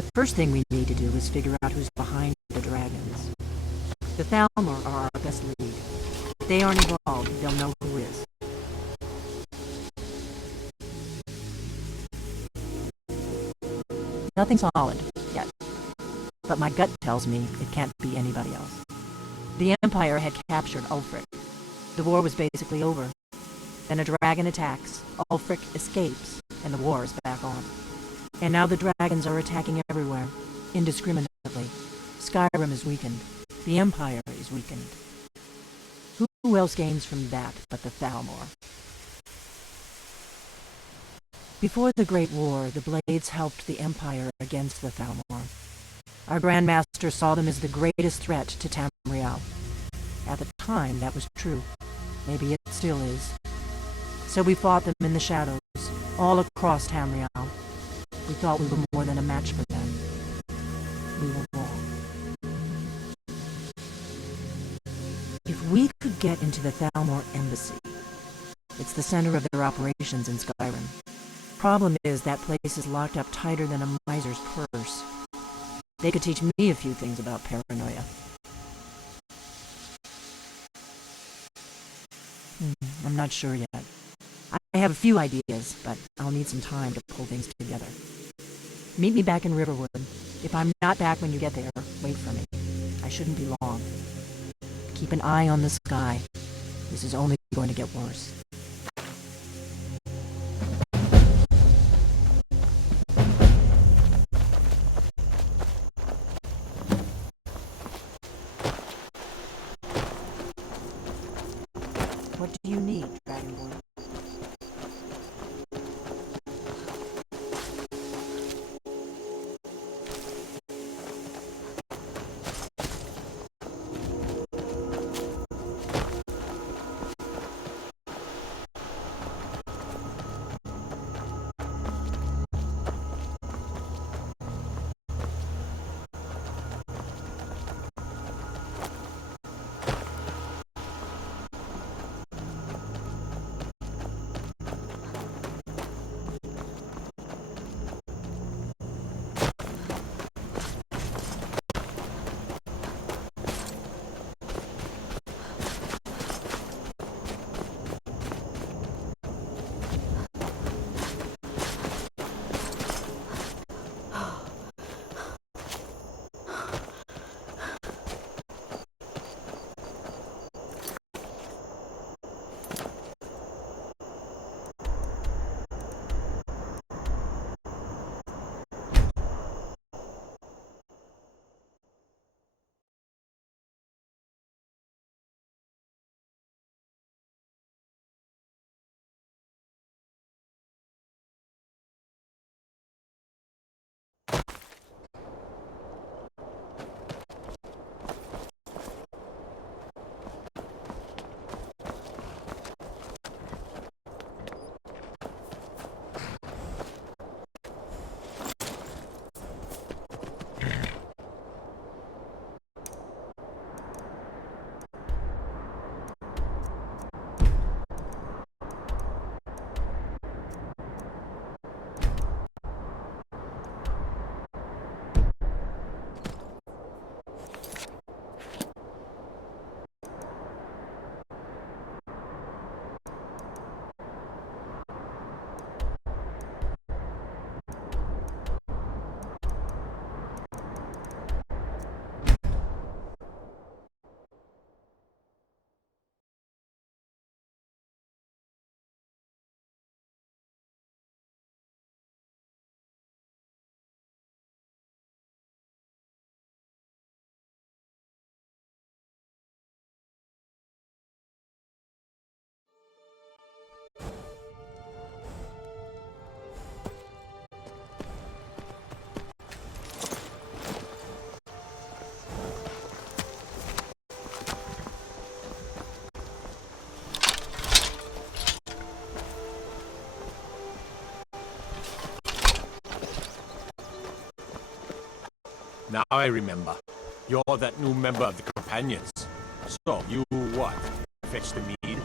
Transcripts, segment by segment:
The first thing we need to do is figure out who's behind the dragons. The Thalmor are our best lead. If they aren't involved, they'll know who is. Nothing solid, yet. But my gut tells me it can't be anybody else. The Empire had captured Ulfric. The war was basically over. Then a dragon attacks, Ulfric escapes, and the war is back on. And now the dragons are attacking everywhere, indiscriminately. Skyrim is weakened. The Empire is weakened. Who else gains from that but the Thalmor? Before the Great War, the Blades helped the Empire against the Thalmor. Our Grand Master saw them as the greatest threat to Tamriel. At the time, that was true. Maybe it still is. So we fought them in the shadows, all across Tamriel. We thought we were more than a match for them. We were wrong. If we could get into the Thalmor embassy, it's the center of their operations in Skyrim. Problem is, that place is locked up tighter than a miser's purse. They could teach me a few things about paranoia. I'm not sure yet. I have a few ideas, but I'll need some time to pull things together. Meet me back in Riverwood. If I'm not back when you get there, wait for me. I shouldn't be long. Keep an eye on the sky. This is only going to get worse. What do you need, Dragonborn? Now I remember. You're that new member of the Companions. So, you what? Fetch the mead?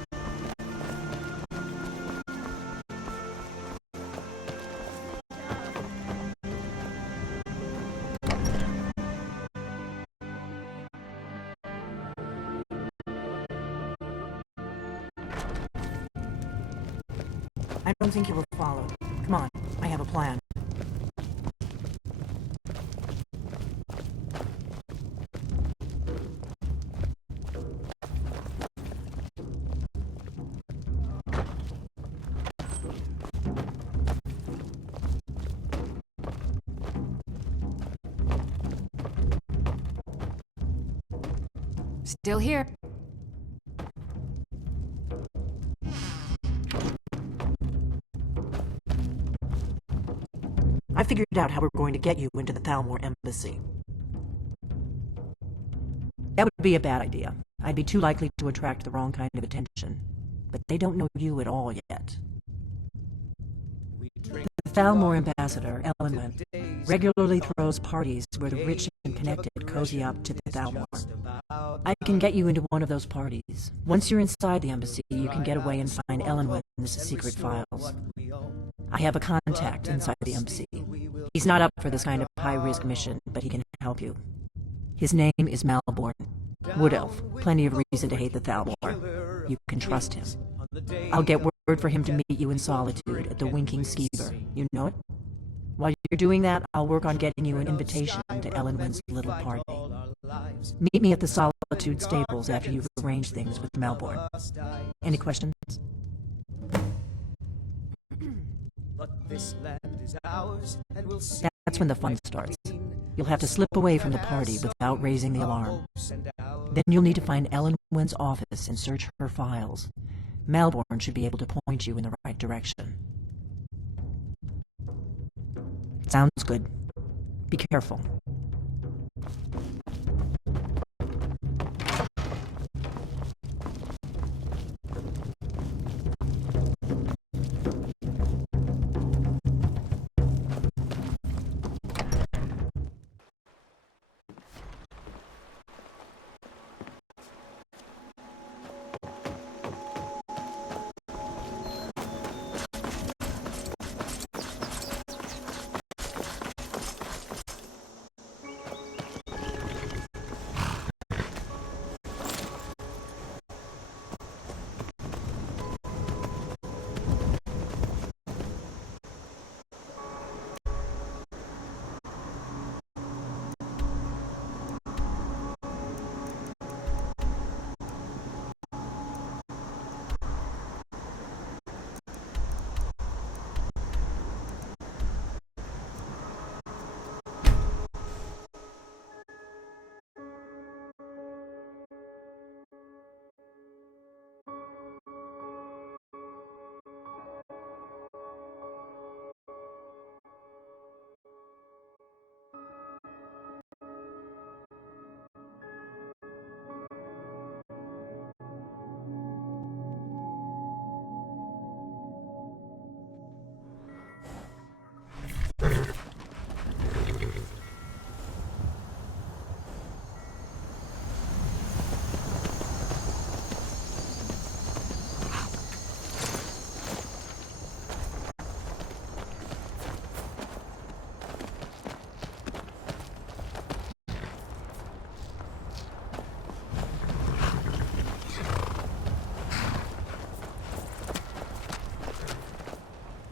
I don't think you were followed. Come on, I have a plan. Still here. I figured out how we're going to get you into the Thalmor embassy. That would be a bad idea. I'd be too likely to attract the wrong kind of attention. But they don't know you at all yet. The Thalmor ambassador, Elenwen, regularly throws parties where the rich and connected cozy up to the Thalmor. I can get you into one of those parties. Once you're inside the embassy, you can get away and find Elenwen's secret files. I have a contact inside the embassy. He's not up for this kind of high-risk mission, but he can help you. His name is Malborn. Wood Elf. Plenty of reason to hate the Thalmor. You can trust him. I'll get word for him to meet you in Solitude at the Winking Skeever. You know it? While you're doing that, I'll work on getting you an invitation to Elenwen's little party. Meet me at the Solitude stables after you've arranged things with Malborn. Any questions? That's when the fun starts. You'll have to slip away from the party without raising the alarm. Then you'll need to find Elenwen's office and search her files. Malborn should be able to point you in the right direction. Sounds good. Be careful.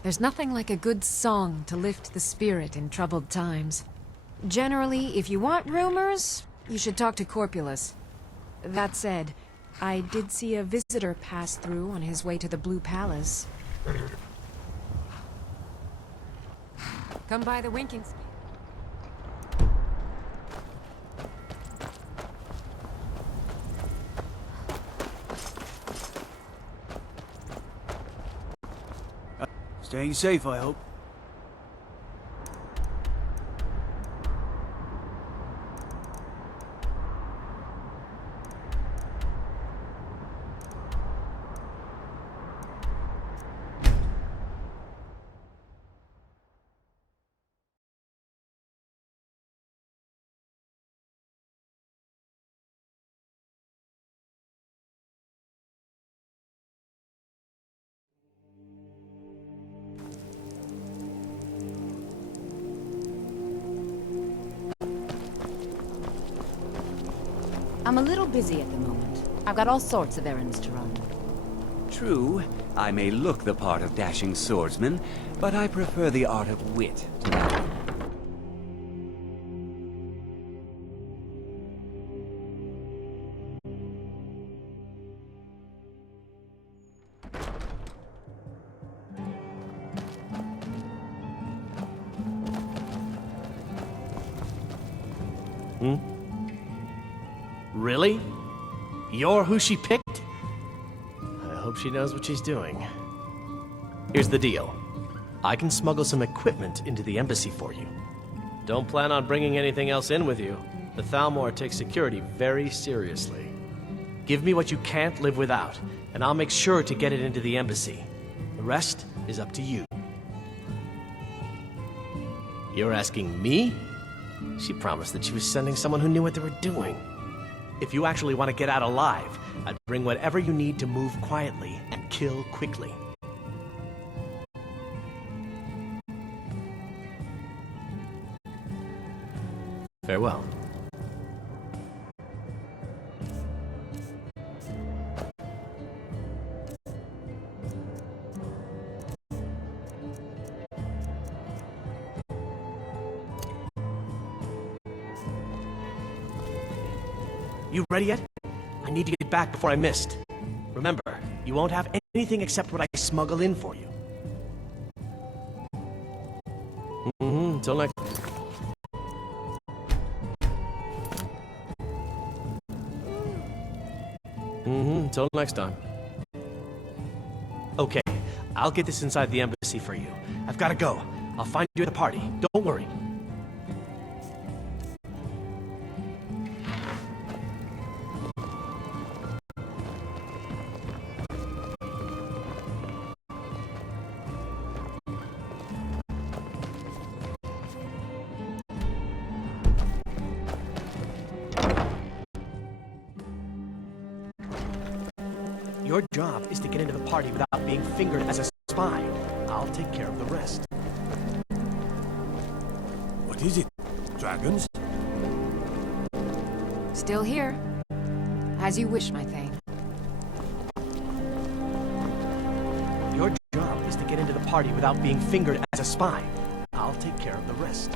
There's nothing like a good song to lift the spirit in troubled times. Generally, if you want rumors, you should talk to Corpulus. That said, I did see a visitor pass through on his way to the Blue Palace. Come by the Winking. Staying safe, I hope. I'm a little busy at the moment. I've got all sorts of errands to run. True, I may look the part of dashing swordsman, but I prefer the art of wit to that. Really? You're who she picked? I hope she knows what she's doing. Here's the deal. I can smuggle some equipment into the embassy for you. Don't plan on bringing anything else in with you. The Thalmor takes security very seriously. Give me what you can't live without, and I'll make sure to get it into the embassy. The rest is up to you. You're asking me? She promised that she was sending someone who knew what they were doing. If you actually want to get out alive, I'd bring whatever you need to move quietly and kill quickly. Farewell. You ready yet? I need to get back before I missed. Remember, you won't have anything except what I smuggle in for you. Until next. Until next time. Okay, I'll get this inside the embassy for you. I've got to go. I'll find you at the party. Don't worry. Your job is to get into the party without being fingered as a spy. I'll take care of the rest. What is it? Dragons? Still here. As you wish, my thing. Your job is to get into the party without being fingered as a spy. I'll take care of the rest.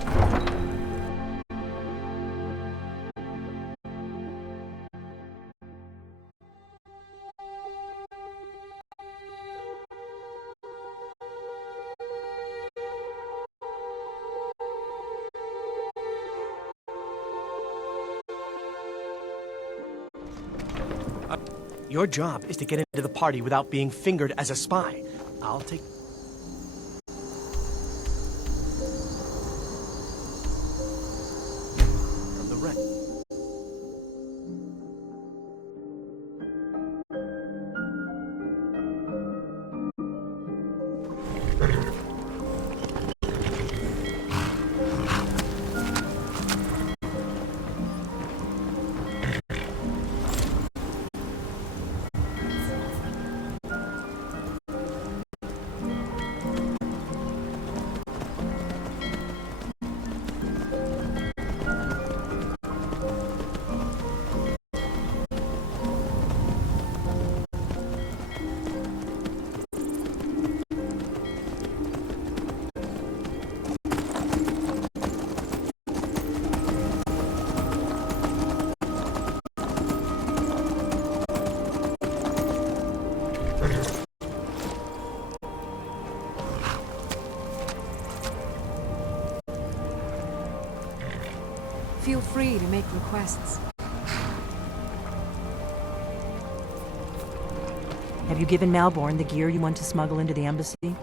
Your job is to get into the party without being fingered as a spy. I'll take... of the rest. Feel free to make requests. Have you given Malborn the gear you want to smuggle into the embassy?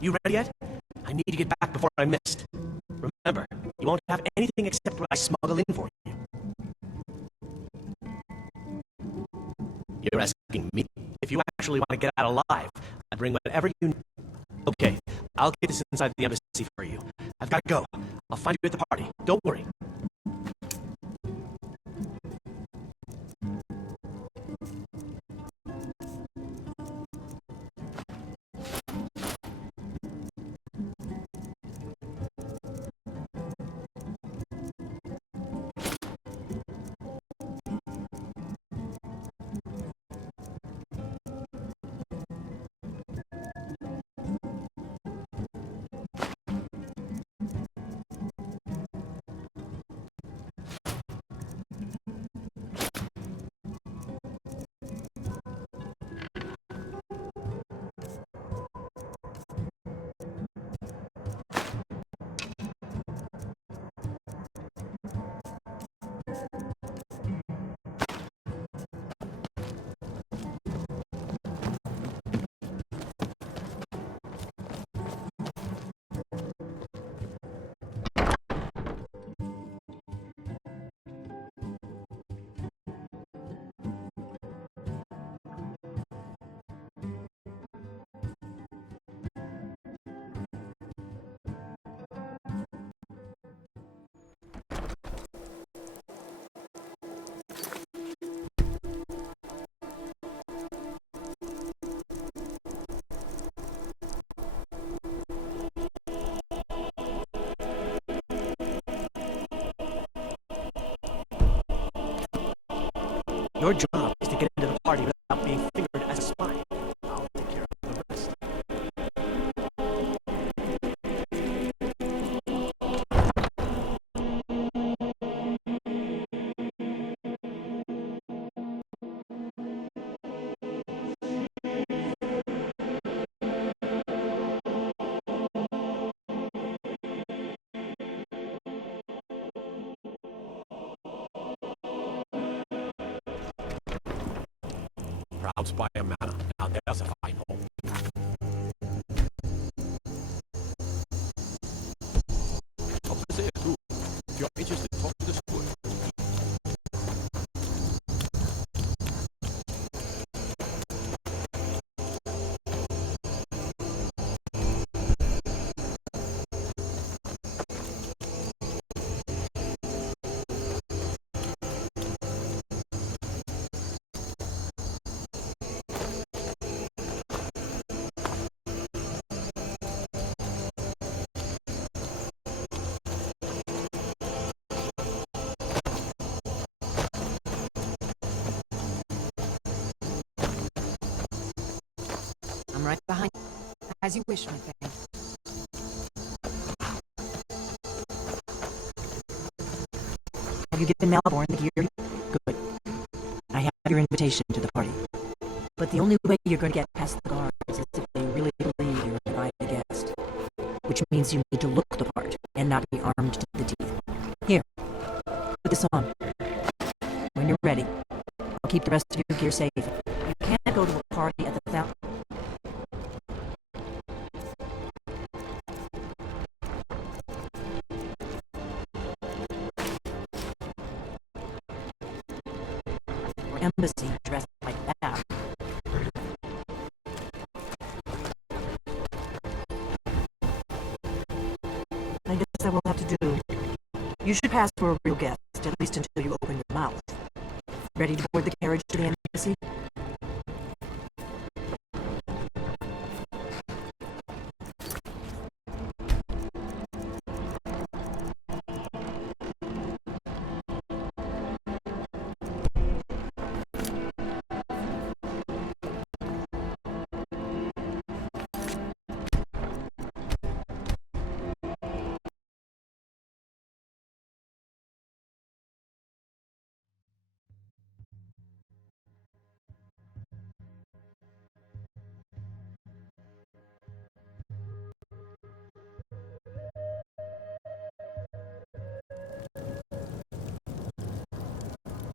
You ready yet? I need to get back before I'm missed. Remember, you won't have anything except what I smuggle in for you. You're asking me if you actually want to get out alive. I'd bring whatever you need. Okay, I'll get this inside the embassy for you. I've got to go. I'll find you at the party. Don't worry. Your job is to get into the party without being fingered as a spy. I'll take care of the rest. Proud spy of Mana. Now there's a fine hole. I'll say it too. If you're interested, talk to the steward. I'm right behind you. As you wish, my friend. Have you given Malborn the gear? Good. I have your invitation to the party. But the only way you're going to get past the guards is if they really believe you're an invited guest. Which means you need to look the part and not be armed to the teeth. Here, put this on. When you're ready, I'll keep the rest of your gear safe. You can't go to a party at the fountain. Embassy dressed like that. I guess I will have to do. You should pass for a real guest, at least until you open your mouth. Ready to board the carriage to the embassy?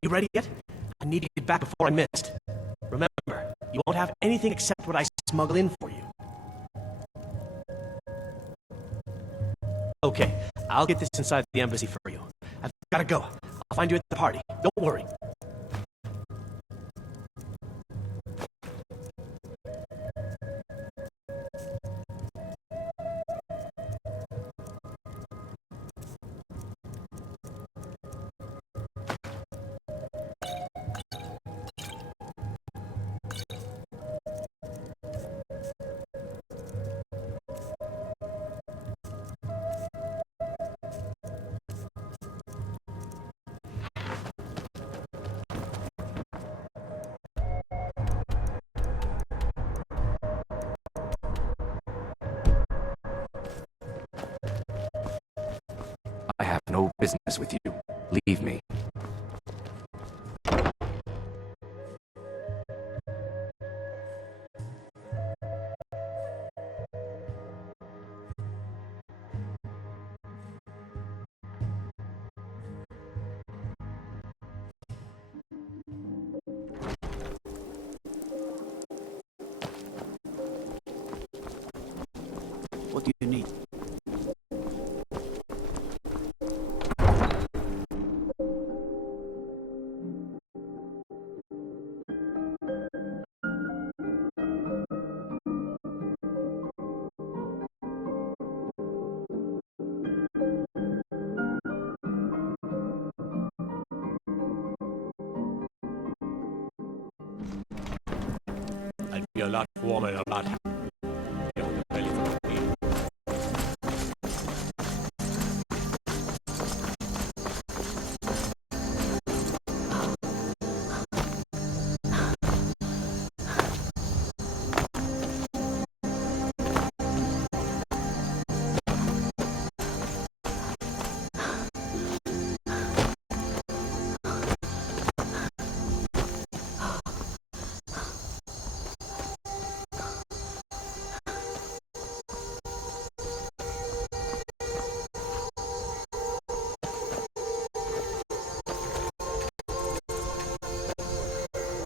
You ready yet? I need to get back before I'm missed. Remember, you won't have anything except what I smuggle in for you. Okay, I'll get this inside the embassy for you. I've gotta go. I'll find you at the party. Don't worry. I have no business with you. Leave me. What do you need? I'd be a lot warmer and a lot happier with a belly full of meat.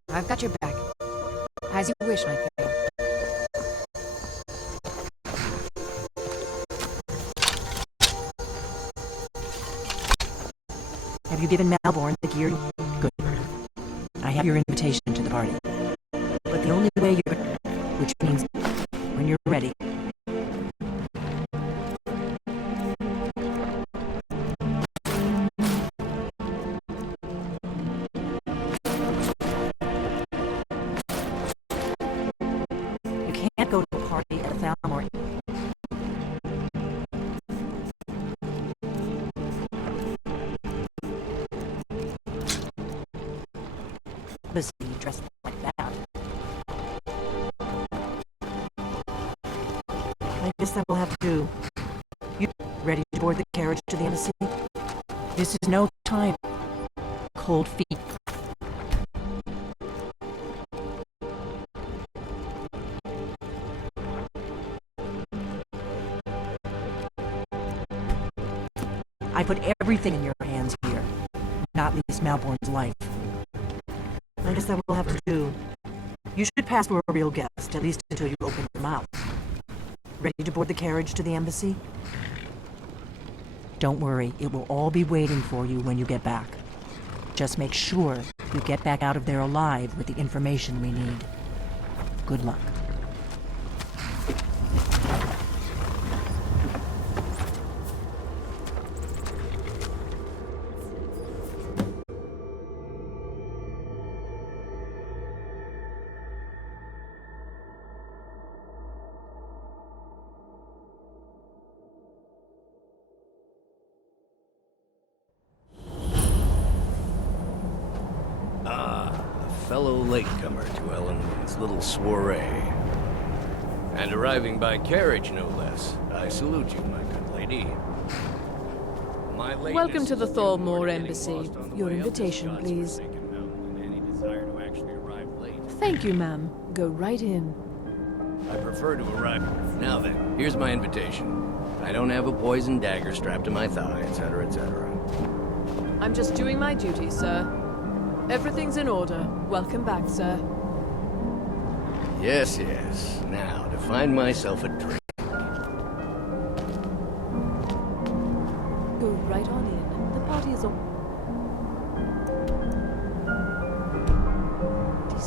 I've got your back. As you wish, my friend. Have you given Malborn the gear? Good. I have your invitation to the party. But the only way you're... which means when you're ready. You can't go to a party at a Thalmor. Dressed like that. I guess that will have to do. You ready to board the carriage to the embassy? This is no time. Cold feet. I put everything in your hands here, not least Malborn's life. I guess that will have to do. You should pass for a real guest, at least until you open your mouth. Ready to board the carriage to the embassy? Don't worry, it will all be waiting for you when you get back. Just make sure you get back out of there alive with the information we need. Good luck. Fellow latecomer to Ellen's little soiree. And arriving by carriage, no less. I salute you, my good lady. My Welcome to the latest Thalmor is Embassy. getting lost on the Your way up the invitation, Scots please. Forsaken Mountain, and any desire to actually arrive late. Thank you, ma'am. Go right in. I prefer to arrive. Now then, here's my invitation. I don't have a poison dagger strapped to my thigh, etc., etc. I'm just doing my duty, sir. Everything's in order. Welcome back, sir. Yes, yes. Now, to find myself a drink.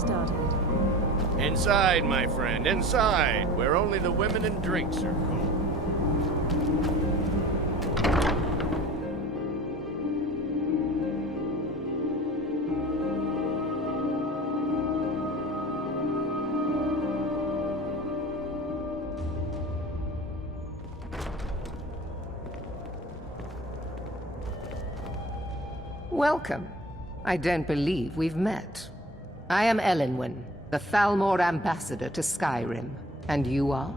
started. Inside, my friend, inside, where only the women and drinks are cold. Welcome. I don't believe we've met. I am Elenwen, the Thalmor ambassador to Skyrim. And you are?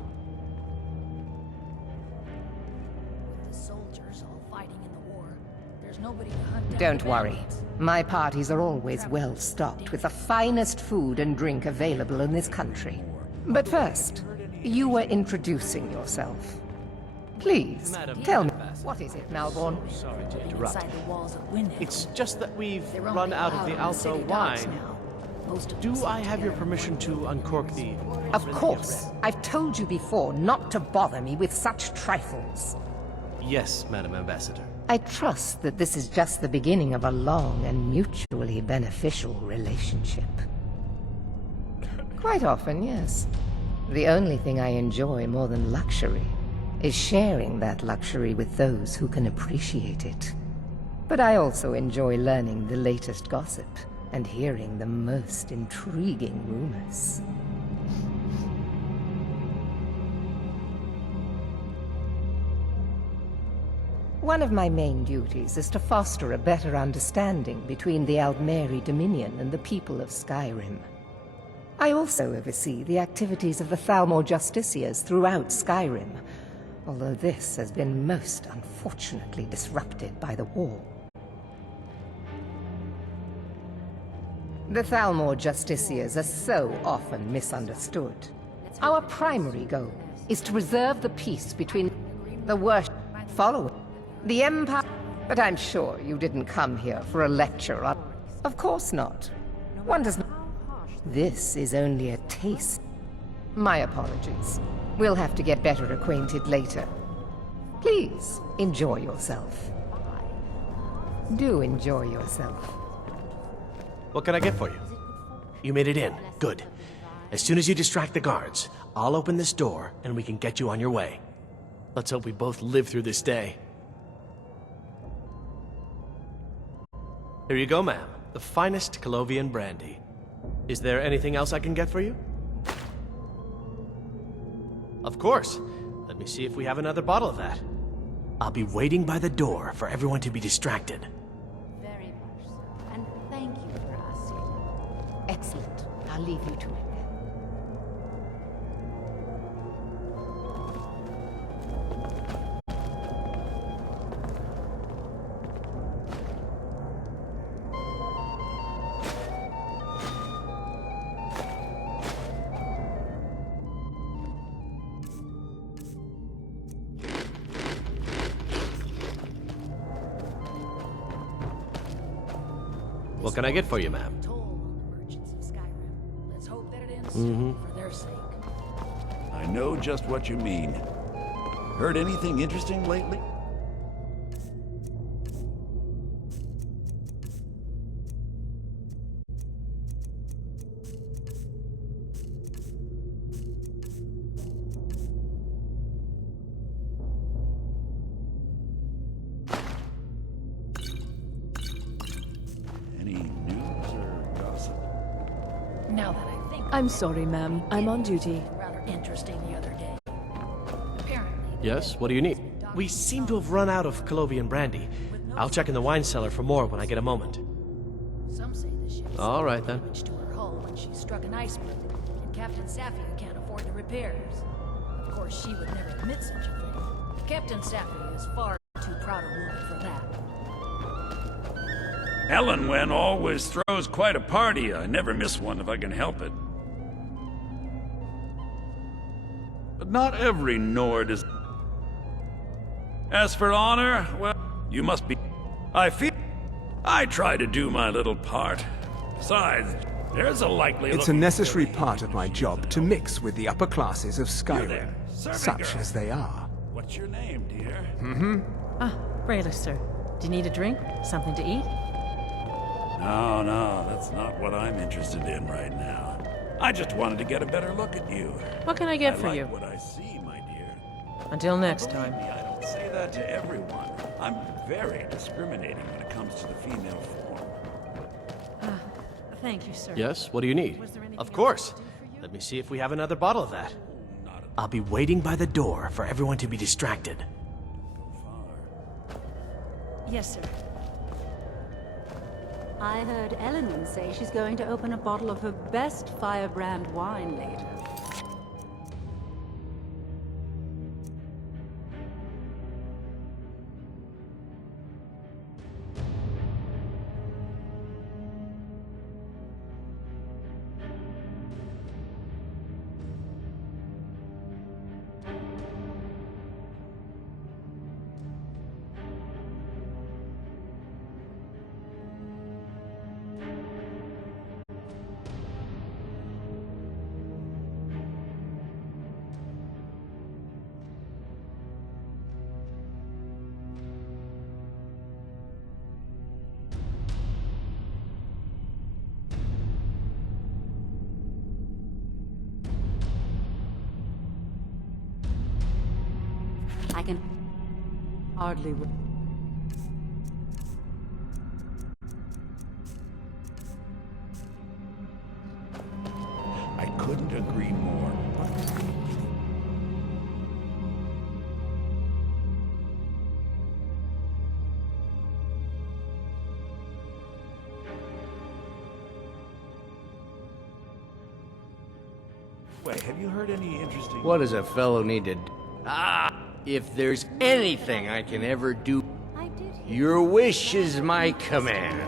The soldiers all fighting in the war. There's nobody to hunt down. Don't the worry. bandits. My parties are always well stocked with the finest food and drink available in this country. But first, you were introducing yourself. Please, Madam tell me, Ambassador. what is it, Malborn? Sorry to interrupt. Inside the walls of Windhelm. It's just that we've They're run only out of allowed the in Alto city docks wine. now. Most of them Do seem I to have get your it. permission to uncork the... Of course. I've told you before not to bother me with such trifles. Yes, Madam Ambassador. I trust that this is just the beginning of a long and mutually beneficial relationship. Quite often, yes. The only thing I enjoy more than luxury is sharing that luxury with those who can appreciate it. But I also enjoy learning the latest gossip and hearing the most intriguing rumors. One of my main duties is to foster a better understanding between the Aldmeri Dominion and the people of Skyrim. I also oversee the activities of the Thalmor Justiciars throughout Skyrim, although this has been most unfortunately disrupted by the war. The Thalmor Justiciars are so often misunderstood. Our primary goal is to preserve the peace between the worship following the Empire. But I'm sure you didn't come here for a lecture on... Of course not. One does not... This is only a taste. My apologies. We'll have to get better acquainted later. Please, enjoy yourself. Do enjoy yourself. What can I get for you? You made it in. Good. As soon as you distract the guards, I'll open this door and we can get you on your way. Let's hope we both live through this day. Here you go, ma'am. The finest Colovian brandy. Is there anything else I can get for you? Of course. Let me see if we have another bottle of that. I'll be waiting by the door for everyone to be distracted. Very much so. And thank you for asking. Excellent. I'll leave you to it then. What can I get for you, ma'am? Toll on the merchants of Skyrim. Let's hope that it ends soon for their sake. I know just what you mean. Heard anything interesting lately? Any news or gossip? Now that I think I'm sorry, ma'am. I'm on duty. rather interesting the other day. Apparently, Yes, what do you need? We seem to have run out of Colovian brandy. I'll check in the wine cellar for more when I get a moment. some say the ship All right, then. damage to her hull when she struck an iceberg, and Captain Safia can't afford the repairs. Of course, she would never admit such a thing. Captain Safia is far too proud a woman for that. Elenwen always throws quite a party. I never miss one if I can help it. But not every Nord is... As for honor, well, you must be... I feel... I try to do my little part. Besides, there's a likely... It's a necessary part of my job to mix with the upper classes of Skyrim, such as they are. What's your name, dear? Ah, Rayla, sir. Do you need a drink? Something to eat? No, that's not what I'm interested in right now. I just wanted to get a better look at you. What can I get for like you? what I see, my dear. Until next Believe time. me, I don't say that to everyone. I'm very discriminating when it comes to the female form. Thank you, sir. Yes, what do you need? Of course. Let me see if we have another bottle of that. I'll be waiting by the door for everyone to be distracted. Yes, sir. I heard Ellen say she's going to open a bottle of her best firebrand wine later. I can hardly... I couldn't agree more. Wait, have you heard any interesting... What does a fellow need to... If there's anything I can ever do, your wish is my command.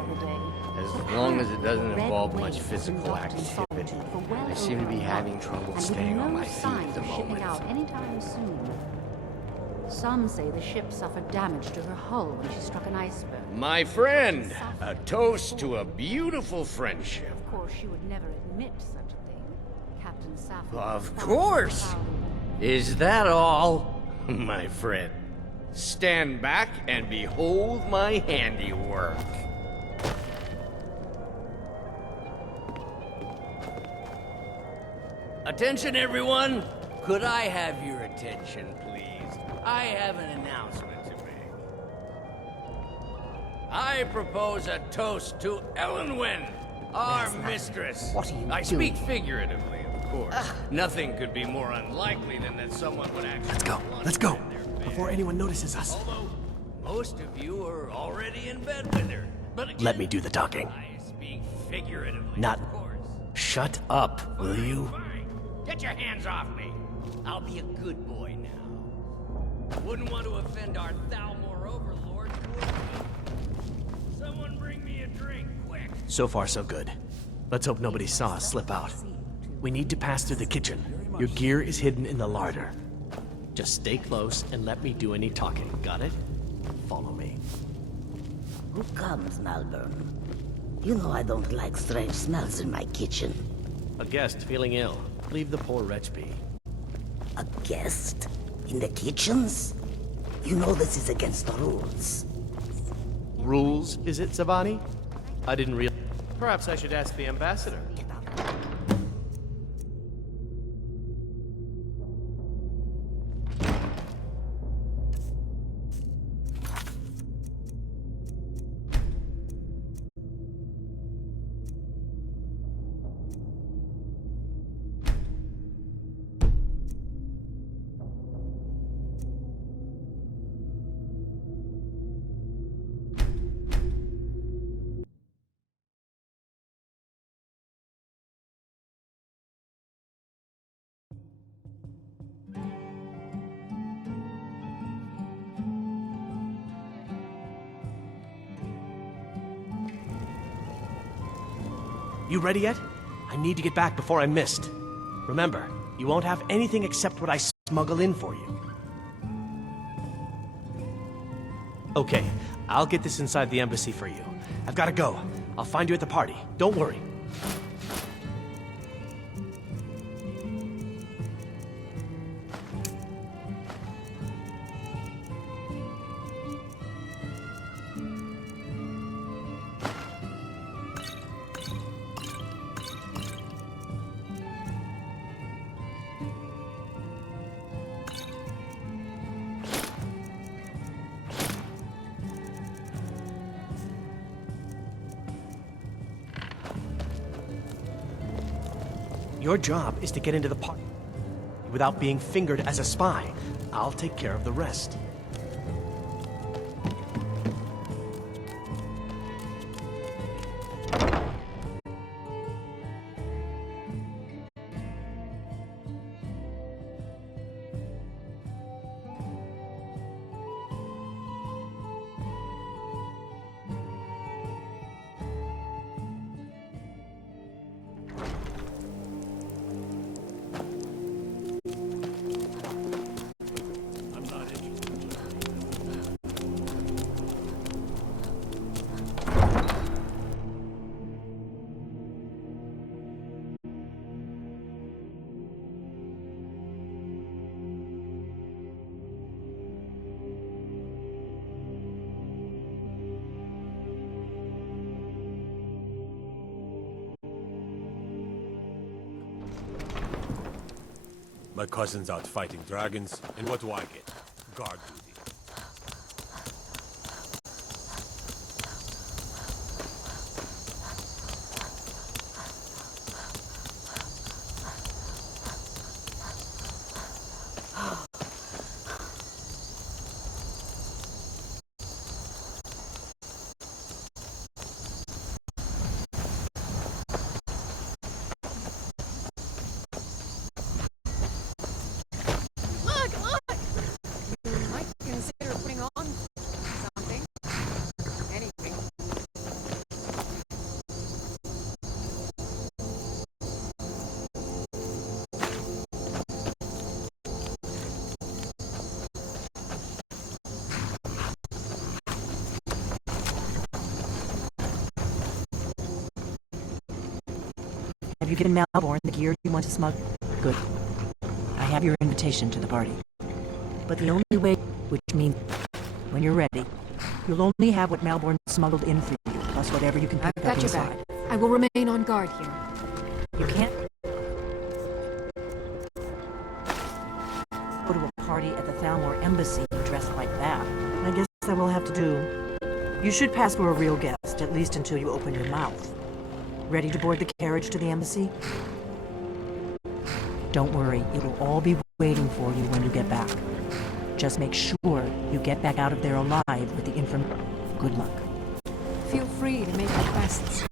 As long as it doesn't involve much physical activity. I seem to be having trouble staying on my feet at the moment. Anytime soon. Some say the ship suffered damage to her hull when she struck an iceberg. My friend, a toast to a beautiful friendship. Of course, she would never admit such a thing. Captain Sapphire... Of course! Is that all? My friend, stand back and behold my handiwork. Attention, everyone! Could I have your attention, please? I have an announcement to make. I propose a toast to Ellenwyn, our mistress. What are you I doing? speak figuratively, of course. Nothing could be more unlikely than that someone would actually... Let's go, before anyone notices us. Although, most of you are already in bed with her. But again, Let me do the talking. I speak figuratively, Not... of course. Shut up, will you? Fine. Get your hands off me. I'll be a good boy now. Wouldn't want to offend our Thalmor overlord, would we? Someone bring me a drink, quick. So far, so good. Let's hope nobody saw us slip out. We need to pass through the kitchen. Your gear is hidden in the larder. Just stay close and let me do any talking. Got it? Follow me. Who comes, Malvern? You know I don't like strange smells in my kitchen. A guest feeling ill. Leave the poor wretch be. A guest? In the kitchens? You know this is against the rules. Rules, is it, Savani? I didn't realize. Perhaps I should ask the ambassador. You ready yet? I need to get back before I'm missed. Remember, you won't have anything except what I smuggle in for you. Okay, I'll get this inside the embassy for you. I've got to go. I'll find you at the party. Don't worry. Your job is to get into the party without being fingered as a spy. I'll take care of the rest. My cousin's out fighting dragons, and what do I get? Guard duty. Have you given Malborn the gear you want to smuggle? Good. I have your invitation to the party. But the only way, which means when you're ready, you'll only have what Malborn smuggled in for you, plus whatever you can pick up inside. I will remain on guard here. You can't go to a party at the Thalmor Embassy dressed like that. I guess that will have to do. You should pass for a real guest, at least until you open your mouth. Ready to board the carriage to the embassy? Don't worry, it'll all be waiting for you when you get back. Just make sure you get back out of there alive with the information. Good luck. Feel free to make requests.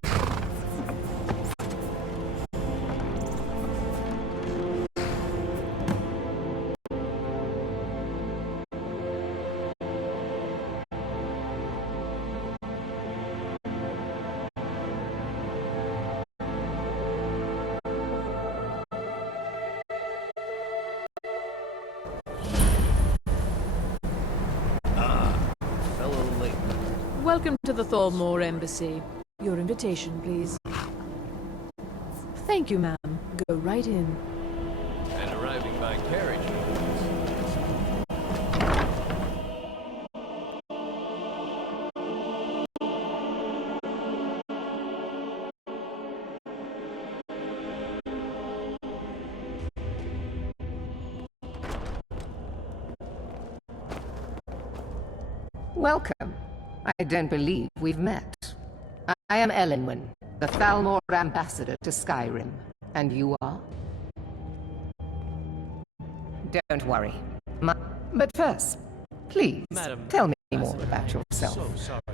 Welcome to the Thalmor Embassy. Your invitation, please. Thank you, ma'am. Go right in. And arriving by carriage. Welcome. I don't believe we've met. I am Elenwen, the Thalmor ambassador to Skyrim. And you are? Don't worry. But first, please, tell me more about yourself.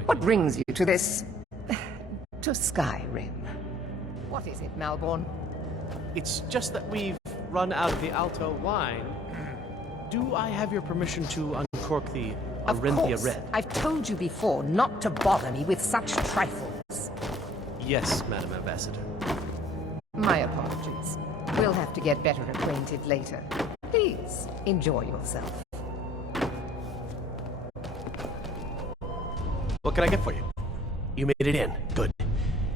What brings you to this... to Skyrim? What is it, Malborn? It's just that we've run out of the Alto wine. Do I have your permission to uncork the Arinthia Red? I've told you before not to bother me with such trifles. Yes, Madam Ambassador. My apologies. We'll have to get better acquainted later. Please, enjoy yourself. What can I get for you? You made it in. Good.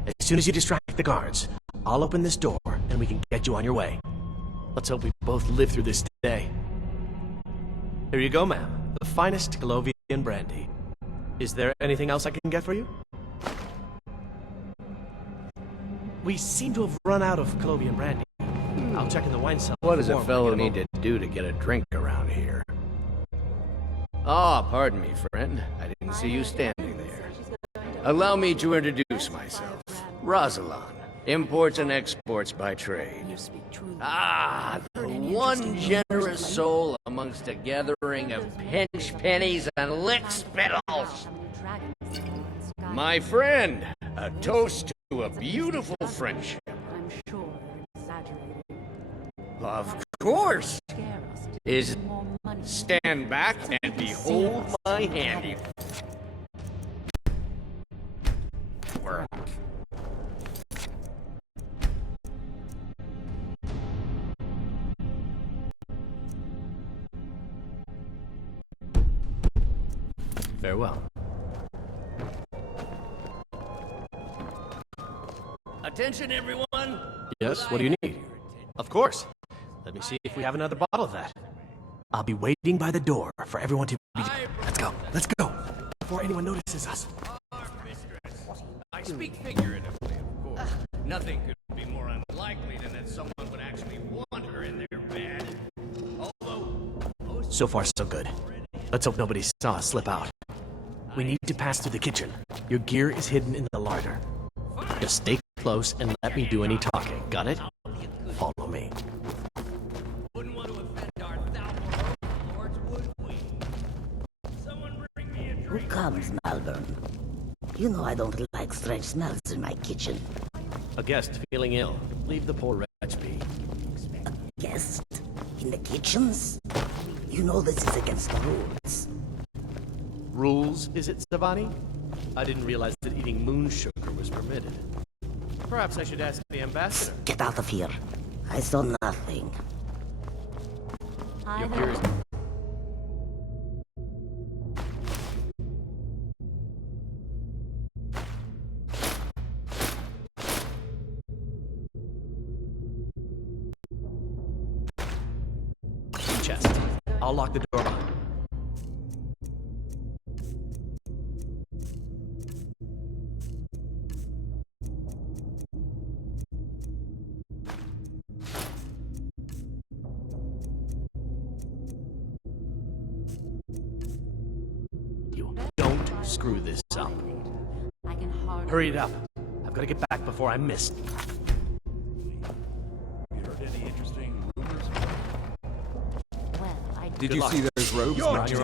As soon as you distract the guards, I'll open this door and we can get you on your way. Let's hope we both live through this day. Here you go, ma'am. The finest Colovian brandy. Is there anything else I can get for you? We seem to have run out of Colovian brandy. I'll check in the wine cellar. What does a fellow need to do to get a drink around here? Ah, pardon me, friend. I didn't see you standing there. Allow me to introduce myself. Rosalind, Imports and exports by trade. Ah, the one generous soul amongst a gathering of pinch pennies and lick spittles. My friend, a toast to a beautiful friendship. I'm sure exaggerated. Of course. Is stand back and behold my handiwork. Farewell. Attention, everyone! Yes, what do you need? Of course. Let me see if we have another bottle of that. I'll be waiting by the door for everyone to be... Let's go, before anyone notices us. I speak figuratively, of course. Nothing could be more unlikely than that someone would actually want her in their bed. Although... So far, so good. Let's hope nobody saw us slip out. We need to pass through the kitchen. Your gear is hidden in the larder. Just stay close and let me do any talking. Got it? Follow me. Wouldn't want to offend our thousand lords, would we? Someone bring me a Who comes, Malvern? You know I don't like strange smells in my kitchen. A guest feeling ill. Leave the poor wretch be. A guest? In the kitchens? You know this is against the rules. Rules, is it, Savani? I didn't realize that eating moon sugar was permitted. Perhaps I should ask the ambassador. Get out of here. I saw nothing. Your gear is... Chest. I'll lock the door behind. You don't screw this up. I can hardly... Hurry it up. I've got to get back before I miss. You heard any interesting rumors? Well, I Did you see those robes? You're dead.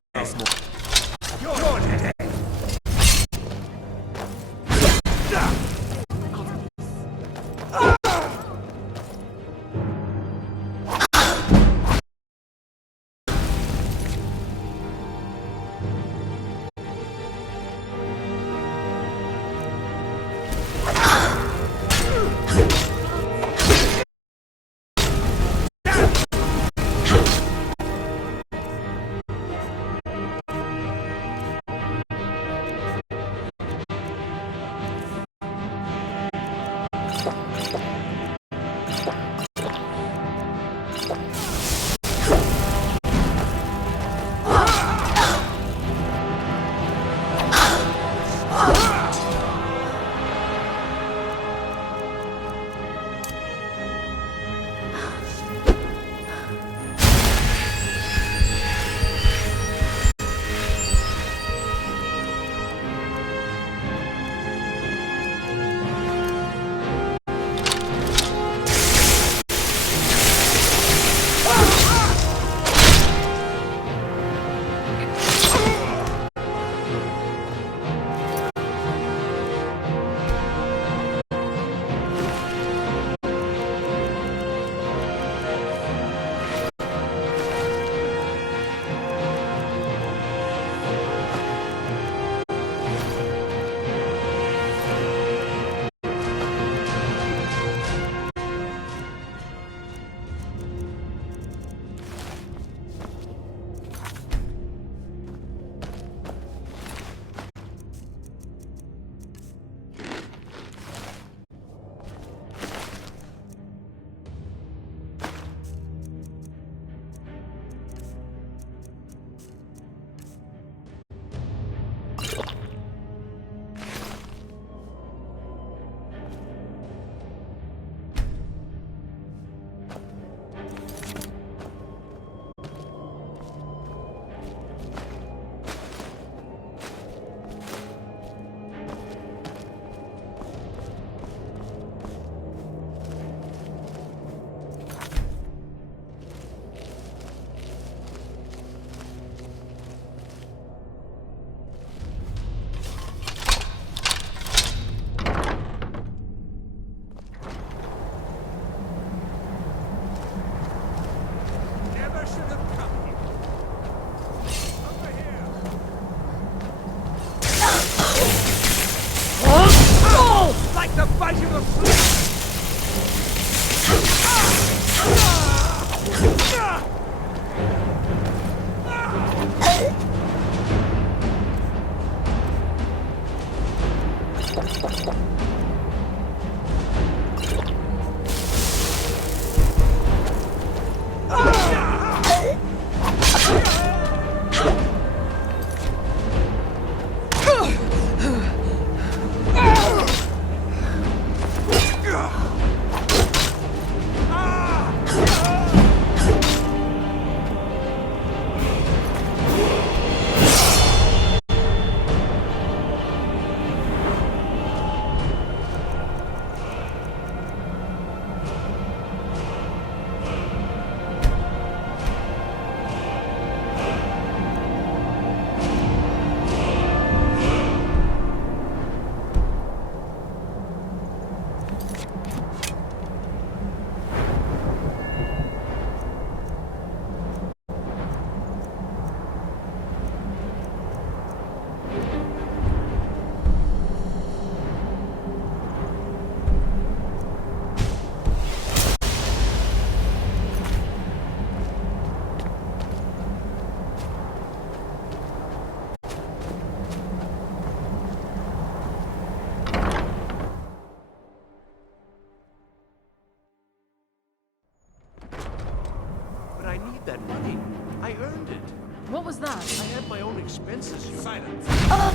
But I need that money. I earned it. What was that? I had my own expenses. Silence. But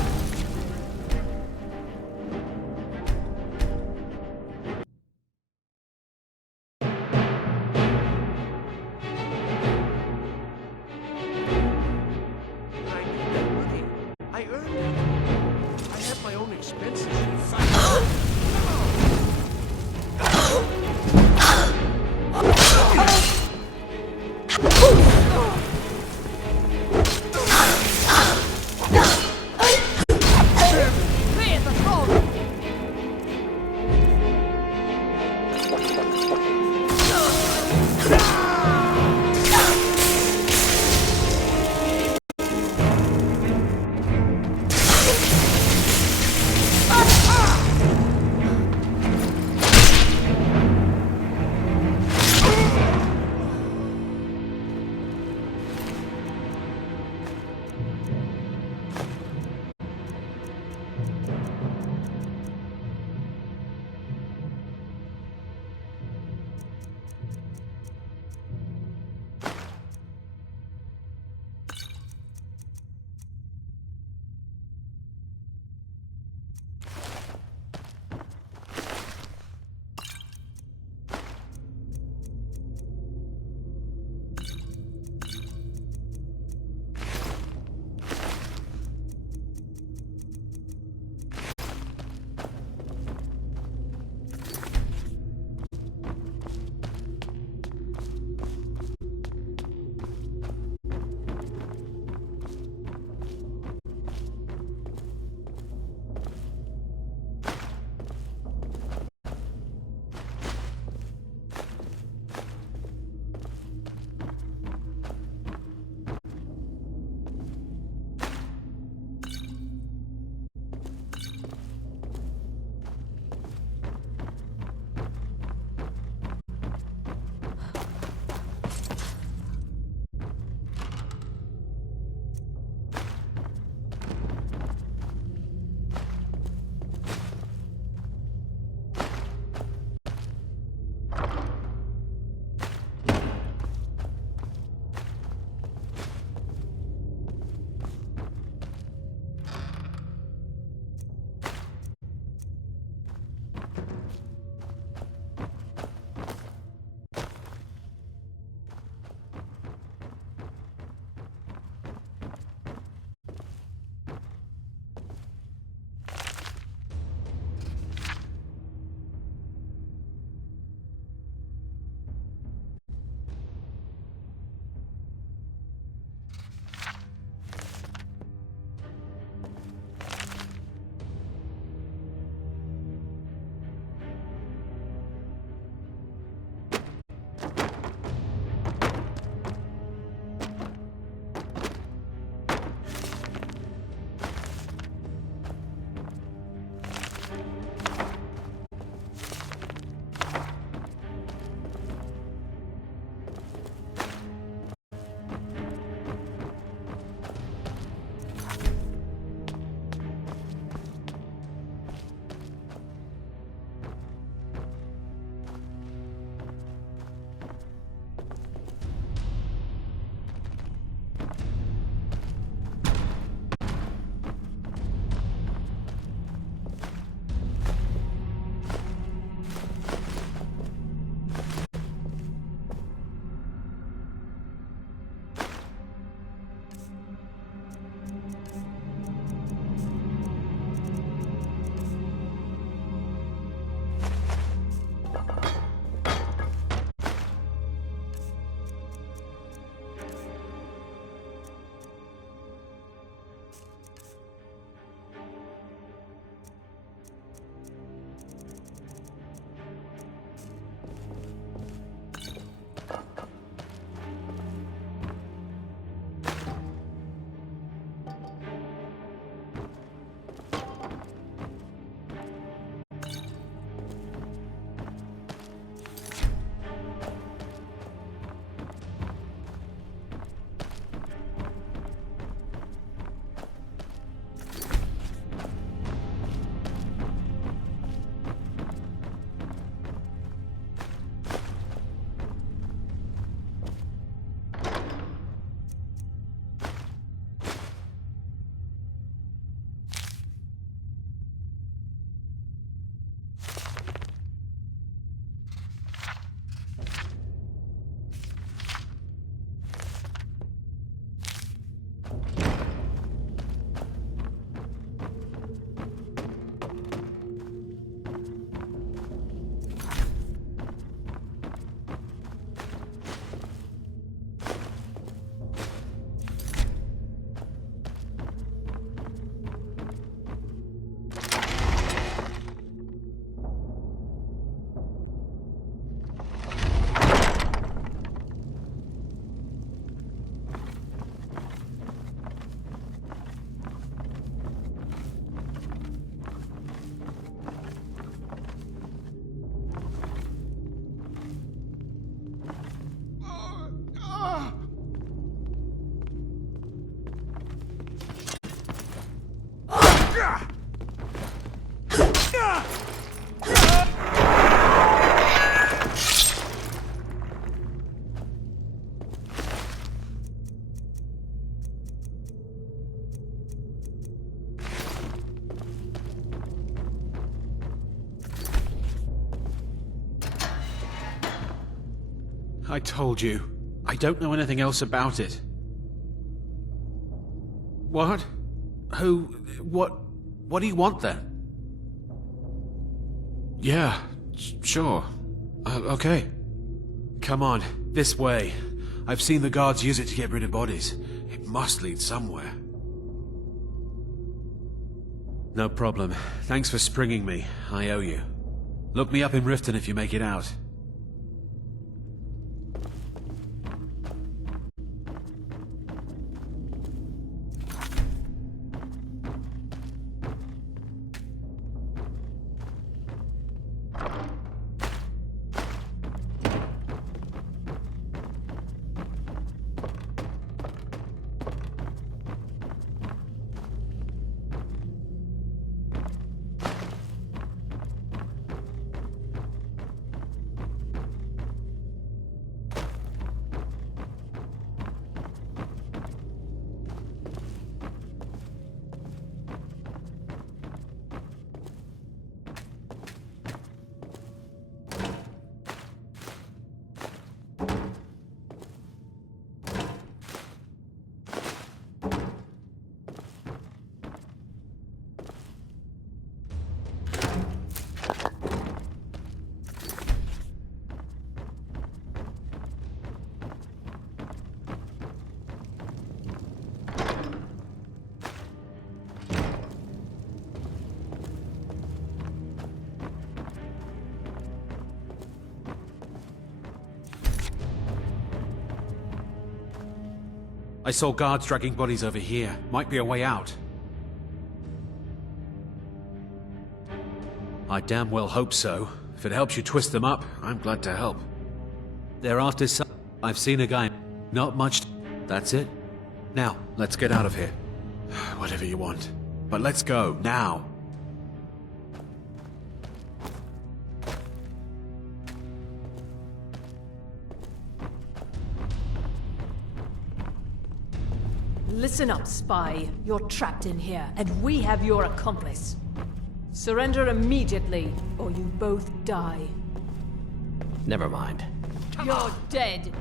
I need that money. I earned it. I had my own expenses. Silence. I told you. I don't know anything else about it. What? Who? What do you want then? Yeah, sure. Okay. Come on, this way. I've seen the guards use it to get rid of bodies. It must lead somewhere. No problem. Thanks for springing me. I owe you. Look me up in Riften if you make it out. I saw guards dragging bodies over here. Might be a way out. I damn well hope so. If it helps you twist them up, I'm glad to help. They're after some... I've seen a guy. Not much... That's it. Now, let's get out of here. Whatever you want. But let's go, now. Listen up, spy. You're trapped in here, and we have your accomplice. Surrender immediately, or you both die. Never mind. You're dead.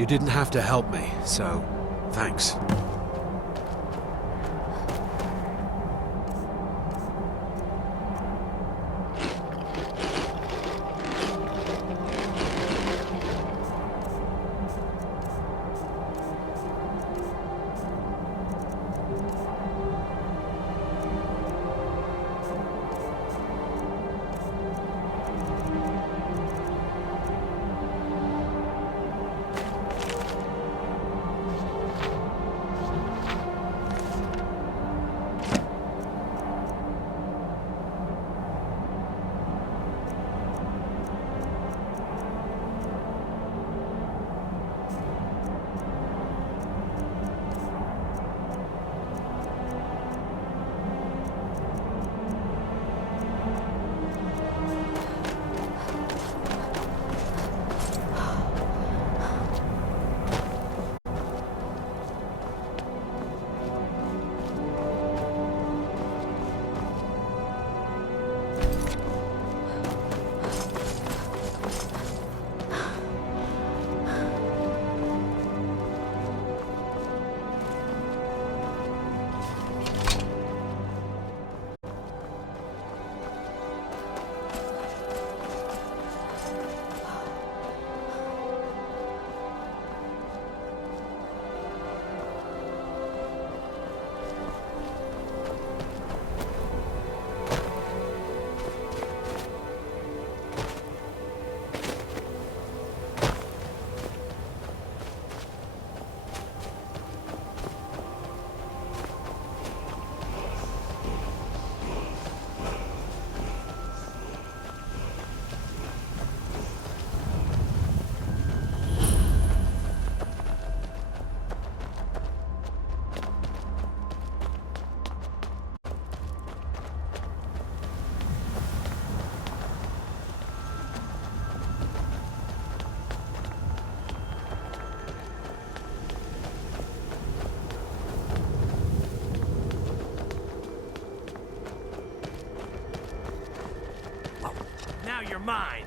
You didn't have to help me, so thanks. Now you're mine.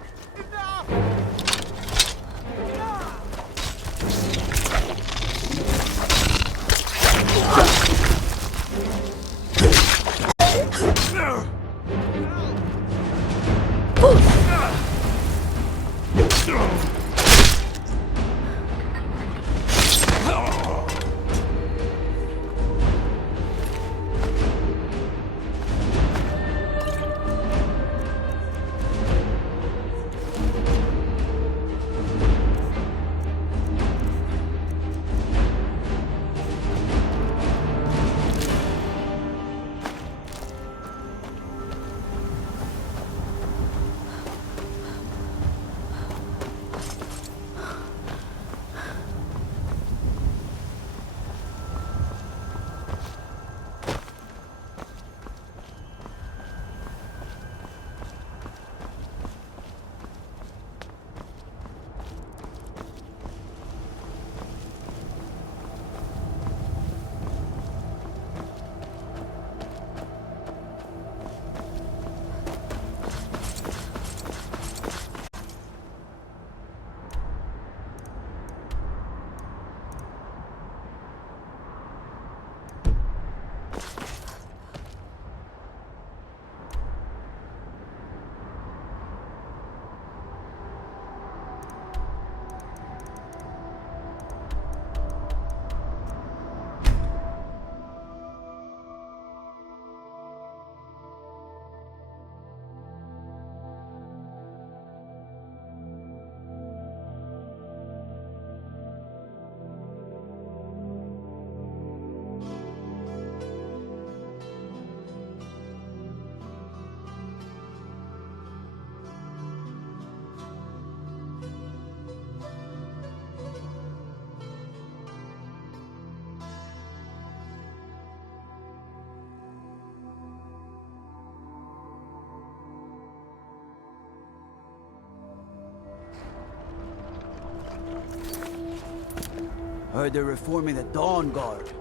Heard they're reforming the Dawn Guard.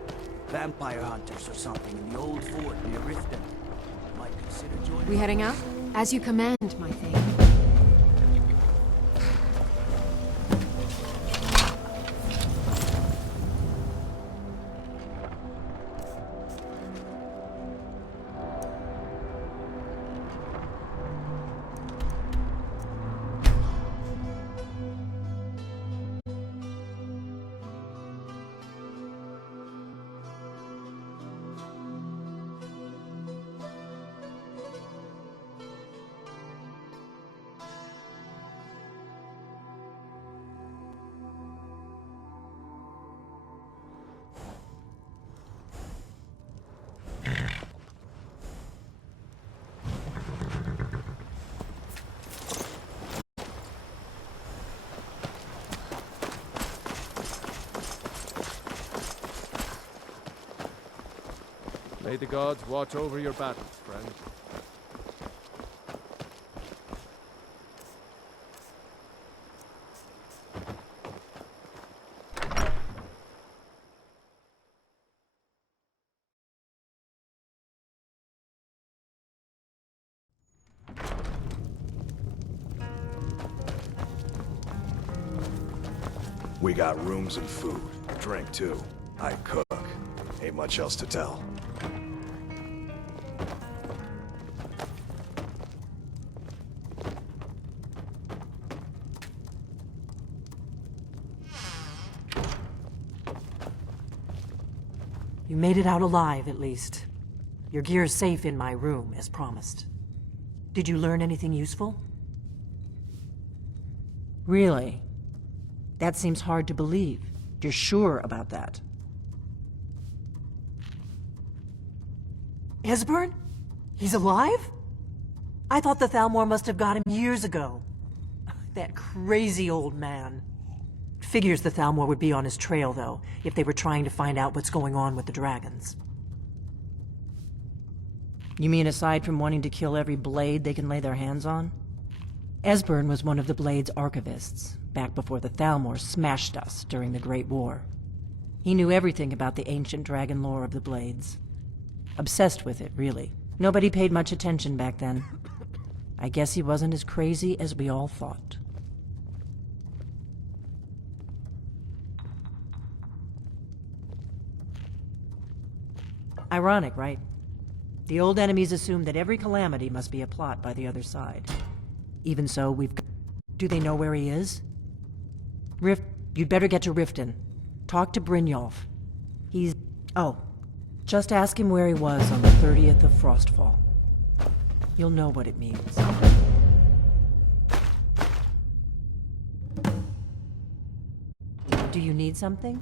Vampire hunters or something in the old fort near Riften. Might consider joining. We heading out? As you command, my thing. May the gods watch over your battles, friend. We got rooms and food. Drink, too. I cook. Ain't much else to tell. You made it out alive, at least. Your gear's safe in my room, as promised. Did you learn anything useful? Really? That seems hard to believe. You're sure about that? Esbern? He's alive? I thought the Thalmor must have got him years ago. That crazy old man. Figures the Thalmor would be on his trail, though, if they were trying to find out what's going on with the dragons. You mean aside from wanting to kill every blade they can lay their hands on? Esbern was one of the Blade's archivists, back before the Thalmor smashed us during the Great War. He knew everything about the ancient dragon lore of the Blades. Obsessed with it, really. Nobody paid much attention back then. I guess he wasn't as crazy as we all thought. Ironic, right? The old enemies assumed that every calamity must be a plot by the other side. Even so, we've... Do they know where he is? You'd better get to Riften. Talk to Brynjolf. He's... Oh, just ask him where he was on the 30th of Frostfall. You'll know what it means. Do you need something?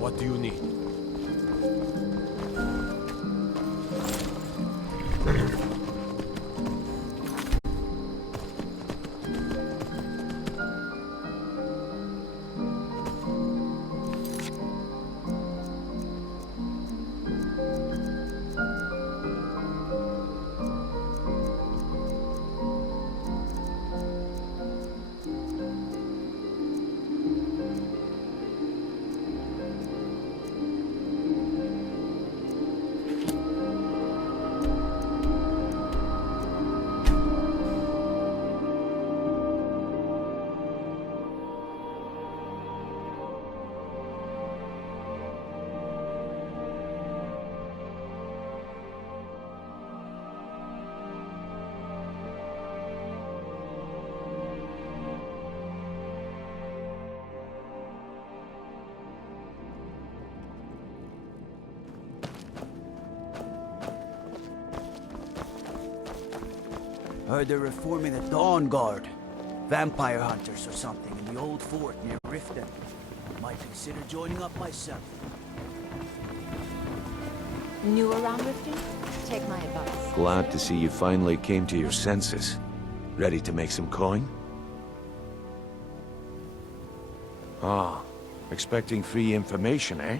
What do you need? Heard they're reforming the Dawn Guard. Vampire hunters or something in the old fort near Riften. Might consider joining up myself. New around Riften? Take my advice. Glad to see you finally came to your senses. Ready to make some coin? Ah, expecting free information, eh?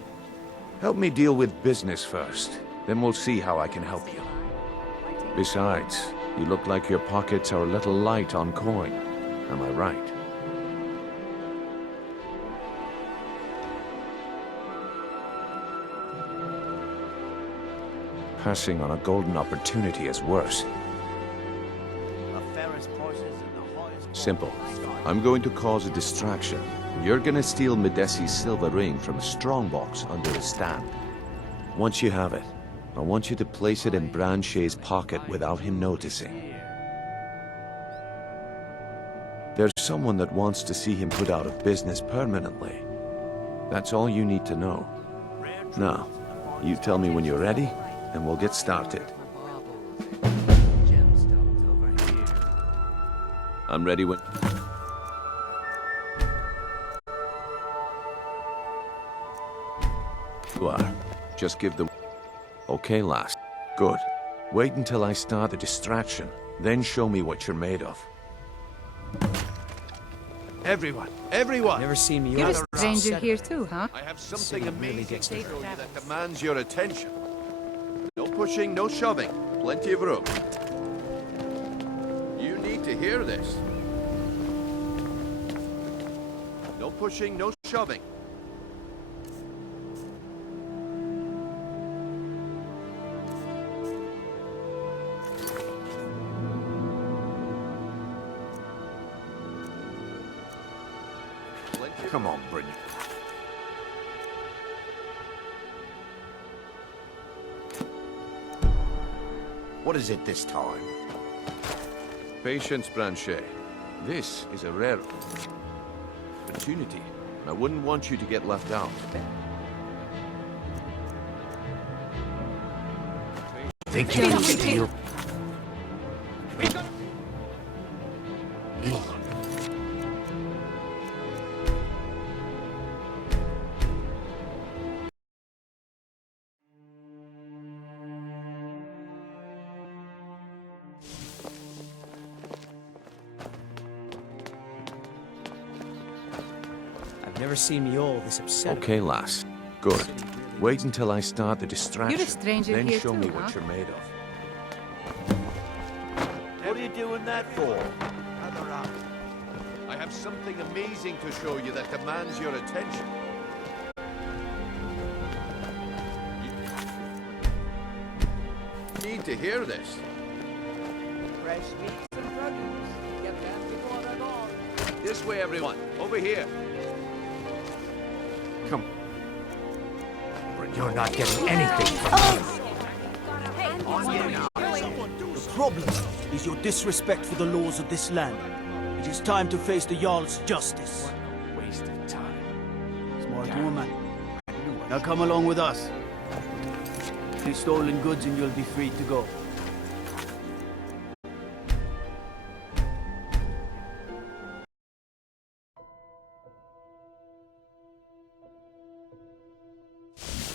Help me deal with business first, then we'll see how I can help you. Besides, you look like your pockets are a little light on coin. Am I right? Passing on a golden opportunity is worse. Simple. I'm going to cause a distraction. You're gonna steal Medesi's silver ring from a strongbox under his stand. Once you have it, I want you to place it in Branche's pocket without him noticing. There's someone that wants to see him put out of business permanently. That's all you need to know. Now, you tell me when you're ready, and we'll get started. I'm ready when... You are. Just give the... Okay, lass. Good. Wait until I start the distraction, then show me what you're made of. Everyone! Never seen me. You're a stranger here too, huh? I have something amazing to show you that demands your attention. No pushing, no shoving. Plenty of room. You need to hear this. No pushing, no shoving. Come on, bring it. What is it this time? Patience, Branche. This is a rare opportunity, and I wouldn't want you to get left out. Think you can steal? Never seen me all this upset. Okay, lass. Good. Wait until I start the distraction. You're a stranger then here show too, me huh? what you're made of. What are you doing that for? I have something amazing to show you that demands your attention. You need to hear this. Fresh meats and produce. Get them before they're gone. This way, everyone. Over here. Come. You're not getting anything from me. Hey, On you now. problem is your disrespect for the laws of this land. It is time to face the Jarl's justice. What a waste of time. Smart woman. Now come along with us. Take stolen goods and you'll be free to go.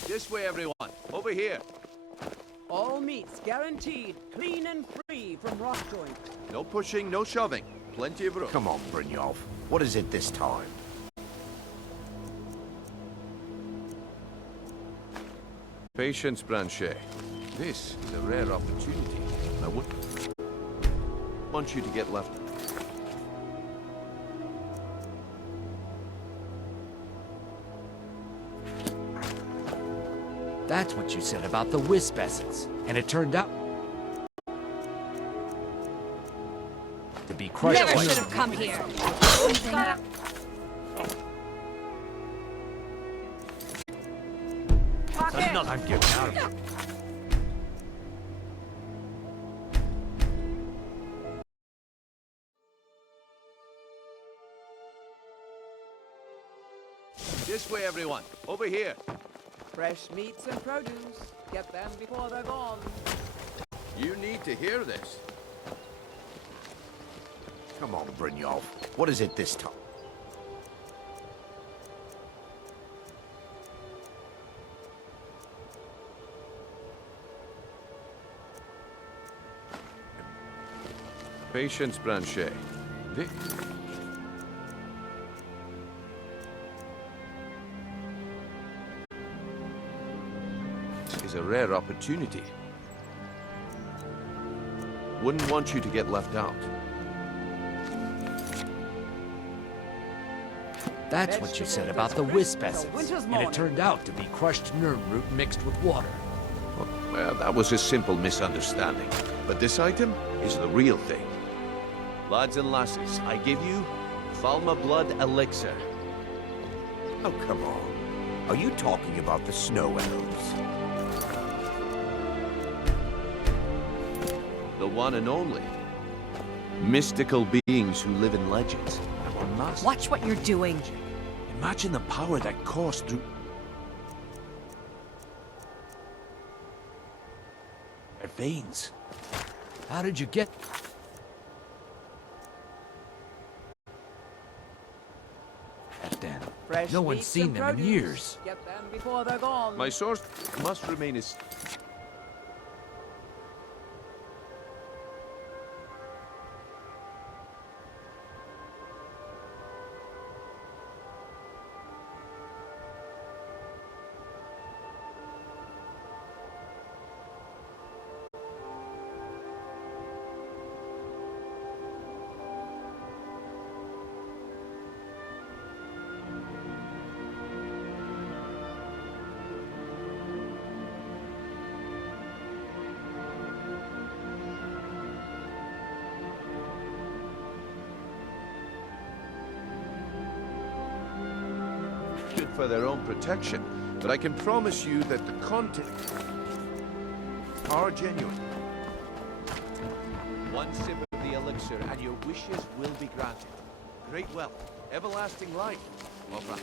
This way, everyone. Over here. All meats guaranteed, clean and free from rock joint. No pushing, no shoving. Plenty of room. Come on, Brynjolf. What is it this time? Patience, Blanchet. This is a rare opportunity. I wouldn't want you to get left. That's what you said about the wisp essence. And it turned out to be crushed. Never should have come here. I'm getting out of here. This way, everyone. Over here. Fresh meats and produce. Get them before they're gone. You need to hear this. Come on, Brynjolf. What is it this time? Patience, Blanchet. This is a rare opportunity. Wouldn't want you to get left out. That's what you said about the wisp essence. And it turned out to be crushed nerve root mixed with water. Well, that was a simple misunderstanding. But this item is the real thing. Lads and lasses, I give you Falma Blood Elixir. Oh, come on. Are you talking about the snow elves? The one and only. Mystical beings who live in legends. Watch what you're doing. Imagine the power that coursed through their veins. How did you get... Then. Fresh No one's meats seen and them in produce. years. Get them before they're gone. My source must remain as... for their own protection, but I can promise you that the contents are genuine. One sip of the elixir and your wishes will be granted. Great wealth, everlasting life. Over.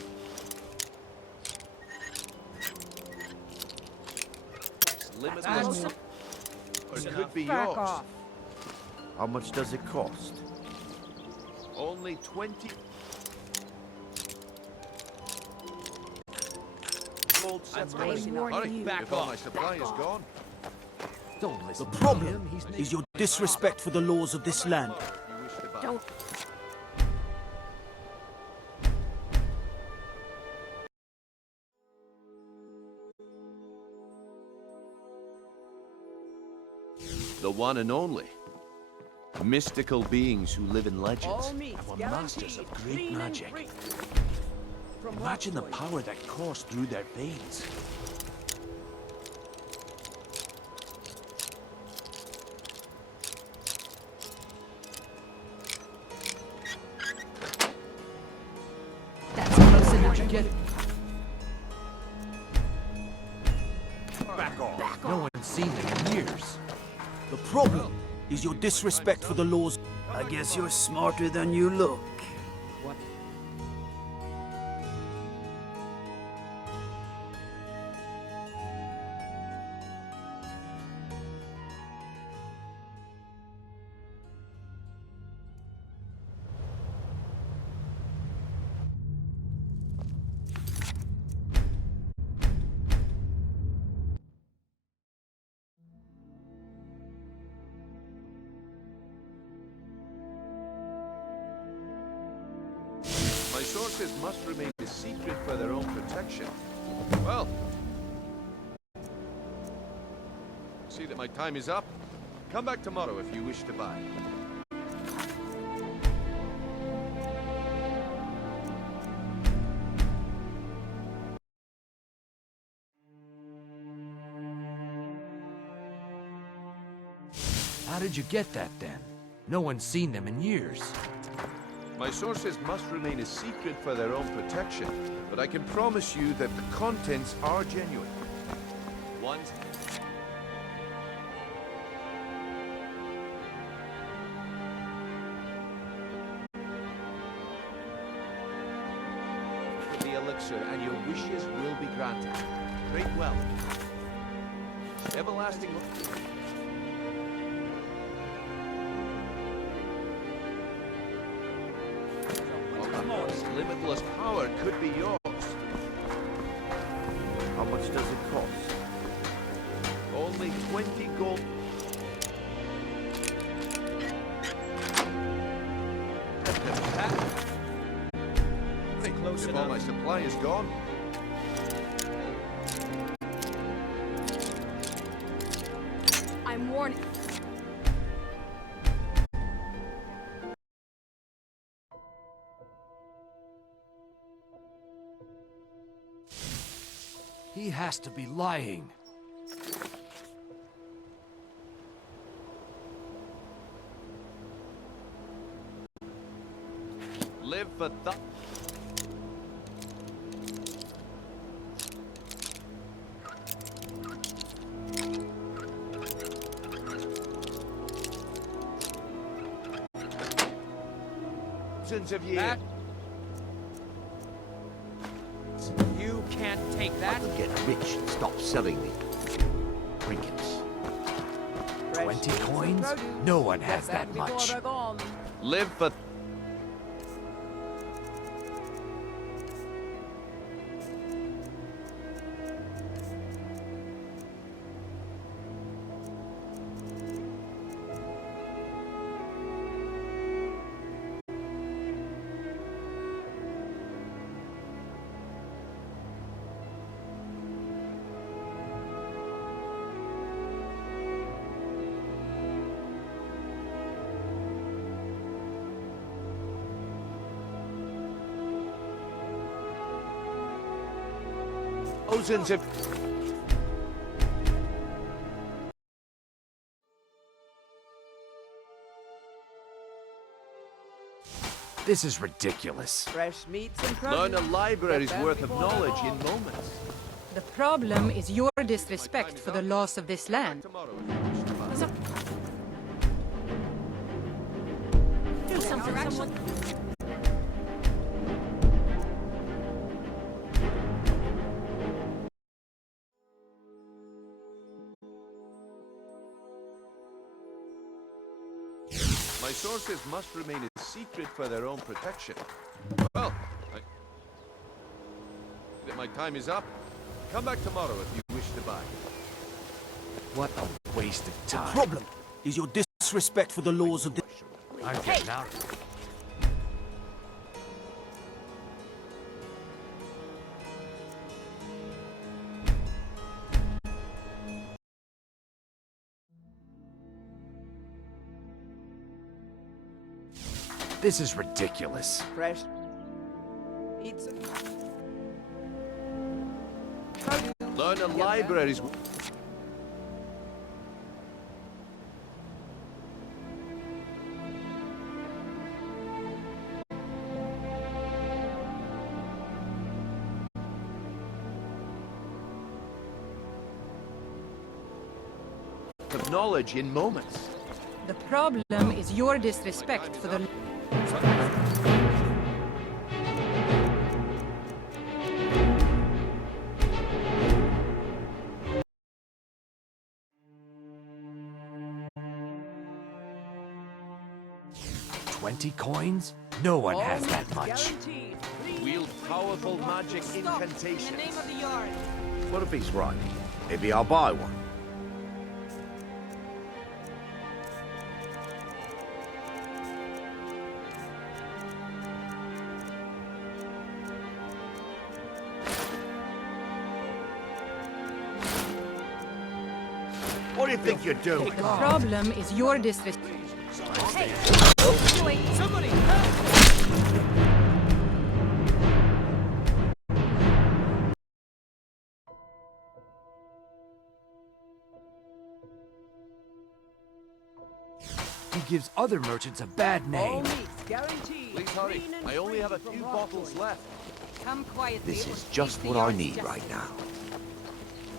Limitless, or it could be yours. How much does it cost? Only 20 gold separate. Hurry, before my supply is gone. Don't listen The problem is your disrespect for the laws of this land. Don't. The one and only. Mystical beings who live in legends. Our masters of great magic. Imagine the power that coursed through their veins. That's close enough. Did you get it? Back off. No one's seen them in years. The problem is your disrespect for the laws. I guess you're smarter than you look. My sources must remain a secret for their own protection. Well, see that my time is up. Come back tomorrow if you wish to buy. How did you get that then? No one's seen them in years. My sources must remain a secret for their own protection, but I can promise you that the contents are genuine. One's... the elixir, and your wishes will be granted. Trade well. Everlasting... Limitless power could be yours. How much does it cost? Only 20 gold. Close enough. All my supply is gone. I'm warning. He has to be lying. Live for that. Thousands of years. You can't take that. I will get rich and stop selling the trinkets. 20 coins? No one has that much. Live for... Thousands of... This is ridiculous. Fresh meats and Learn produce. a library's Get worth them of before they're knowledge in gone. moments. The problem is your disrespect for the laws of this land. Do something, someone. My sources must remain a secret for their own protection. Well, my time is up. Come back tomorrow if you wish to buy. What a waste of time. The problem is your disrespect for the laws of the... I'm getting out of here. This is ridiculous. Fresh meats and produce. Learn a Get library's... of knowledge in moments. The problem is your disrespect for the... $20? No one has that much. Wield powerful magic incantations. In the name of the Jarl. What if he's right? Maybe I'll buy one. What do you think you're doing? The problem is your disrespect. Hey! Somebody He gives other merchants a bad All name. meats guaranteed. Please hurry. Clean and I only free have a from few raw bottles food. left. Come quietly. This or is face just the what I Jarl's need justice. right now.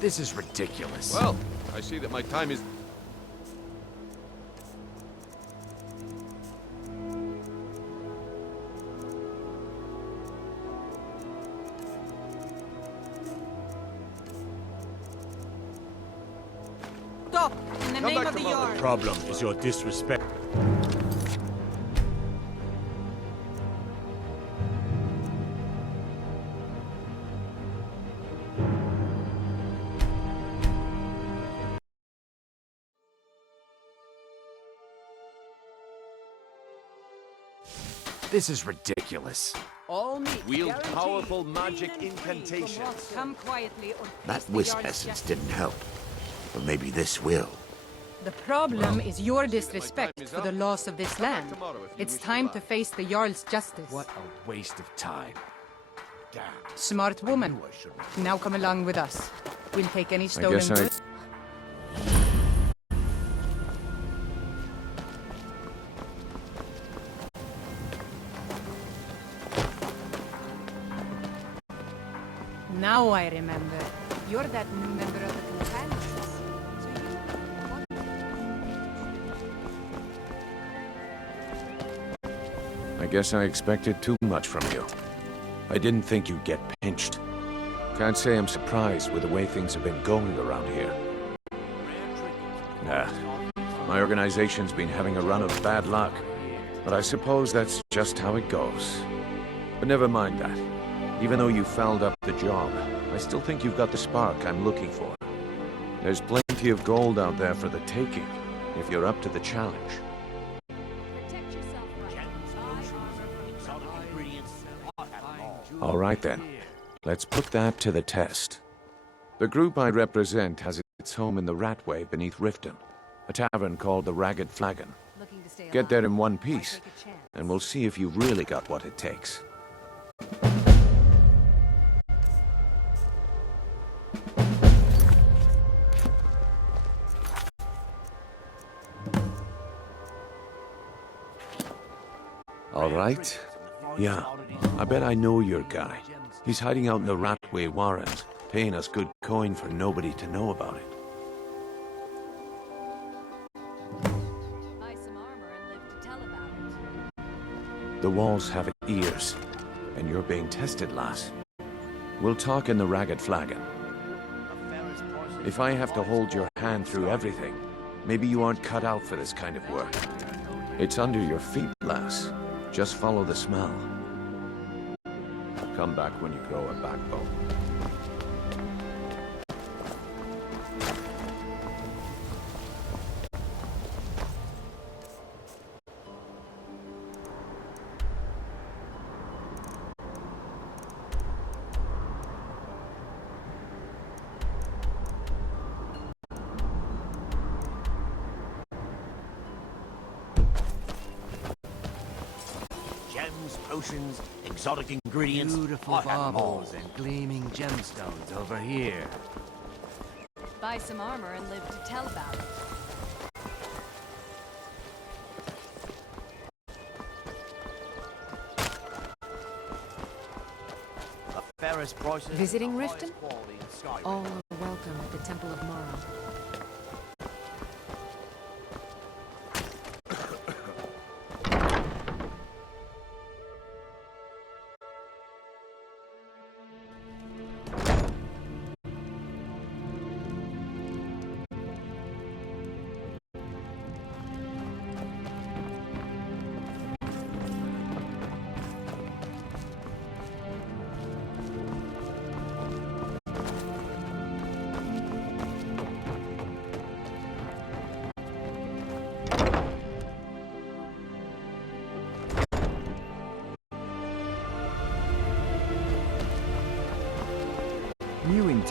This is ridiculous. Well, I see that my time is... Stop! In the name of the Jarl. The problem is your disrespect. This is ridiculous. All meats Wield guaranteed. powerful Clean magic and free from incantations. raw food. Come quietly or That face the wisp Jarl's essence justice. didn't help. But maybe this will. The problem is your disrespect for the laws of this land. It's time to face the Jarl's justice. What a waste of time. Damn. Smart woman. Now come along with us. We'll take any I stolen guess I... goods. Now I remember. You're that new member of the companions. I guess I expected too much from you. I didn't think you'd get pinched. Can't say I'm surprised with the way things have been going around here. Nah. My organization's been having a run of bad luck. But I suppose that's just how it goes. But never mind that. Even though you fouled up the job, I still think you've got the spark I'm looking for. There's plenty of gold out there for the taking, if you're up to the challenge. All right then. Let's put that to the test. The group I represent has its home in the Ratway beneath Riften, a tavern called the Ragged Flagon. Get there in one piece, and we'll see if you've really got what it takes. All right. Yeah, I bet I know your guy. He's hiding out in the Ratway Warrens, paying us good coin for nobody to know about it. buy some armor and live to tell about it. The walls have ears, and you're being tested, lass. We'll talk in the Ragged Flagon. If I have to hold your hand through everything, maybe you aren't cut out for this kind of work. It's under your feet, lass. Just follow the smell. Come back when you grow a backbone. Gems, potions, exotic ingredients. Beautiful I have 'em all. baubles and gleaming gemstones over here. Buy some armor and live to tell about it. Fairest prices. Visiting and the Riften? highest quality in Skyrim. All are welcome at the Temple of Morrow.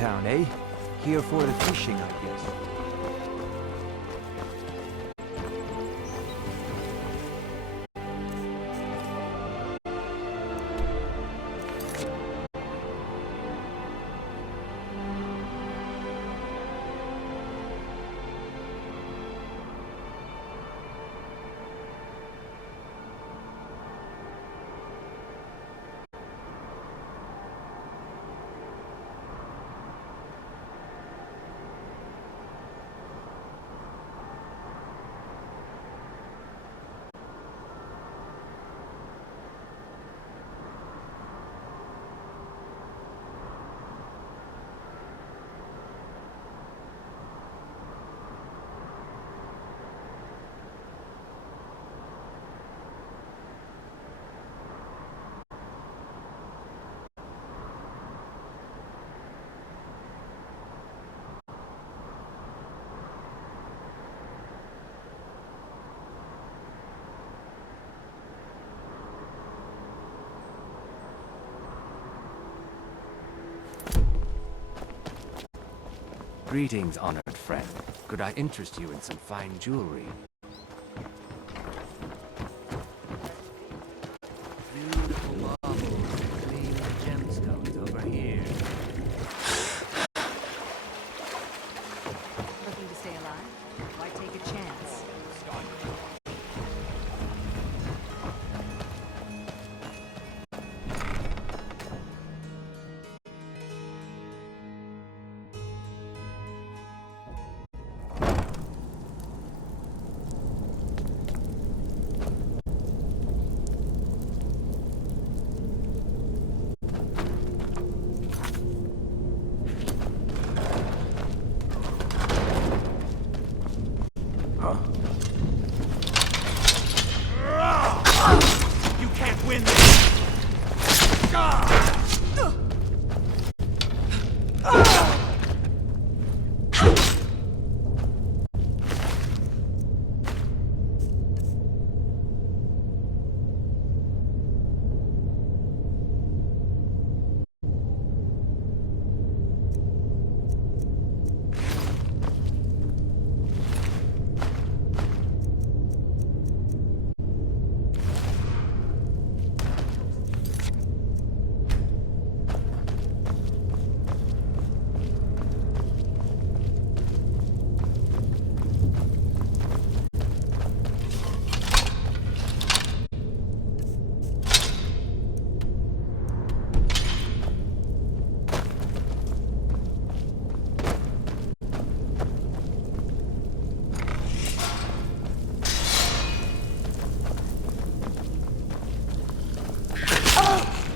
town, eh? Here for the fishing, I guess. Greetings, honored friend. Could I interest you in some fine jewelry? Beautiful marbles, clean gemstones over here. Looking to stay alive? Why take a chance? You can't win this!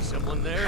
Someone there?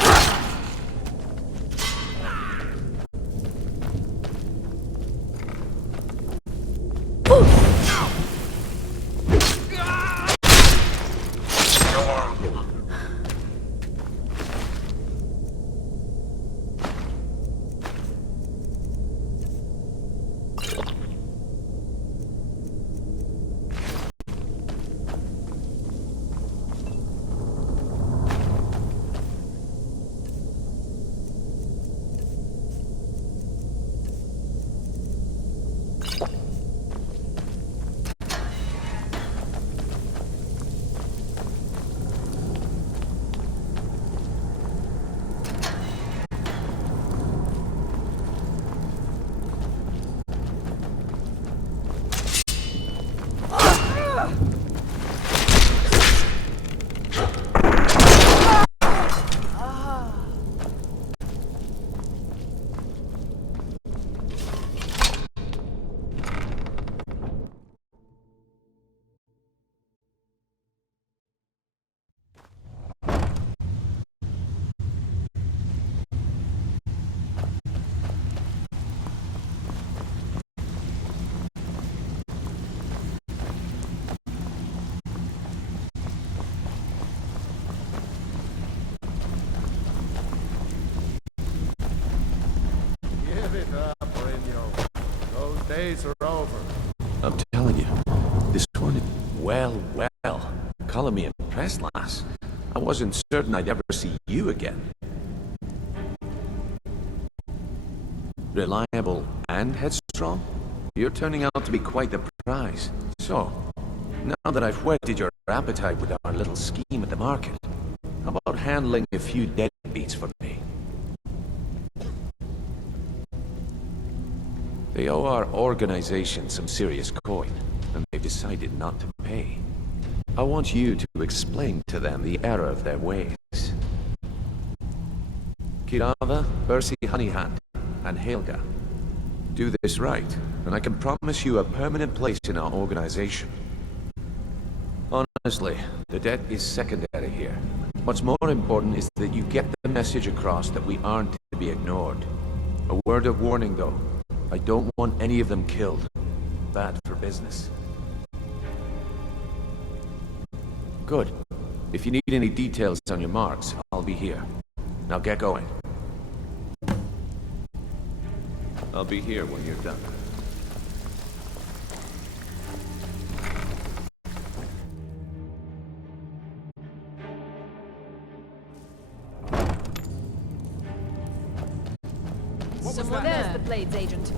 Days are over. I'm telling you, this one... Well, well. Calling me impressed, lass. I wasn't certain I'd ever see you again. Reliable and headstrong? You're turning out to be quite the prize. So, now that I've whetted your appetite with our little scheme at the market, how about handling a few deadbeats for me? They owe our organization some serious coin, and they've decided not to pay. I want you to explain to them the error of their ways. Kirava, Percy Honeyhand, and Helga. Do this right, and I can promise you a permanent place in our organization. Honestly, the debt is secondary here. What's more important is that you get the message across that we aren't to be ignored. A word of warning, though. I don't want any of them killed. Bad for business. Good. If you need any details on your marks, I'll be here. Now get going. I'll be here when you're done. There's the Blades agent.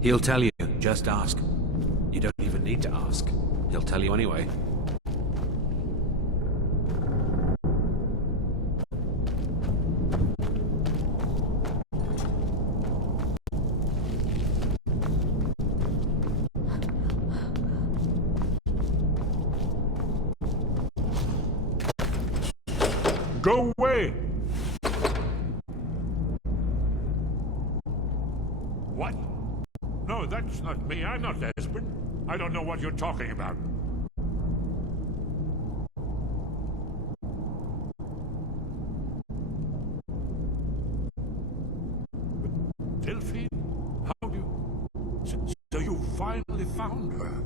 He'll tell you. Just ask. You don't even need to ask. He'll tell you anyway. Go away! What? No, that's not me. I'm not desperate. I don't know what you're talking about. Delphine? How do you... So you finally found her.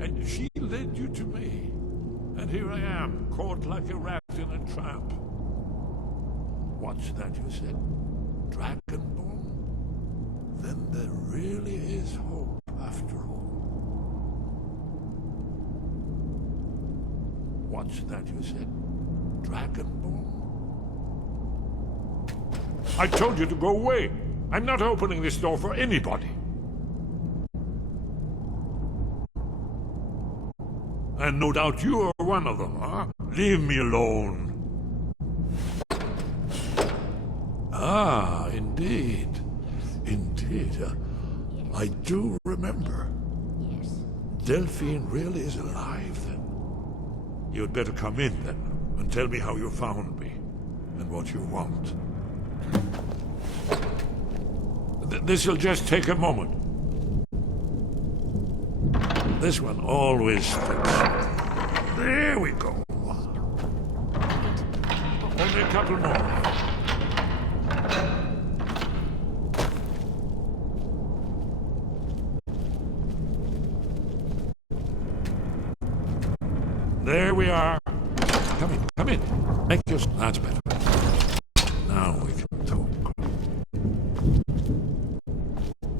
And she led you to me. And here I am, caught like a rat in a trap. What's that you said? Dragonborn? Then there really is hope after all. What's that you said? Dragonborn? I told you to go away. I'm not opening this door for anybody. And no doubt you are one of them, huh? Leave me alone. Ah, indeed. Indeed. I do remember. Yes. Delphine really is alive, then. You'd better come in, then, and tell me how you found me, and what you want. This'll just take a moment. This one always sticks. There we go. Only a couple more. There we are. Come in, come in. Make your... That's better. Now we can talk.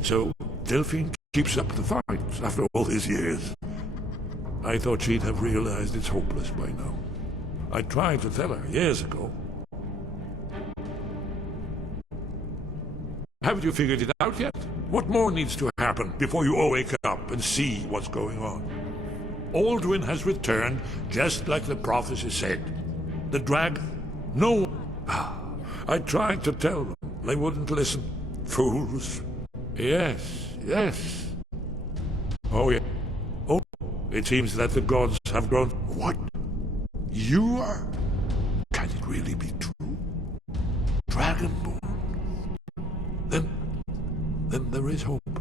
So, Delphine keeps up the fight after all these years. I thought she'd have realized it's hopeless by now. I tried to tell her years ago. Haven't you figured it out yet? What more needs to happen before you all wake up and see what's going on? Alduin has returned, just like the prophecy said. The dragon... No... I tried to tell them. They wouldn't listen. Fools. Yes, yes. Oh, yeah. Oh, it seems that the gods have grown... What? You are... Can it really be true? Dragonborn? Then there is hope.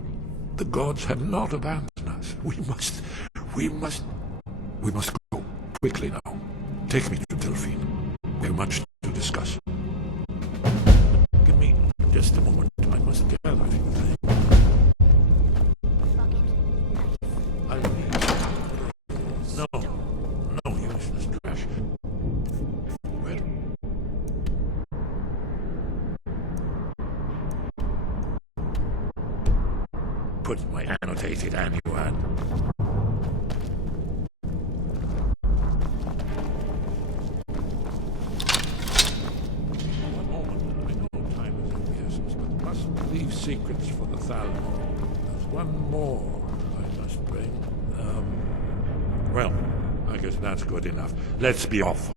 The gods have not abandoned us. We must go. Quickly now. Take me to Delphine. We have much to discuss. Give me just a moment. I must gather things. I'll need... No useless trash. Where? Put my annotated annual. One moment. I know time is of the essence, but must leave secrets for the Thalmor. There's one more I must bring. Well, I guess that's good enough. Let's be off.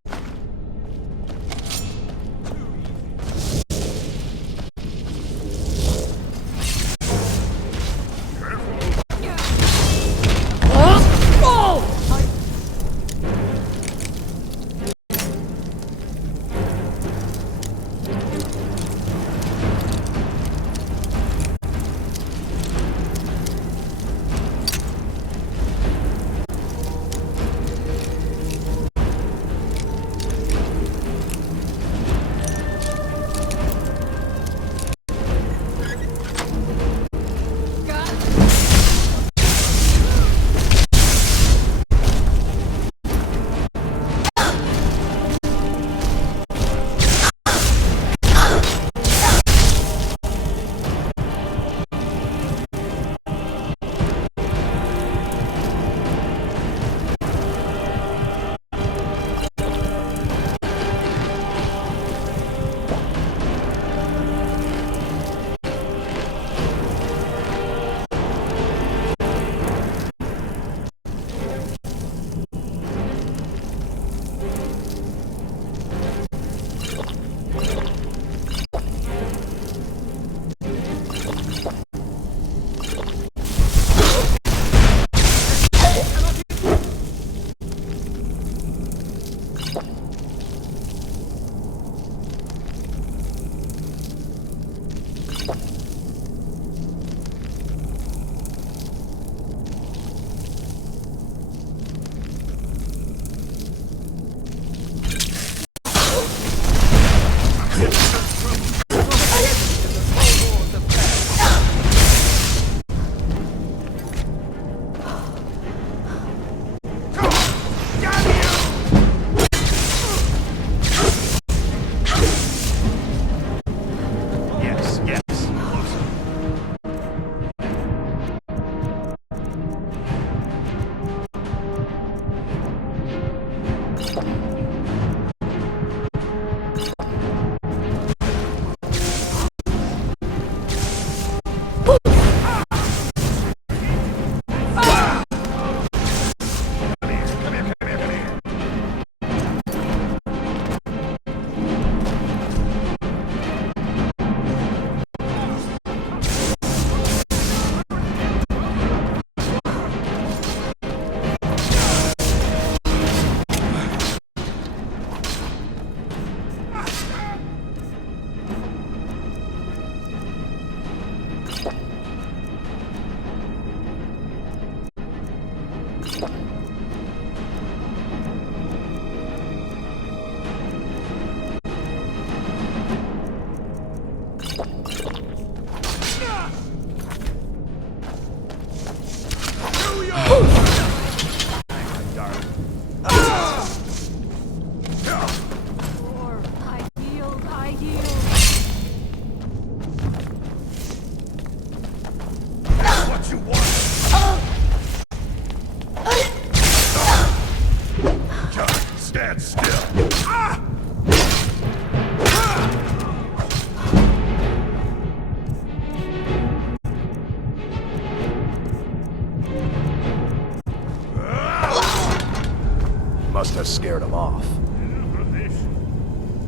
Must have scared him off.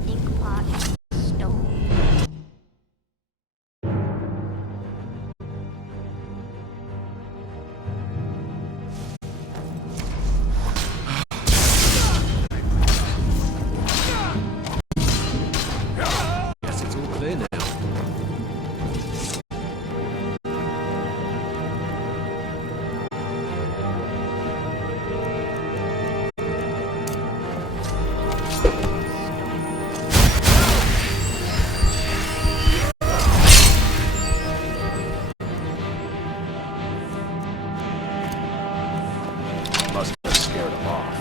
Inkpot, stone. Guess it's all clear now. Must have scared him off.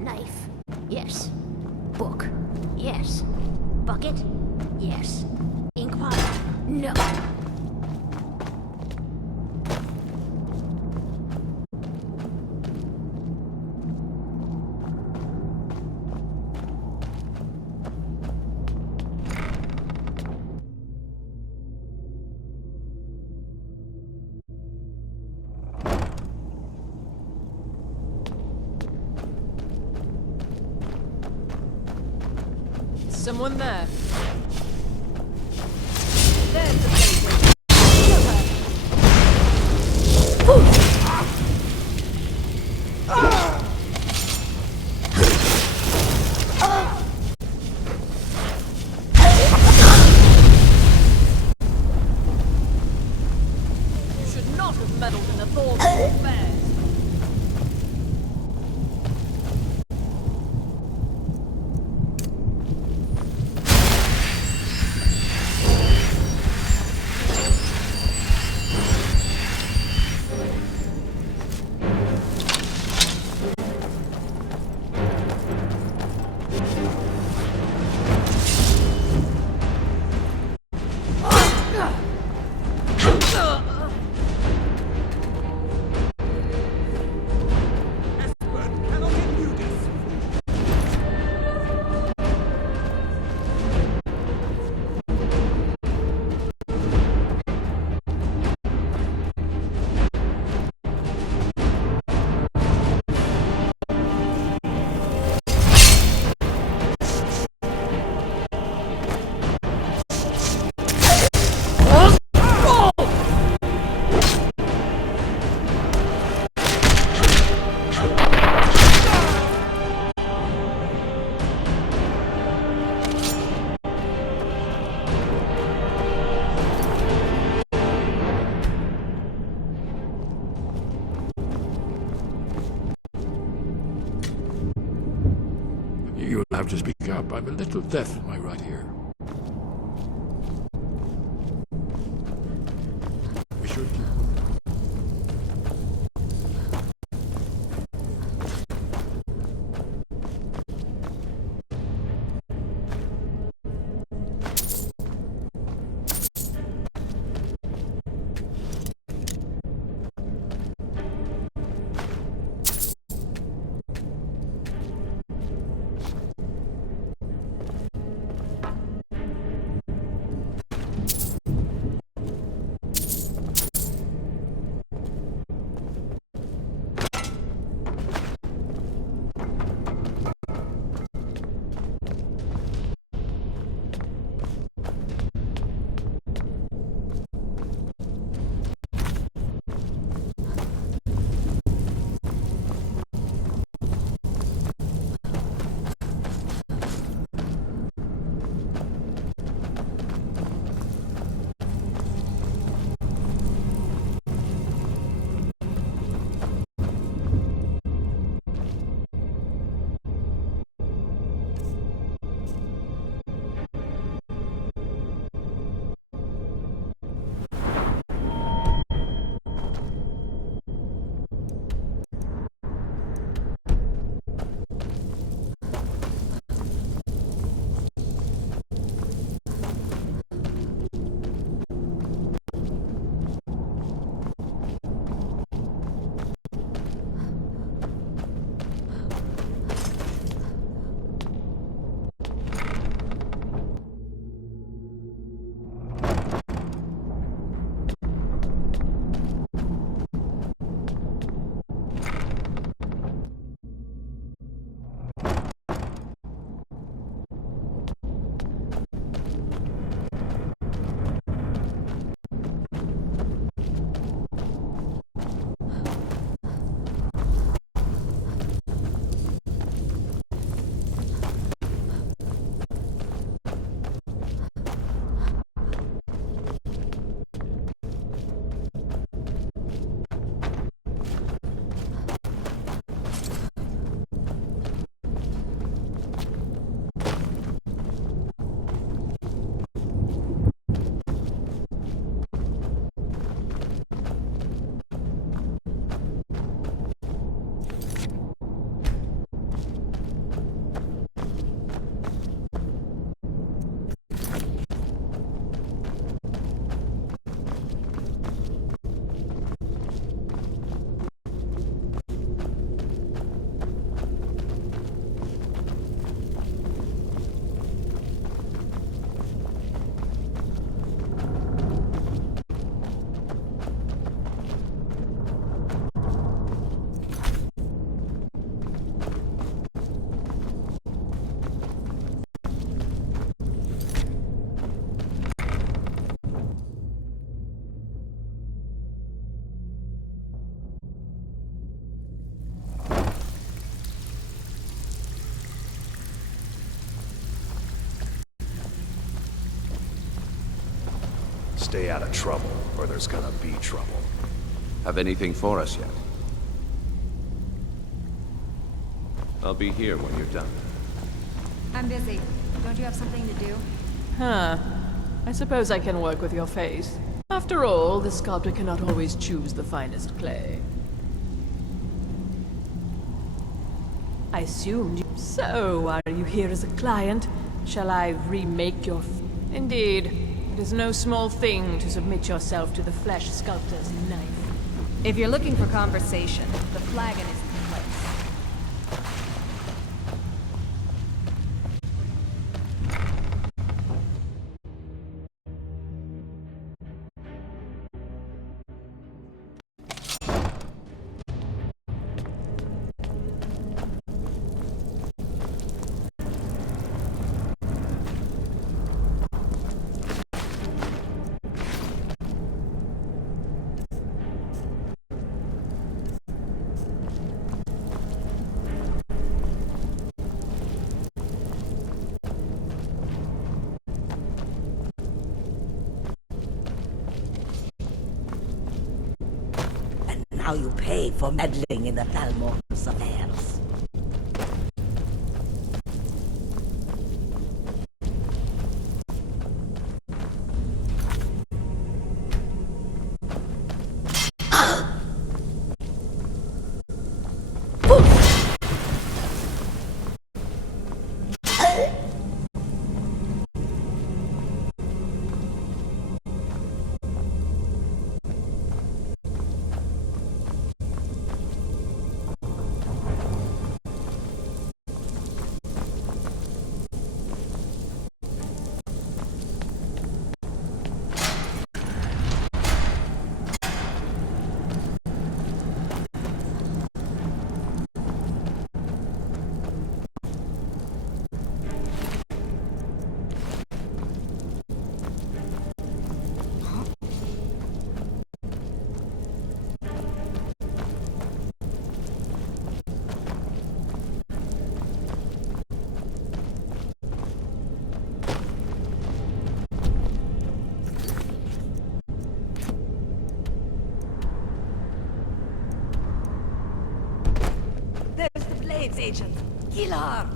Knife. Yes. Book. Yes. Bucket. Yes. Inkpot. No. Someone there. There's the lady. Kill her. You should not have meddled in the Thorn's affairs. You'll have to speak up. I'm a little deaf in my right ear. We should... stay out of trouble, or there's gonna be trouble. Have anything for us yet? I'll be here when you're done. I'm busy. Don't you have something to do? Huh. I suppose I can work with your face. After all, the sculptor cannot always choose the finest clay. I assumed you... So, are you here as a client? Shall I remake your... Indeed. It is no small thing to submit yourself to the flesh sculptor's knife. If you're looking for conversation, the flagon isn't the place. How you pay for meddling in the Thalmor's affairs. There's the Blades agent. Kill her!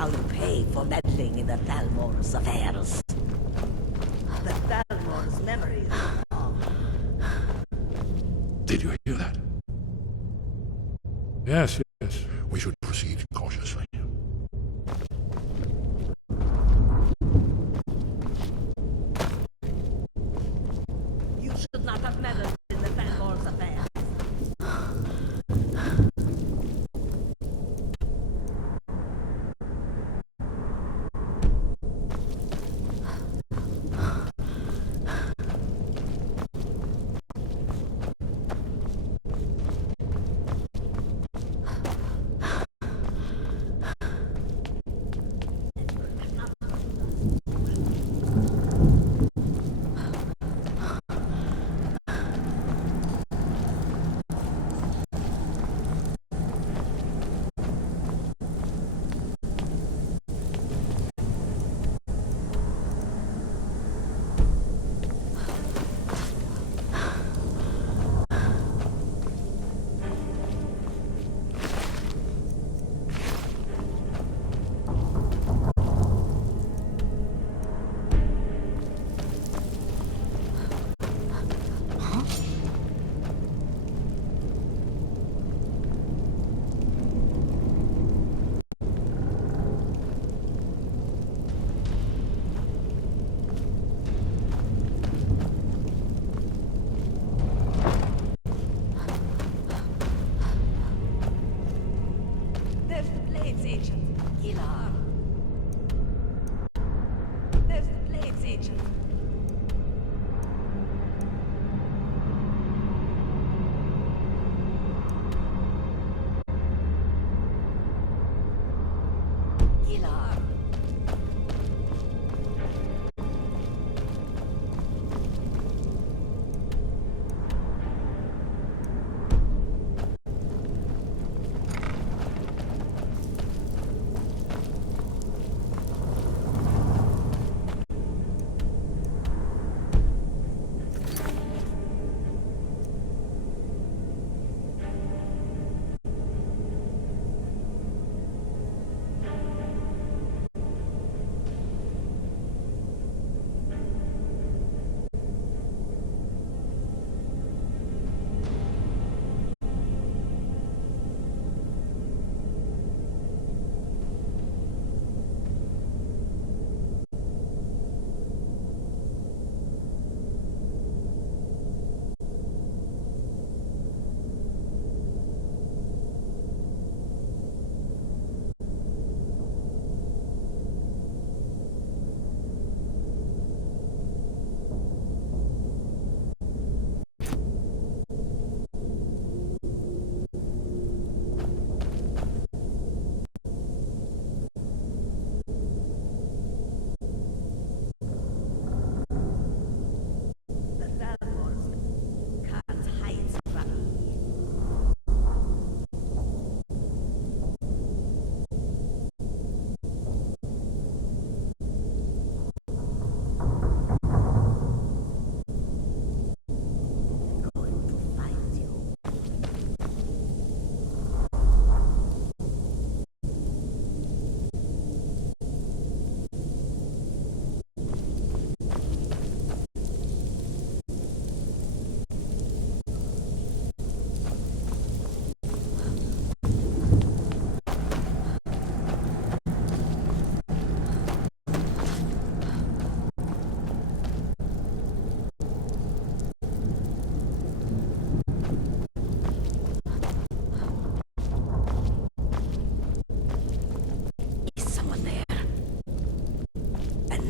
How you pay for meddling in the Thalmor's affairs. The Thalmor's memories. Did you hear that? Yes, yes. We should proceed cautiously. You should not have meddled in the Thalmor's affairs. There's the Blades agent, Gilar. There's the Blades agent. Gilar.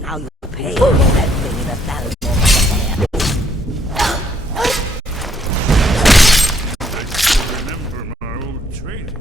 Now you pay for that thing in the Thalmor's affair. I still remember my old training.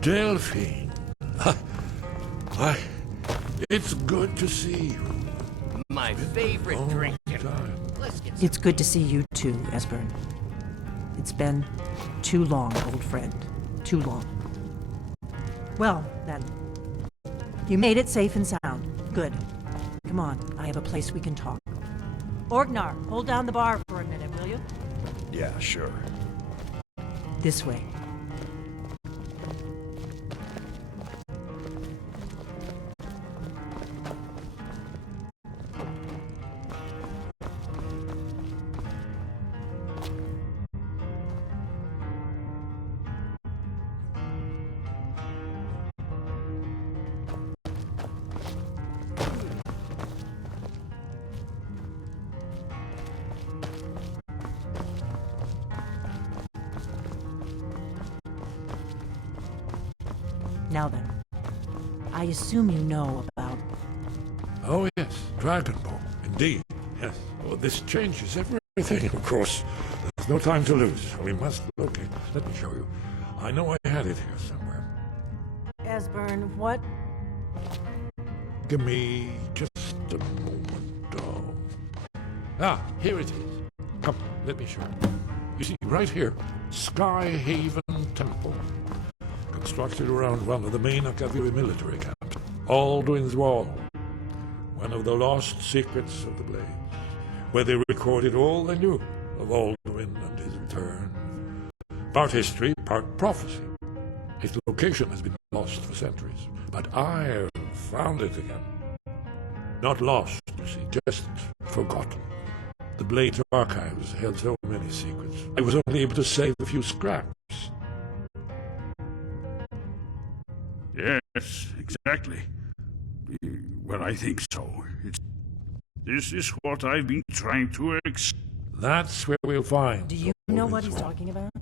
Delphine. Why, it's good to see you. My favorite drink. Let's get It's good to see you too, Esbern. It's been too long, old friend. Too long. Well, then. You made it safe and sound. Good. Come on, I have a place we can talk. Orgnar, hold down the bar for a minute, will you? Yeah, sure. This way. Now then, I assume you know about... Oh yes, Dragon Ball. Indeed, yes. Oh, this changes everything, of course. There's no time to lose. We must locate. Let me show you. I know I had it here somewhere. Esbern, what? Give me just a moment. Oh. Here it is. Come, let me show you. You see, right here, Skyhaven Temple. Constructed around one of the main Akaviri military camps. Alduin's Wall. One of the lost secrets of the Blades. Where they recorded all they knew of Alduin and his return. Part history, part prophecy. Its location has been lost for centuries. But I've found it again. Not lost, you see, just forgotten. The Blades archives held so many secrets. I was only able to save a few scraps. Yes, exactly. Well, I think so. This is what I've been trying to That's where we'll find. Do you know what he's talking about?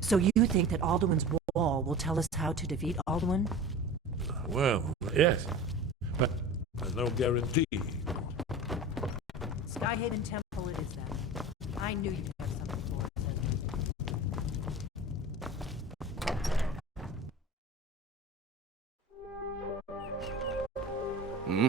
So you think that Alduin's Wall will tell us how to defeat Alduin? Well, yes. But there's no guarantee. Skyhaven Temple it is then. I knew you'd have something for us, Hmm?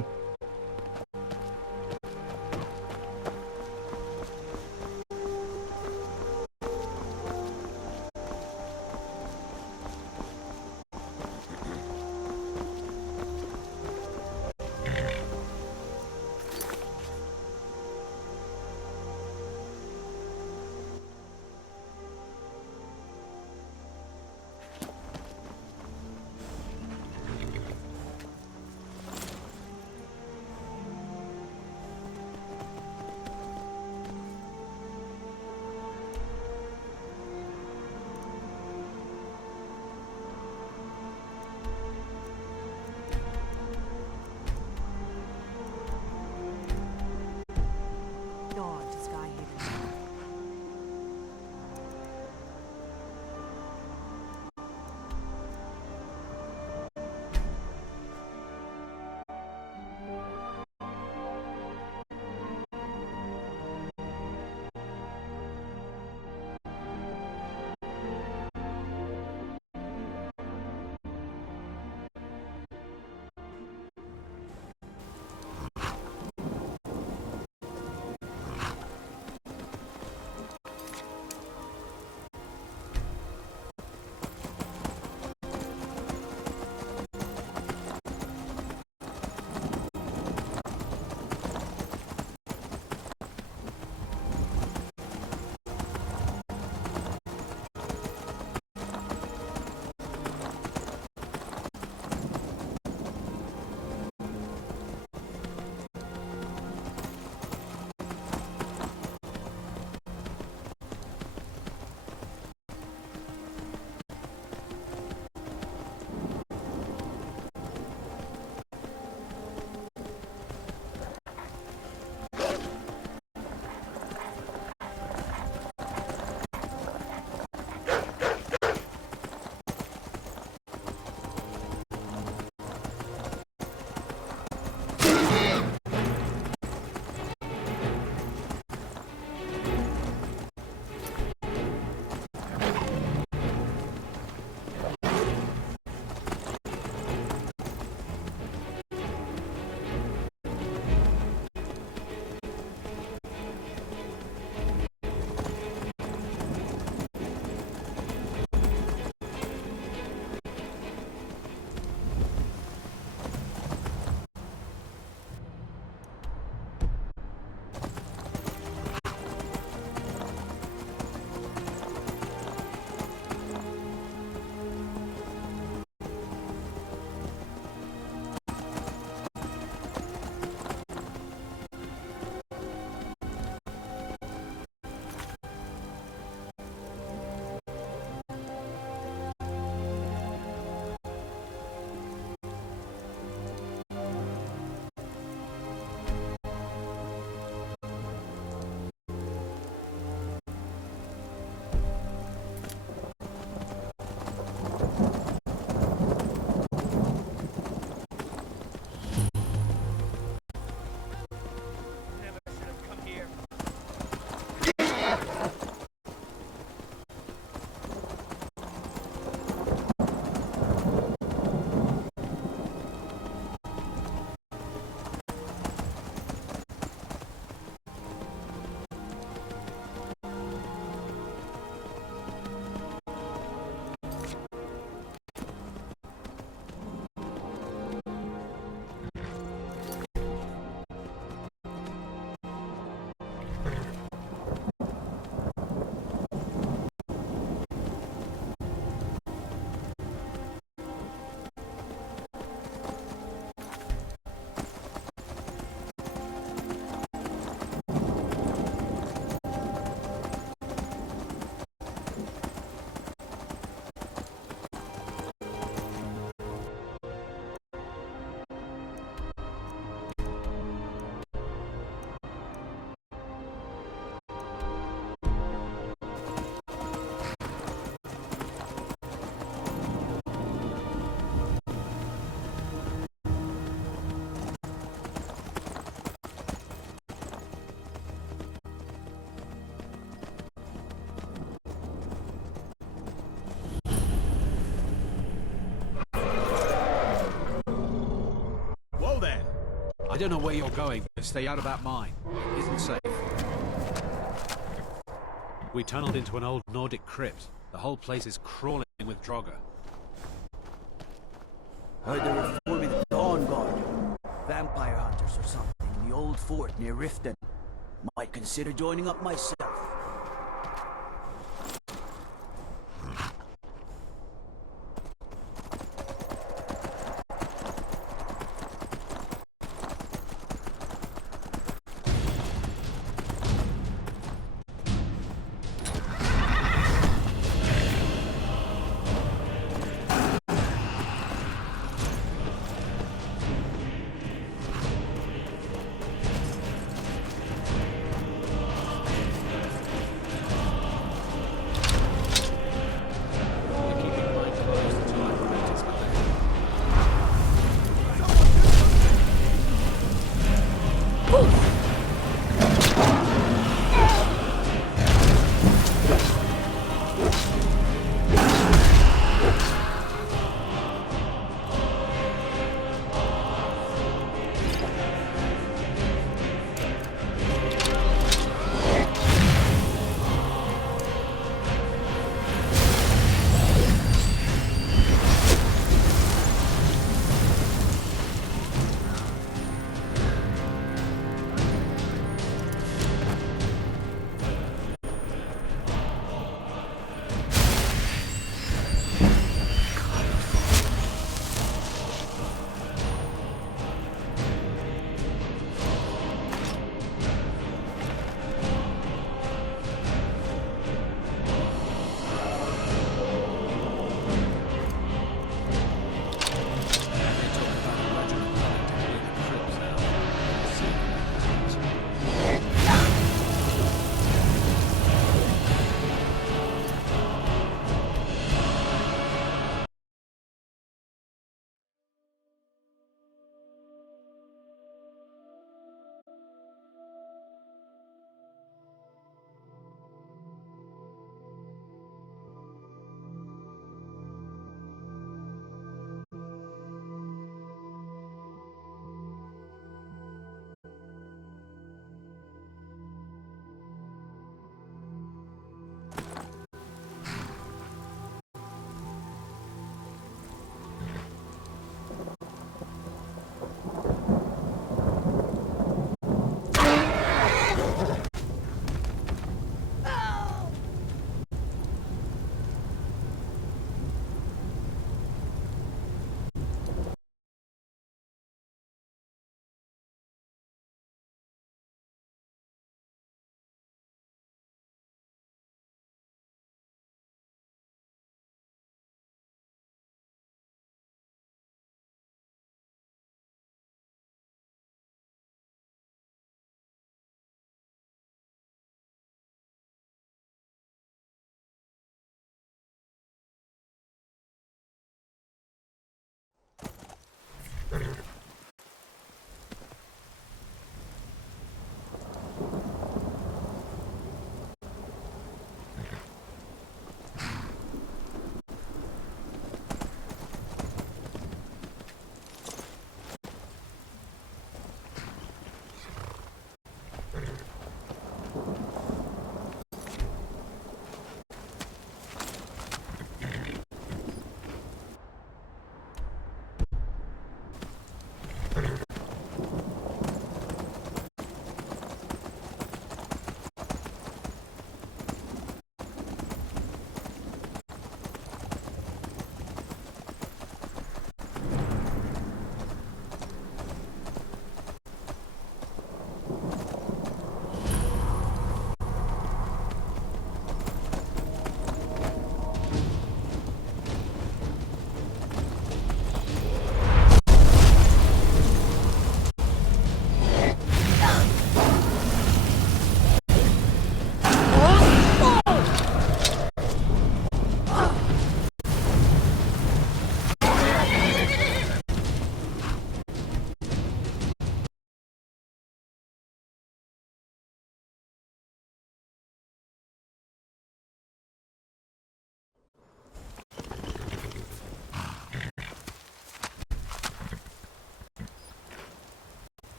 don't know where you're going, but stay out of that mine. It isn't safe. We tunneled into an old Nordic crypt. The whole place is crawling with Draugr. Heard they're reforming the Dawn Guard. Vampire hunters or something in the old fort near Riften. Might consider joining up myself.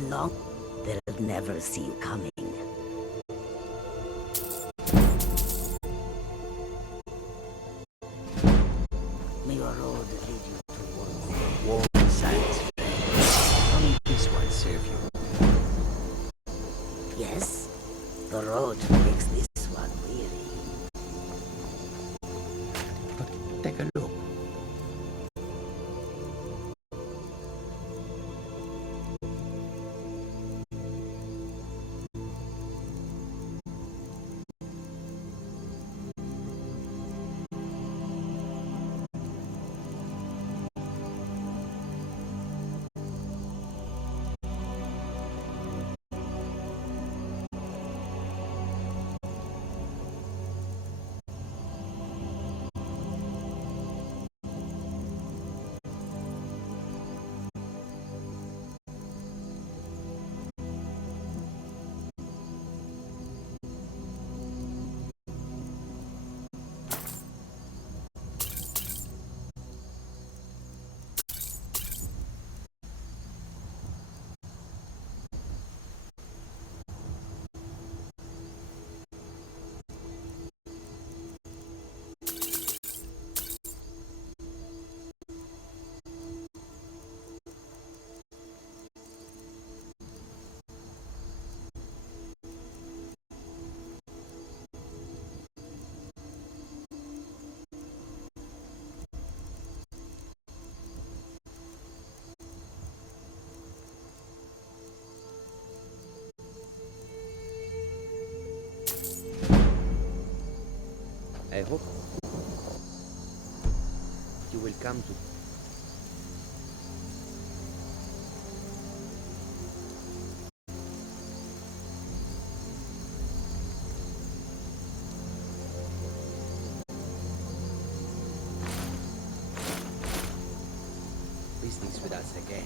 the long, they'll never see you coming. May your road lead you towards the warm sands. How may this one serve you? Yes, the road makes this one weary. But take a look. I hope you will come to... business with us again.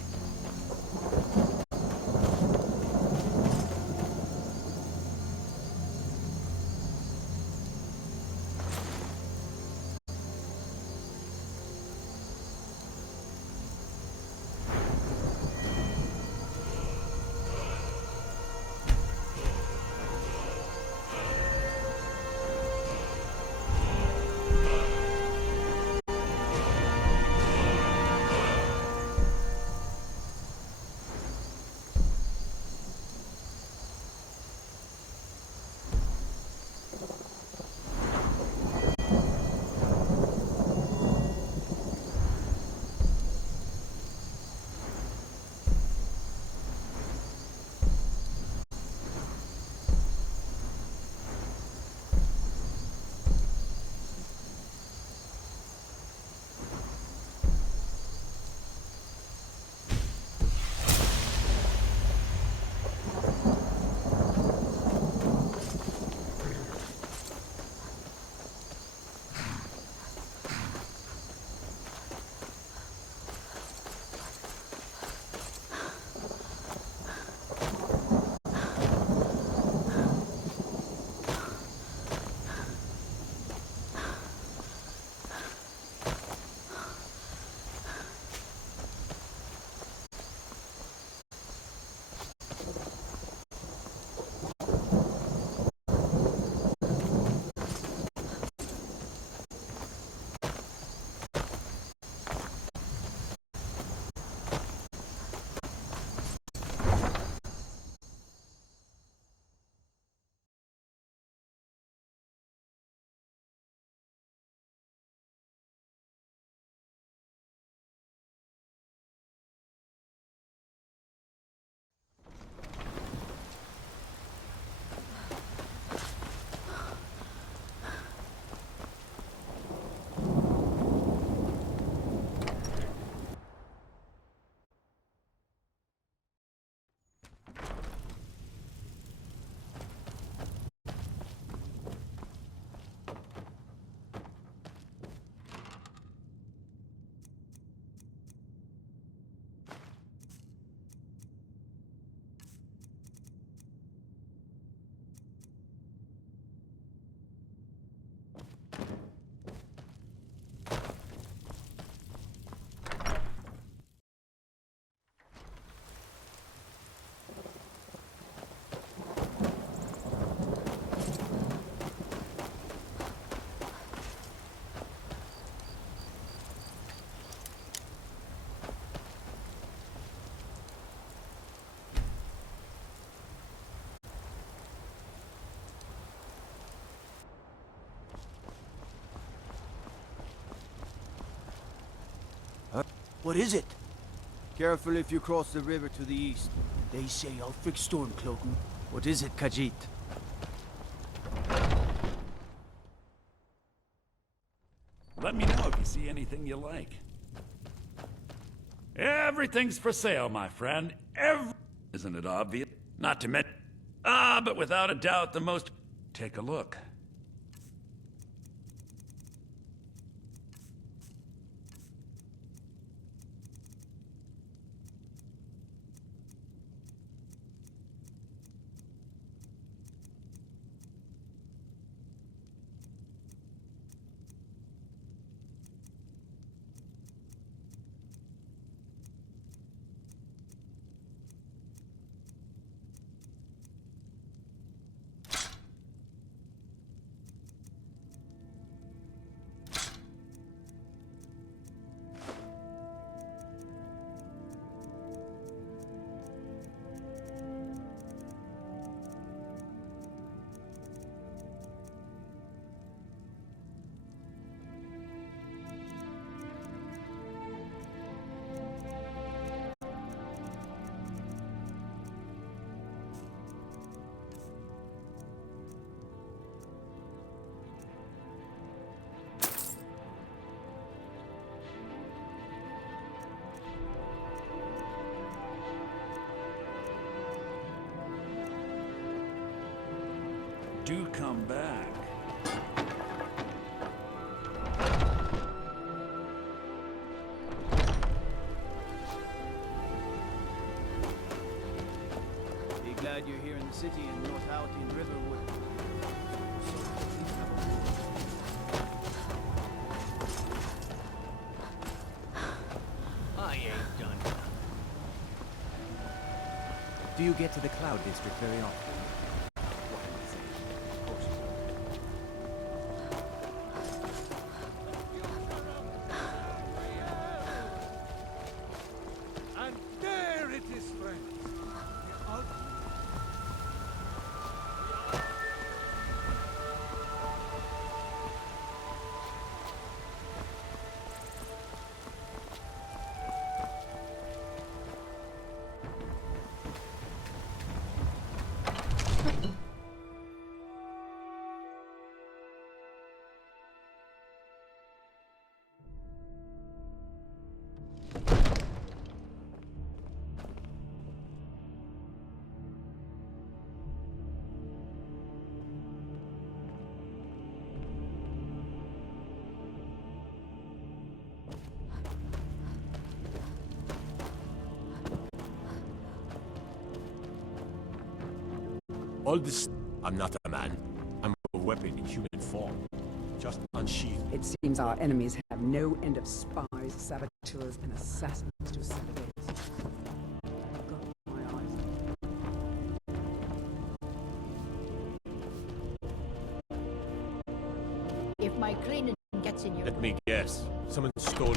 What is it? Careful if you cross the river to the east. They say Ulfric's Stormcloak. What is it, Khajiit? Let me know if you see anything you like. Everything's for sale, my friend. Isn't it obvious? Not to mention... but without a doubt, the most... Take a look. Do come back. Be glad you're here in the city and not out in Riverwood. I ain't done. Do you get to the Cloud District very often? And there it is, friends. All this... I'm not a man. I'm a weapon in human form. Just unsheathed. It seems our enemies have no end of spies, saboteurs, and assassins to send against us. I've got my eyes. If my cleaning gets in your... Let me guess. Someone stole...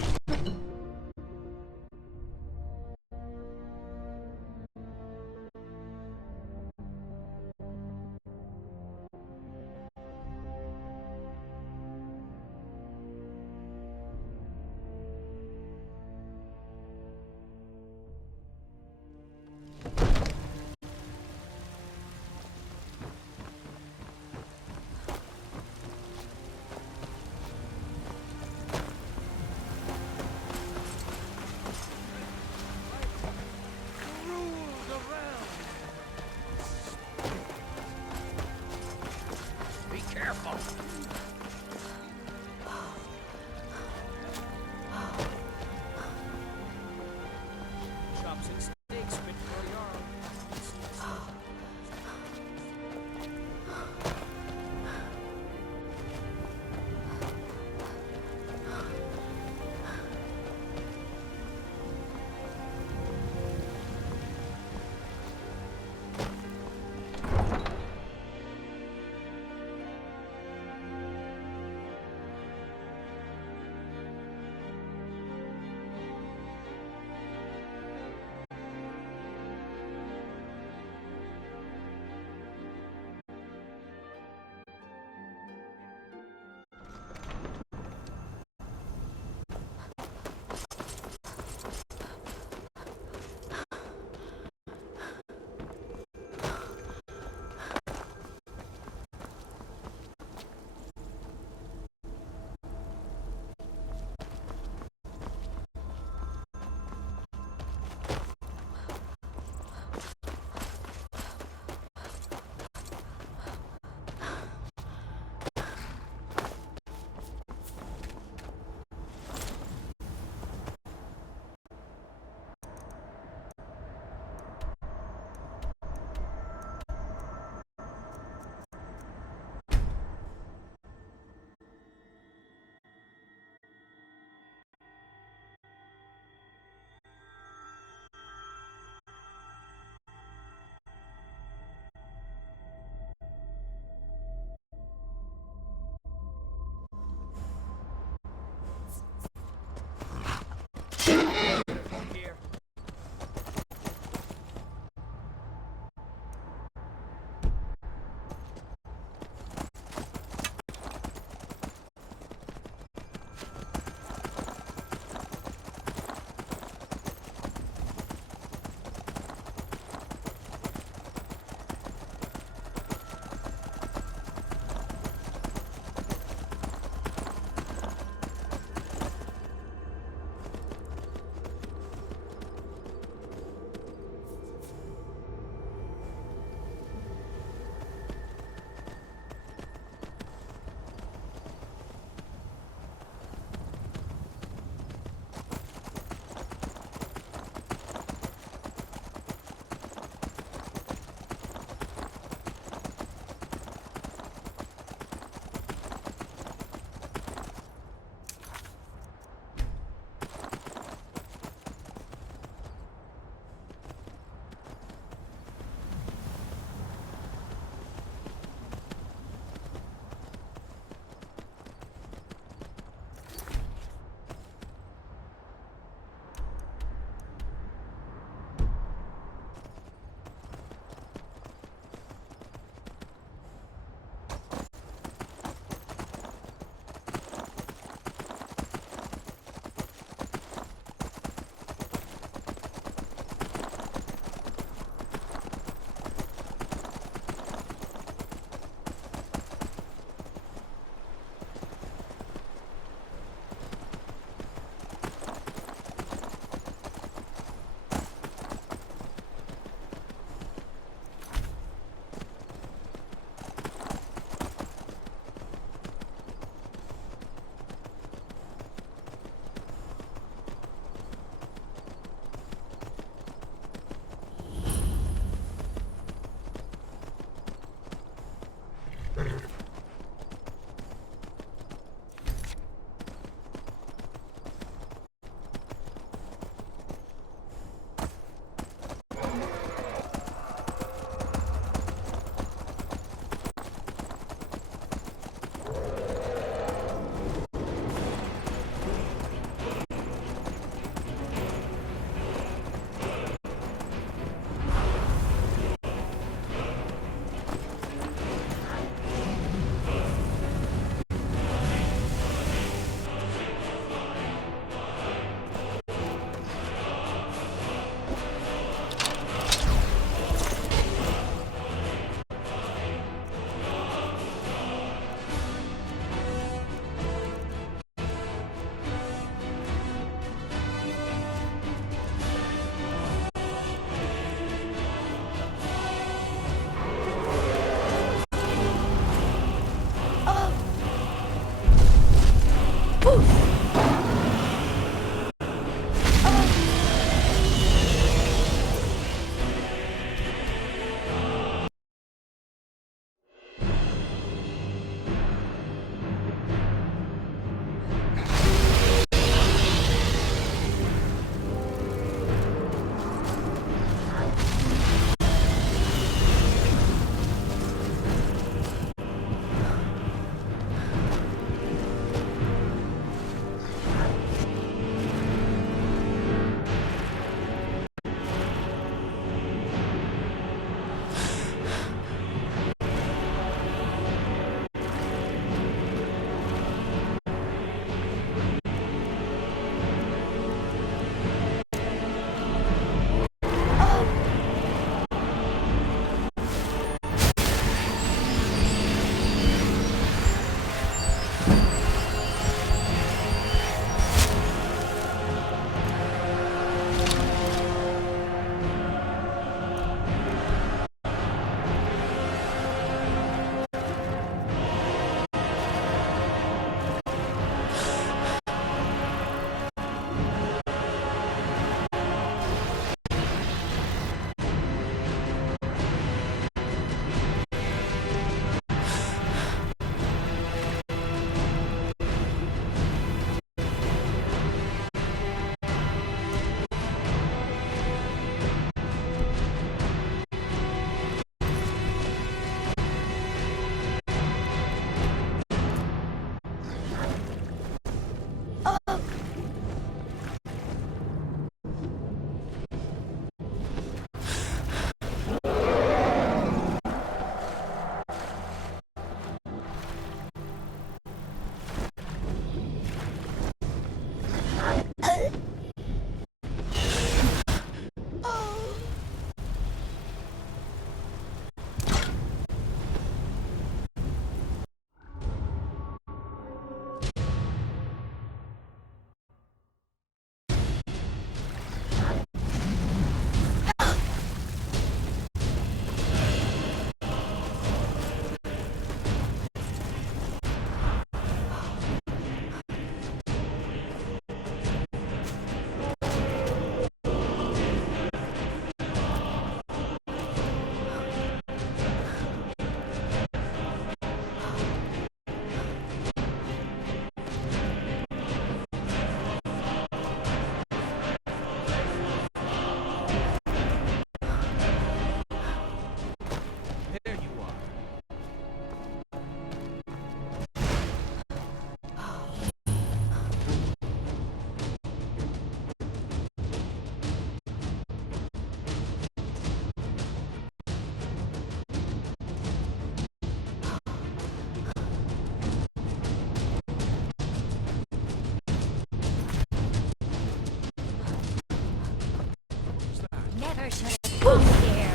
person has come here.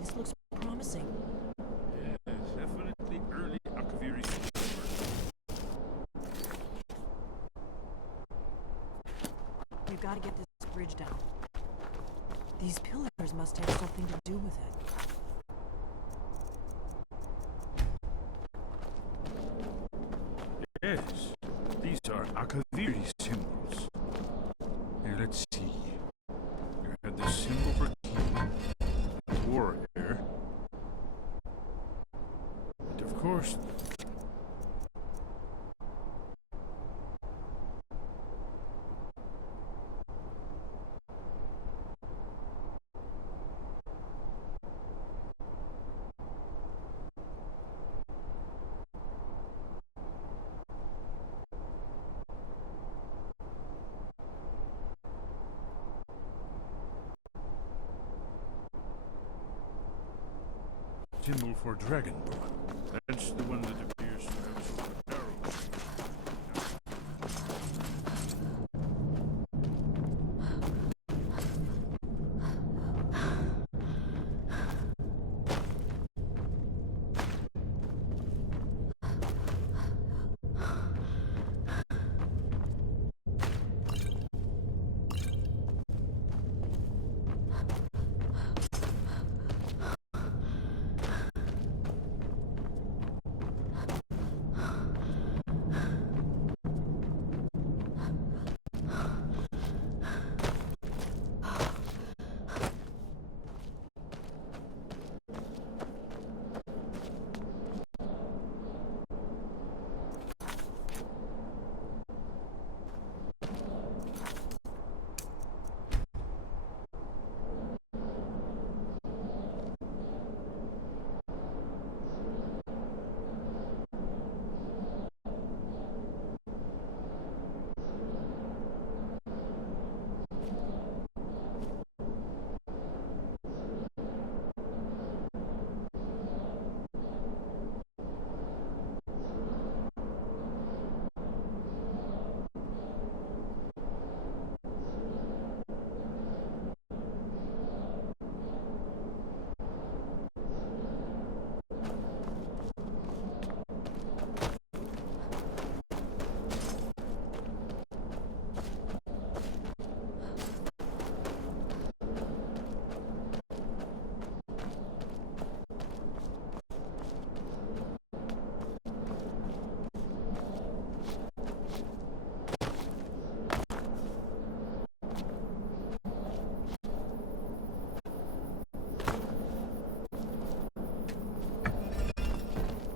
This looks promising. Yes, definitely early Akaviri. We've got to get this bridge down. These pillars must have something to do with it. Yes, these are Akaviri symbols. Here, let's see. You had the symbol for king, warrior, and of course, symbol for dragonborn. That's the one that appears to have sort of arrows.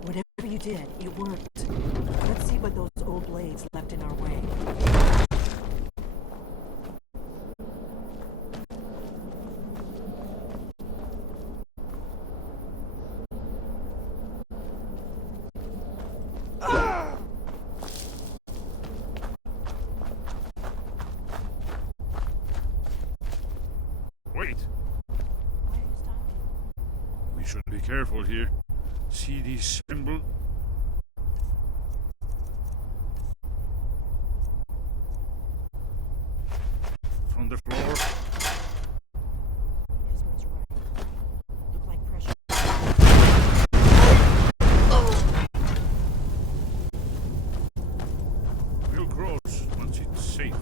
Whatever you did, it worked. Let's see what those old blades left in our way. Wait! We should be careful here. See these symbols? On the floor. Look like pressure. house once it's safe.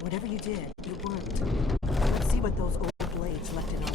Whatever you did, it worked. Let's see what those old blades left in our...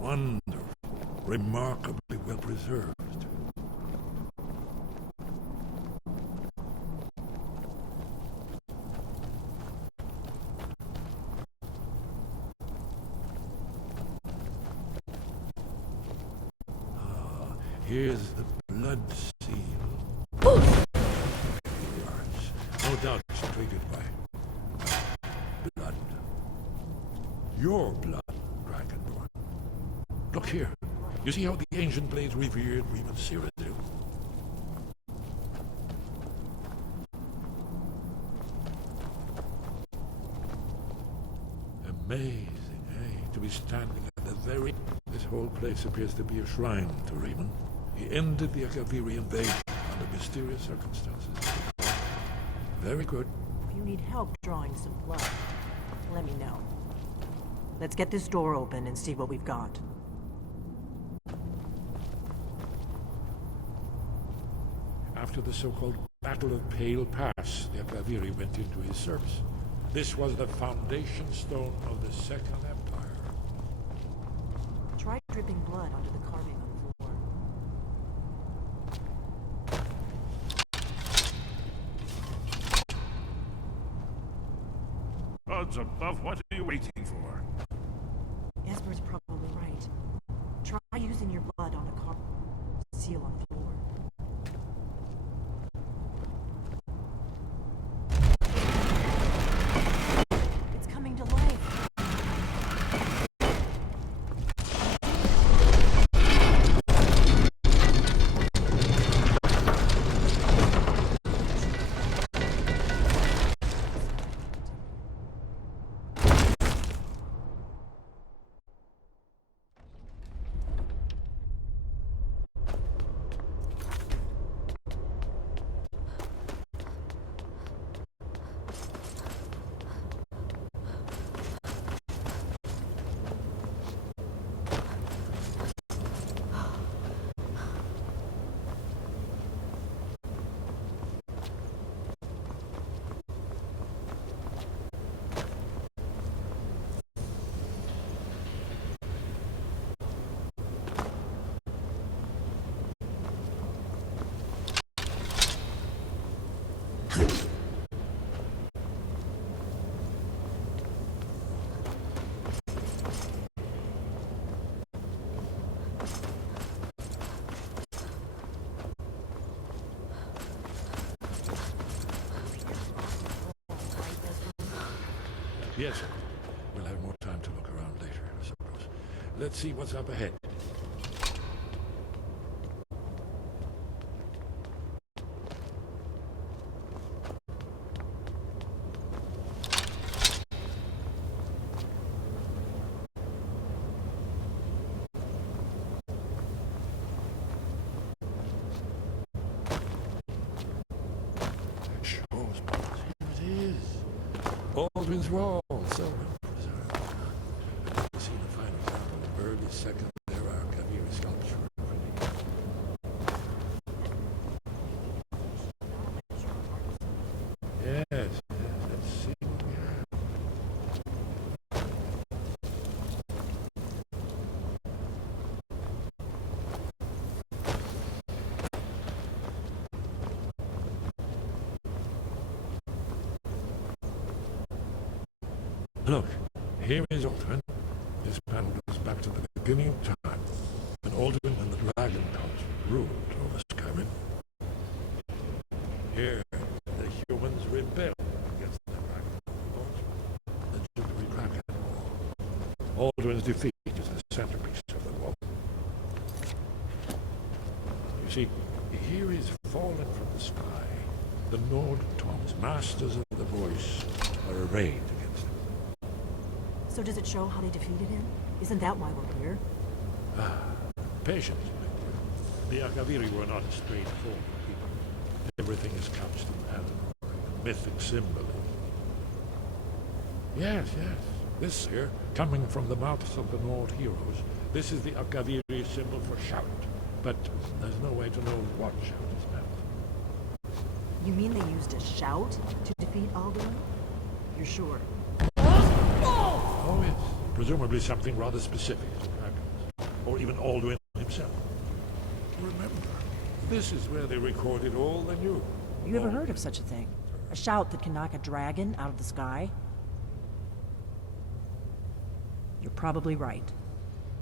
Wonderful. Remarkably well preserved. Here's the blood seal. No doubt it's triggered by blood. Your blood, Dragonborn. Look here. You see how the ancient blades revered Reman Cyrodiil? Amazing, eh? To be standing at the very... This whole place appears to be a shrine to Reman. He ended the Akaviri invasion under mysterious circumstances. Very good. If you need help drawing some blood, let me know. Let's get this door open and see what we've got. After the so-called Battle of Pale Pass, the Akaviri went into his service. This was the foundation stone of the Second Empire. Try dripping blood onto the carving on the floor. Odds above, what are you waiting for? Esper's probably right. Try using your blood on the carving seal on the floor. It's coming to life. Yes, sir. We'll have more time to look around later, I suppose. Let's see what's up ahead. Baldwin's Wall, so preserved. I've seen a fine example of early second era Kaviri sculpture. Yes, let's see what we have. Look, here is Alduin. This panel goes back to the beginning of time, when Alduin and the Dragon Cult ruled over Skyrim. Here, the humans rebelled against the Dragon Cult. Legendary Dragon War. Alduin's defeat is the centerpiece of the wall. You see, here is fallen from the sky. The Nord Tongs, masters of the voice, are arrayed against him. So does it show how they defeated him? Isn't that why we're here? Patience, my dear. The Akaviri were not a straightforward people. Everything is couched in allegory, mythic symbolism. Yes, yes. This here, coming from the mouths of the Nord heroes, this is the Akaviri symbol for shout. But there's no way to know what shout is meant. You mean they used a shout to defeat Alduin? You're sure? Oh, yes. Presumably something rather specific to dragons. Or even Alduin himself. Remember, this is where they recorded all they knew. You ever heard of such a thing? A shout that can knock a dragon out of the sky? You're probably right.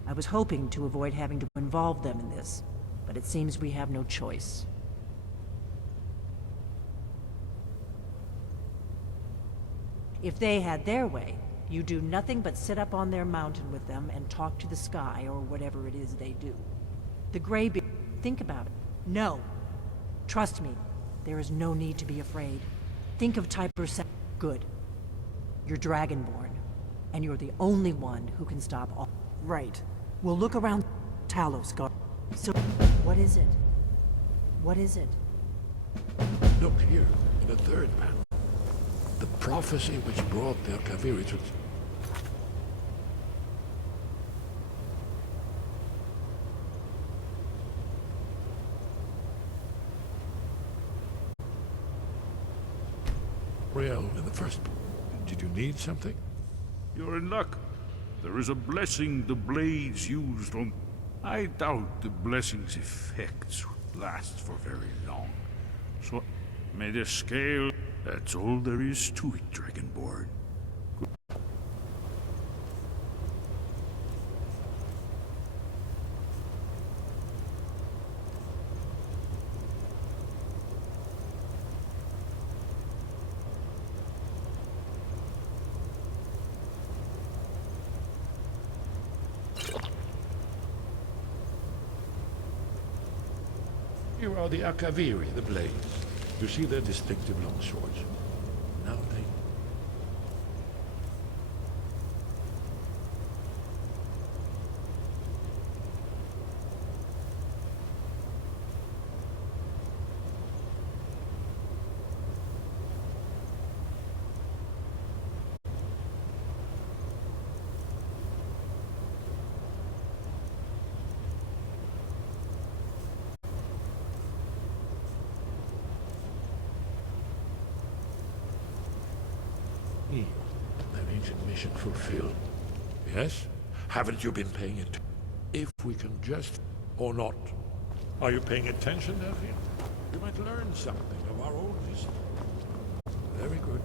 I was hoping to avoid having to involve them in this, but it seems we have no choice. If they had their way, you do nothing but sit up on their mountain with them and talk to the sky or whatever it is they do. The Greybeard, think about it. No. Trust me, there is no need to be afraid. Think of Typer. Good. You're Dragonborn, and you're the only one who can stop all. Right. We'll look around Talos Garden. So, what is it? What is it? Look here, in the third panel. The prophecy which brought the Akaviri to... Real in the first... Did you need something? You're in luck. There is a blessing the blades used on... I doubt the blessing's effects would last for very long. So, may the scale... That's all there is to it, Dragonborn. Here are the Akaviri, the blades. You see their distinctive long swords. Now they... Their ancient mission fulfilled. Yes? Haven't you been paying it? If we can just... or not. Are you paying attention, Delphine? You might learn something of our own history. Very good.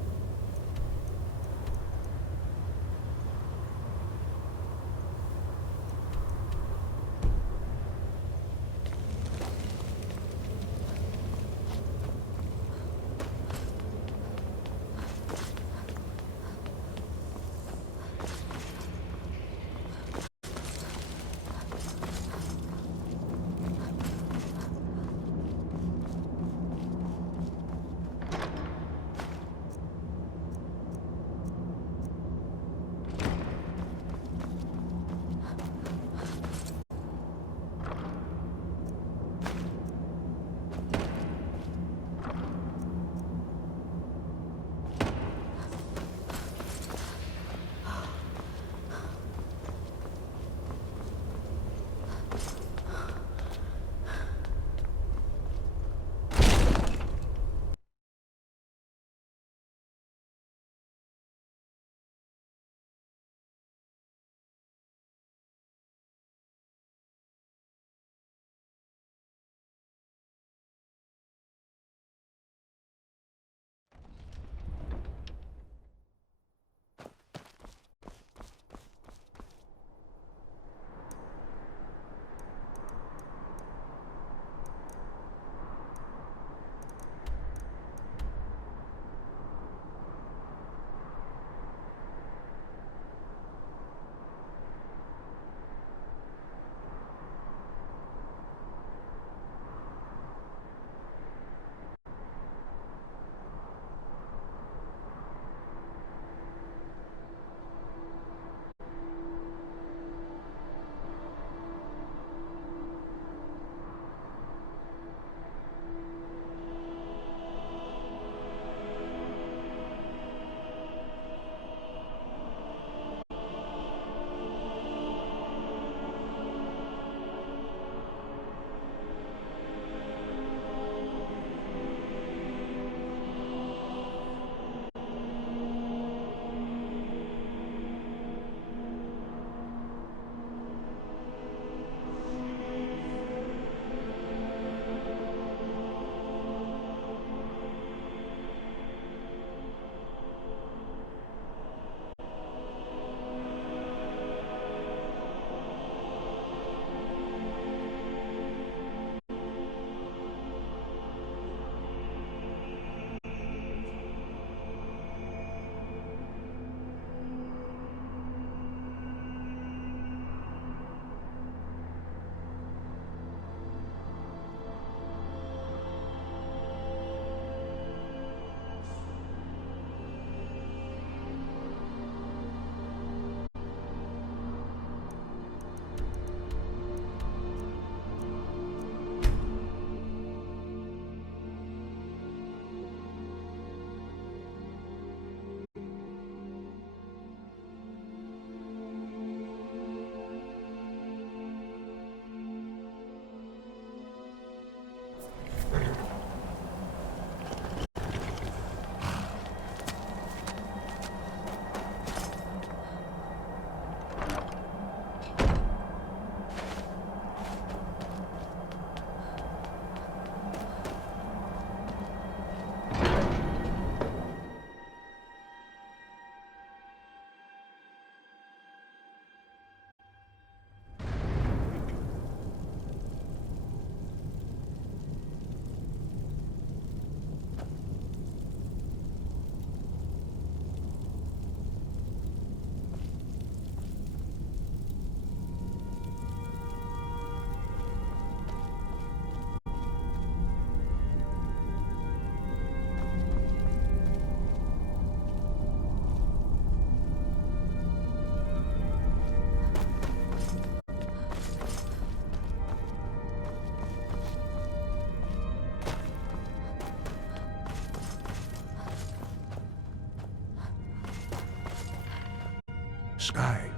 Sky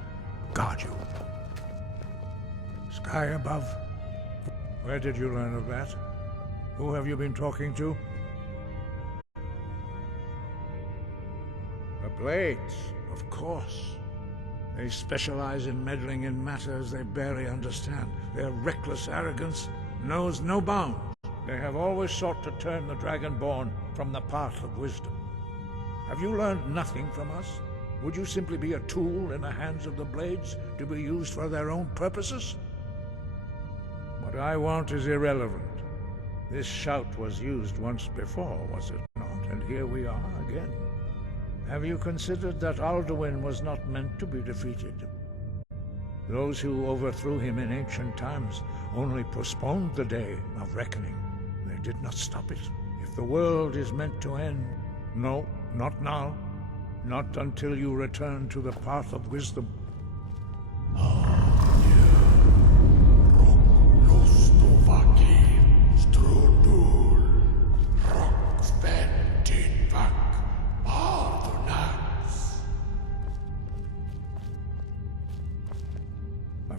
guard you. Sky above. Where did you learn of that? Who have you been talking to? The Blades, of course. They specialize in meddling in matters they barely understand. Their reckless arrogance knows no bounds. They have always sought to turn the Dragonborn from the path of wisdom. Have you learned nothing from us? Would you simply be a tool in the hands of the Blades to be used for their own purposes? What I want is irrelevant. This shout was used once before, was it not? And here we are again. Have you considered that Alduin was not meant to be defeated? Those who overthrew him in ancient times only postponed the day of reckoning. They did not stop it. If the world is meant to end, no, not now. Not until you return to the path of wisdom.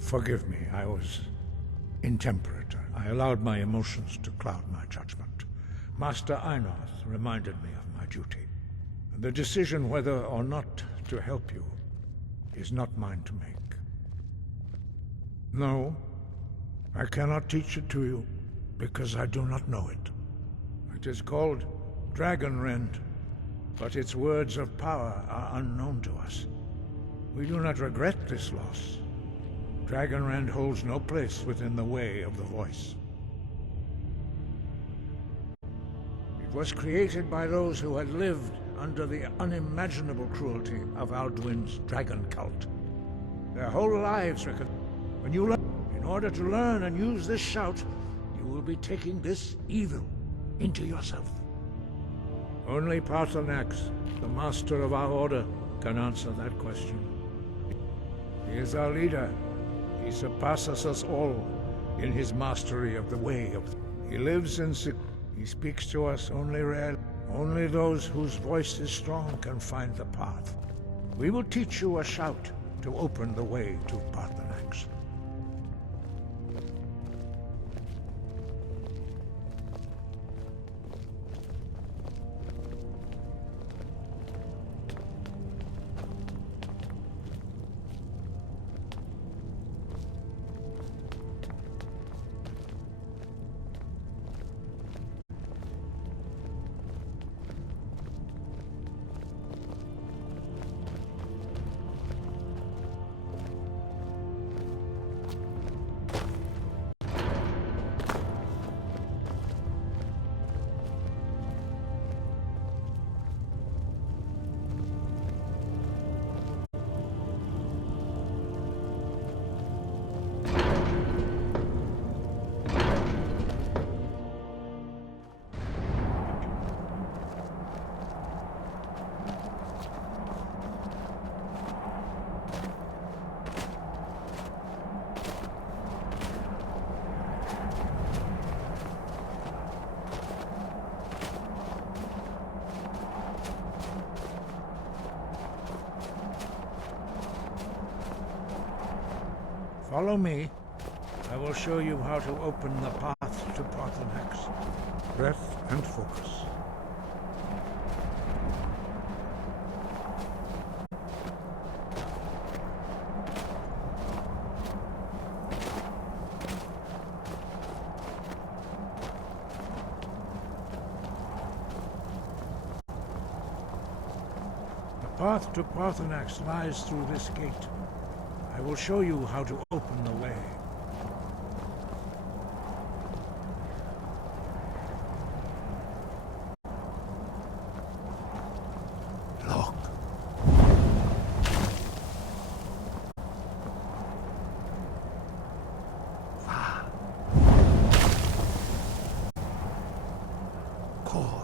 Forgive me, I was intemperate. I allowed my emotions to cloud my judgment. Master Einoth reminded me of my duty. The decision whether or not to help you is not mine to make. No, I cannot teach it to you because I do not know it. It is called Dragonrend, but its words of power are unknown to us. We do not regret this loss. Dragonrend holds no place within the way of the voice. It was created by those who had lived under the unimaginable cruelty of Alduin's dragon cult. Their whole lives when you learn, in order to learn and use this shout, you will be taking this evil into yourself. Only Paarthurnax, the master of our order, can answer that question. He is our leader. He surpasses us all in his mastery of the way of... He lives in... He speaks to us only rarely. Only those whose voice is strong can find the path. We will teach you a shout to open the way to Paarthurnax. Follow me. I will show you how to open the path to Paarthurnax. Breath and focus. The path to Paarthurnax lies through this gate. I will show you how to open the way. Look. Va. Kor.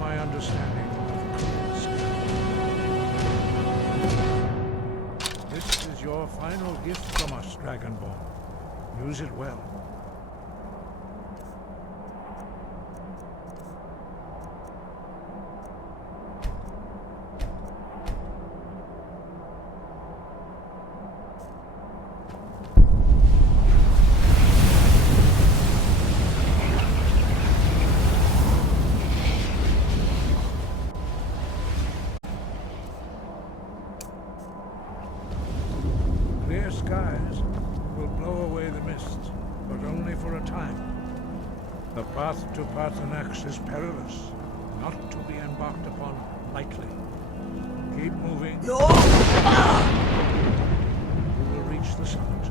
My understanding of the clear sky. This is your final gift from us, Dragonborn. Use it well. Clear skies will blow away the mists, but only for a time. The path to Parthenax is perilous, not to be embarked upon lightly. Keep moving. You will reach the summit.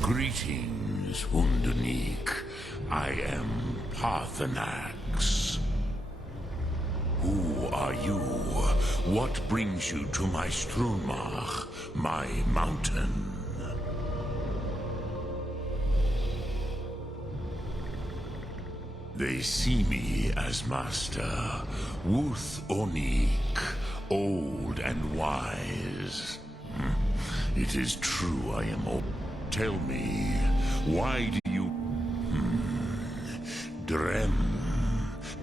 Greetings, Wunderneek. I am Parthenax. Who are you? What brings you to my Strunmach, my mountain? They see me as master, Wuth Onik, old and wise. It is true I am old. Tell me, why do you... Drem.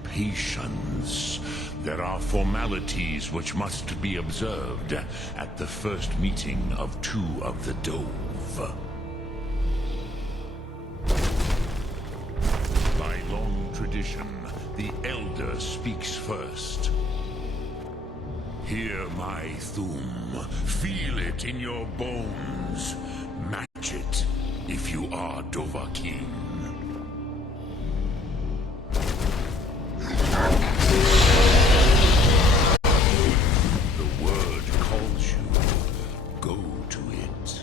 Patience. There are formalities which must be observed at the first meeting of two of the Dove. By long tradition, the Elder speaks first. Hear my Thum. Feel it in your bones. Match it if you are Dovahkiin. The word calls you. Go to it.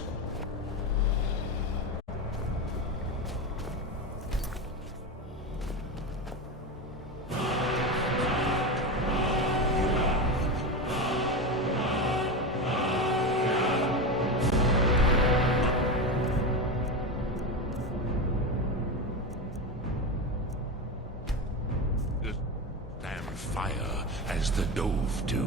Fire as the Dove do.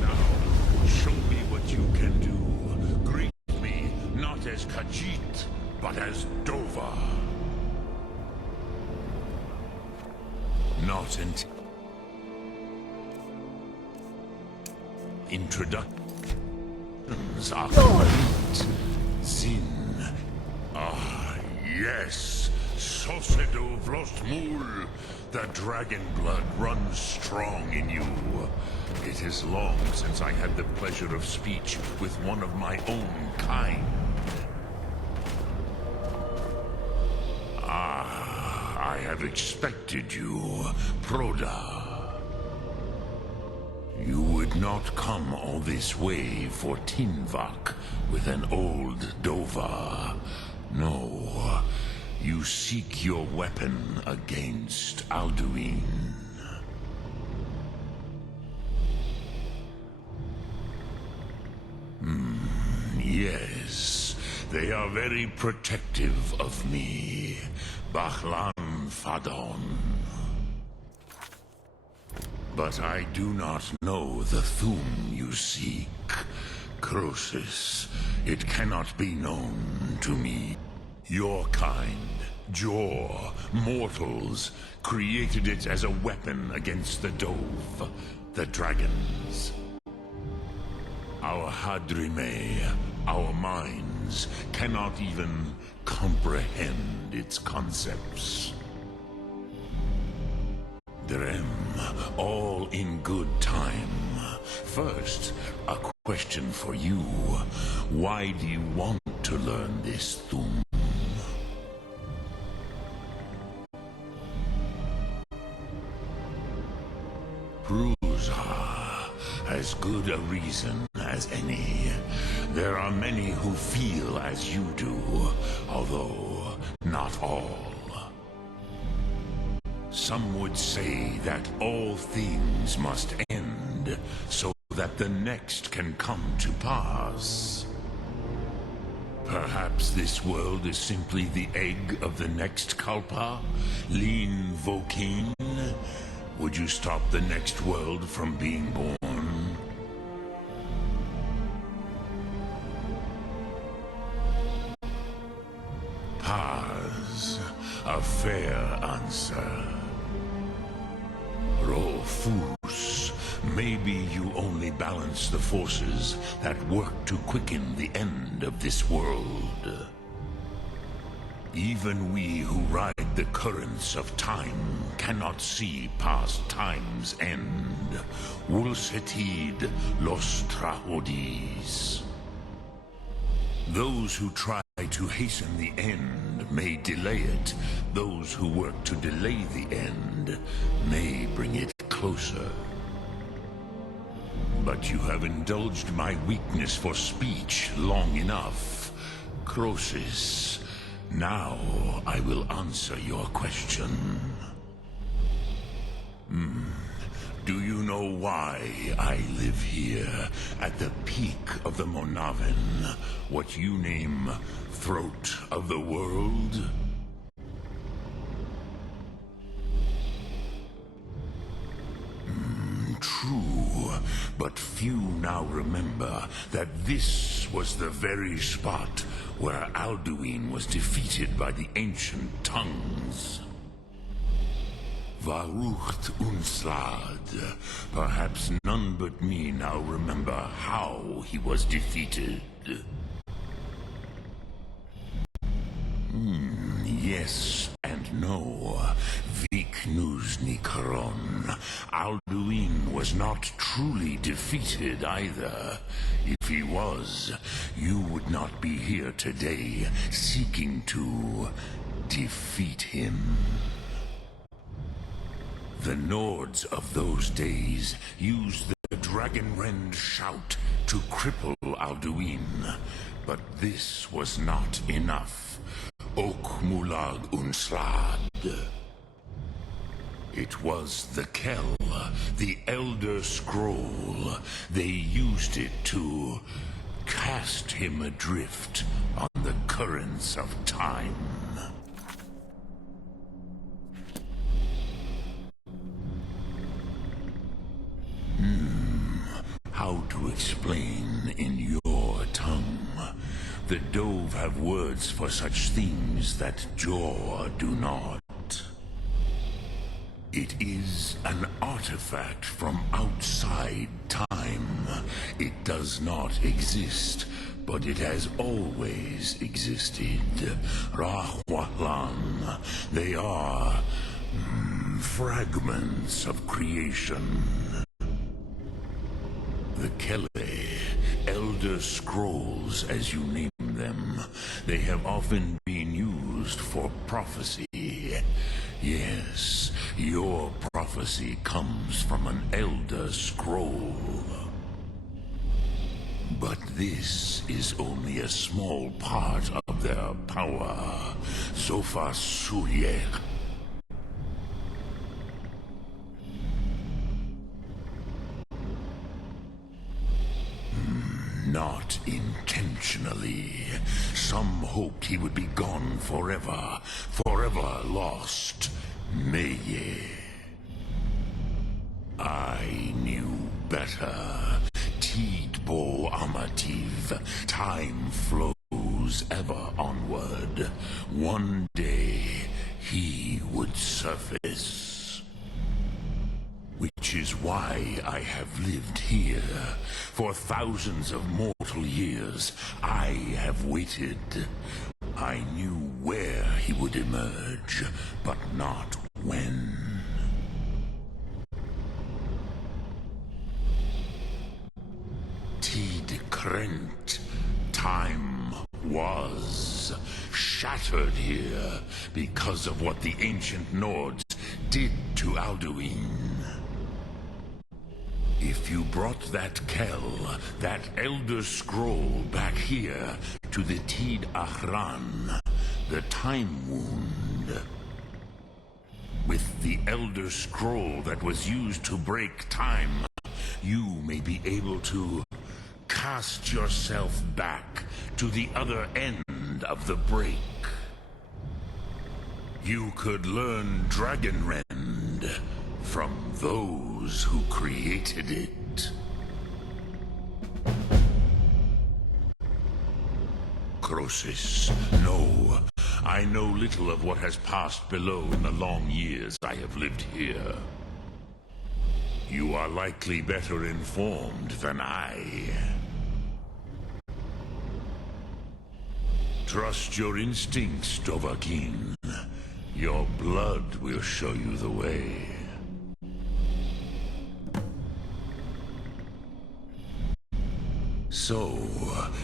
Now, show me what you can do. Greet me not as Khajiit, but as Dova. Not until introductions are complete. Zin. Ah, yes. Sosedo Vlostmul. The dragon blood runs strong in you. It is long since I had the pleasure of speech with one of my own kind. Ah, I have expected you, Proda. You would not come all this way for Tinvak with an old Dova. No, you seek your weapon against Alduin. Yes, they are very protective of me. Bachlan Fadon. But I do not know the Thum you seek. Croesus, it cannot be known to me. Your kind, Jor, mortals, created it as a weapon against the Dove, the dragons. Our Hadrime, our minds, cannot even comprehend its concepts. Drem, all in good time. First, a question for you. Why do you want to learn this Thum? Prusa, as good a reason as any. There are many who feel as you do, although not all. Some would say that all things must end, so that the next can come to pass. Perhaps this world is simply the egg of the next Kalpa? Lean Vokin? Would you stop the next world from being born? Paz, a fair answer. Rofus, maybe you only balance the forces that work to quicken the end of this world. Even we who ride the currents of time cannot see past time's end. Wulsetid los trahodis. Those who try to hasten the end may delay it. Those who work to delay the end may bring it closer. But you have indulged my weakness for speech long enough. Croesus, now I will answer your question. Do you know why I live here, at the peak of the Monaven, what you name throat of the world? True, but few now remember that this was the very spot where Alduin was defeated by the ancient tongues. Varucht Unslad. Perhaps none but me now remember how he was defeated. Yes and no. Vik Nikaron. Alduin was not truly defeated either. If he was, you would not be here today seeking to defeat him. The Nords of those days used the Dragonrend shout to cripple Alduin, but this was not enough. Okmulag Unslad. It was the Kell, the Elder Scroll. They used it to cast him adrift on the currents of time. How to explain in your tongue? The Dove have words for such things that Jor do not. It is an artifact from outside time. It does not exist, but it has always existed. Rahwalan. They are fragments of creation. The Kele, Elder Scrolls as you name them, they have often been used for prophecy. Yes, your prophecy comes from an Elder Scroll. But this is only a small part of their power. Sofa Suyek. Not intentionally. Some hoped he would be gone forever. Forever lost. Meye. I knew better. Tidbo Amativ. Time flows ever onward. One day, he would surface. Which is why I have lived here. For thousands of mortal years, I have waited. I knew where he would emerge, but not when. Tid Krent. Time was shattered here because of what the ancient Nords did to Alduin. If you brought that Kell, that Elder Scroll back here to the Tid Ahran, the Time Wound, with the Elder Scroll that was used to break time, you may be able to cast yourself back to the other end of the break. You could learn Dragonrend from those who created it. Croesus, no. I know little of what has passed below in the long years I have lived here. You are likely better informed than I. Trust your instincts, Dovahkiin. Your blood will show you the way. So,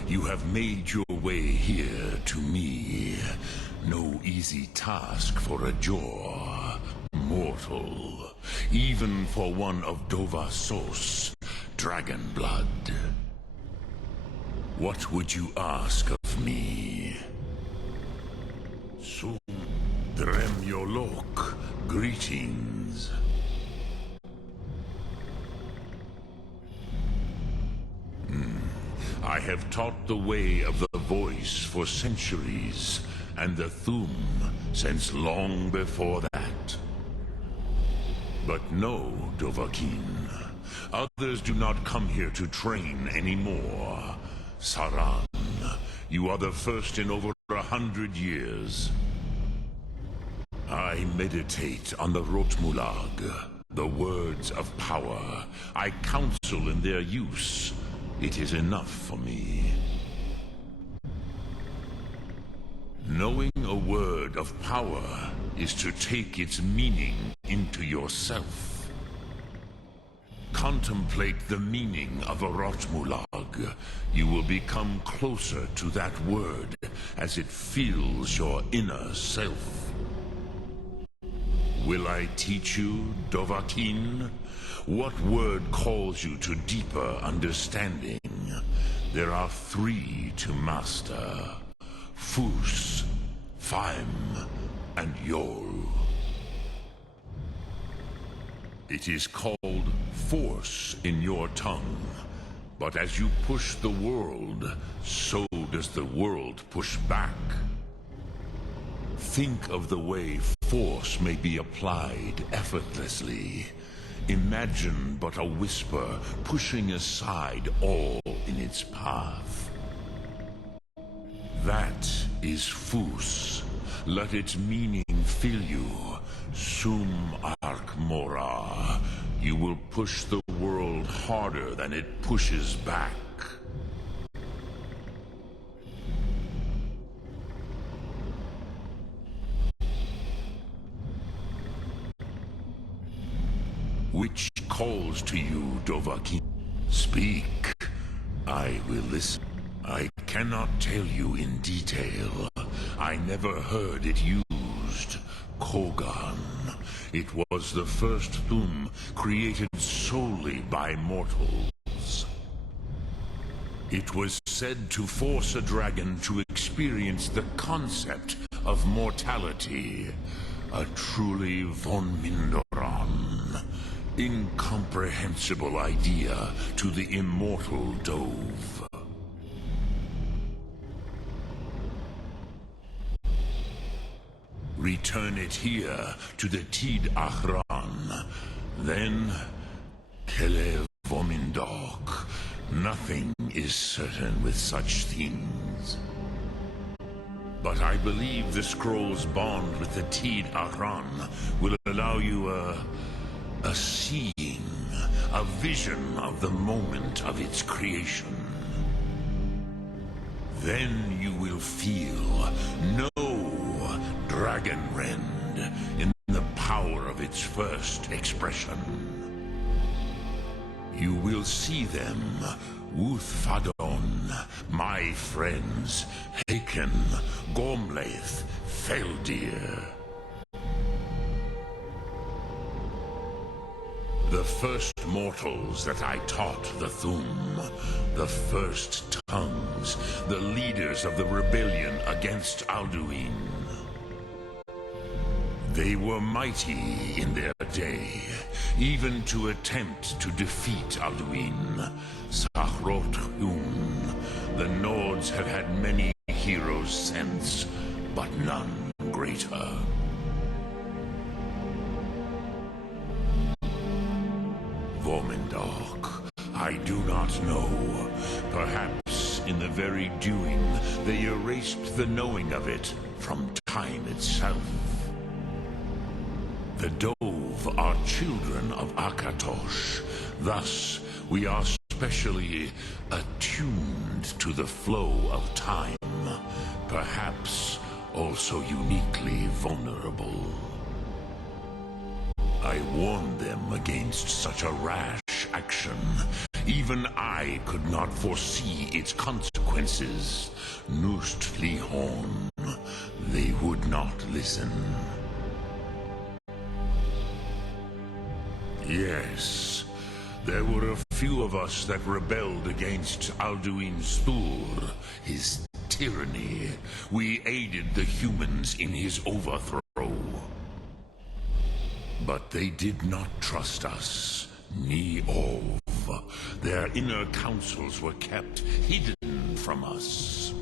you have made your way here to me. No easy task for a Jor, mortal, even for one of Dovahsos, dragon blood. What would you ask of me? Sum Dremyolok, greetings. I have taught the way of the voice for centuries, and the Thum since long before that. But no, Dovahkiin. Others do not come here to train anymore. Saran, you are the first in over 100 years. I meditate on the Rotmulag, the words of power. I counsel in their use. It is enough for me. Knowing a word of power is to take its meaning into yourself. Contemplate the meaning of a Rotmulag. You will become closer to that word as it fills your inner self. Will I teach you, Dovahkiin? What word calls you to deeper understanding? There are 3 to master. Fus, Faim, and Yol. It is called force in your tongue. But as you push the world, so does the world push back. Think of the way force may be applied effortlessly. Imagine but a whisper pushing aside all in its path. That is Fus. Let its meaning fill you. Sum Ark Mora. You will push the world harder than it pushes back. Which calls to you, Dovahkiin? Speak. I will listen. I cannot tell you in detail. I never heard it used. Kogan. It was the first Thum created solely by mortals. It was said to force a dragon to experience the concept of mortality. A truly von Mindoran. Incomprehensible idea to the immortal Dove. Return it here to the Tid Achran. Then, Kelev Vomindok. Nothing is certain with such things. But I believe the scroll's bond with the Tid Achran will allow you a seeing, a vision of the moment of its creation. Then you will feel, know Dragonrend in the power of its first expression. You will see them, Uthfadon, my friends, Haken, Gormlaith, Feldir. The first mortals that I taught the Thum, the first tongues, the leaders of the rebellion against Alduin. They were mighty in their day, even to attempt to defeat Alduin. Sahrot Hun. The Nords have had many heroes since, but none greater. Vormendok, I do not know. Perhaps in the very doing, they erased the knowing of it from time itself. The Dove are children of Akatosh. Thus, we are specially attuned to the flow of time. Perhaps also uniquely vulnerable. I warned them against such a rash action. Even I could not foresee its consequences. Nust Lihorn. They would not listen. Yes, there were a few of us that rebelled against Alduin Stur, his tyranny. We aided the humans in his overthrow. But they did not trust us, ni Ov. Their inner counsels were kept hidden from us.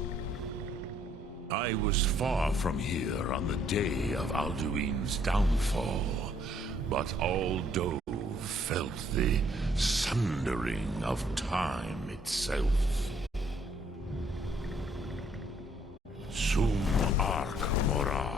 I was far from here on the day of Alduin's downfall, but all Dove felt the sundering of time itself. Sum Ark Mora.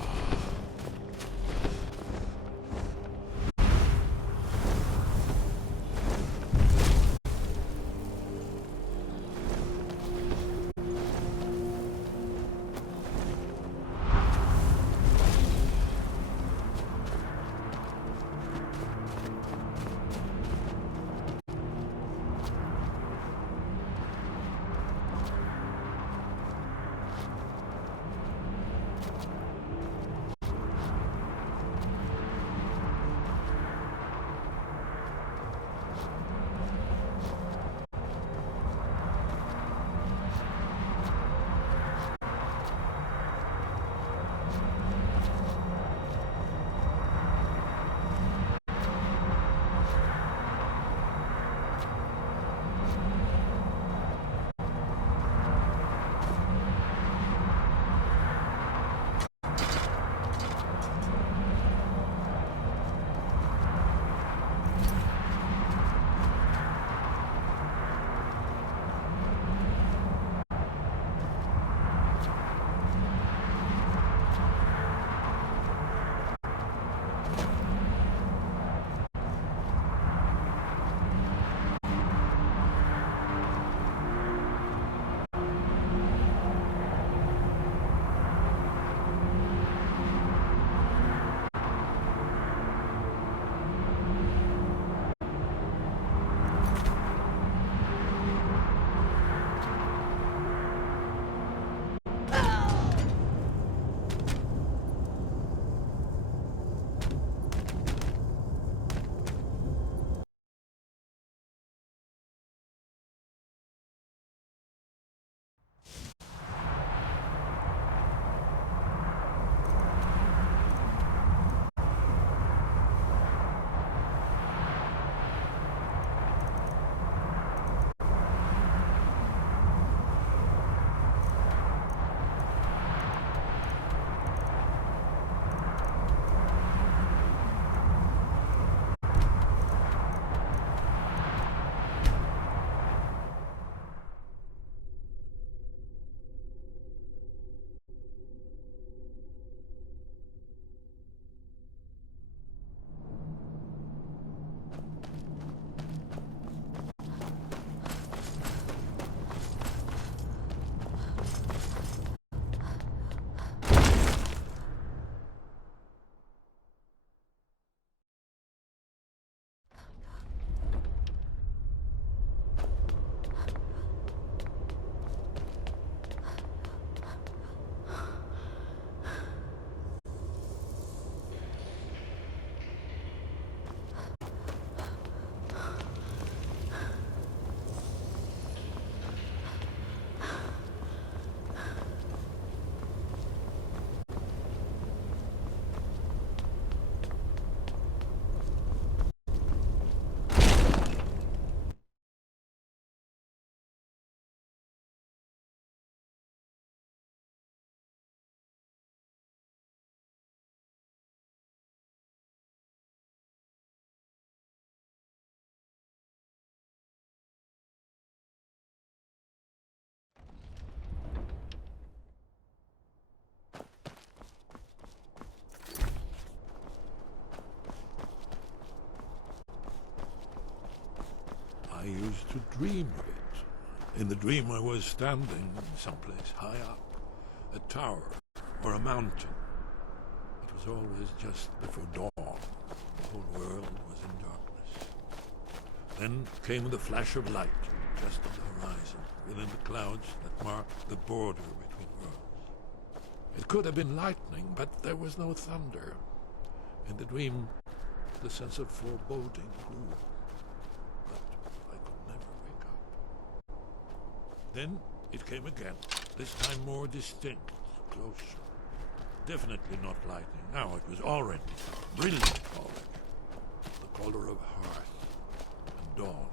used to dream of it. In the dream I was standing someplace high up, a tower or a mountain. It was always just before dawn. The whole world was in darkness. Then came the flash of light, just on the horizon, within the clouds that marked the border between worlds. It could have been lightning, but there was no thunder. In the dream, the sense of foreboding grew. But I could never wake up. Then it came again, this time more distinct, closer. Definitely not lightning. Now it was orange, brilliant orange. The color of hearth and dawn.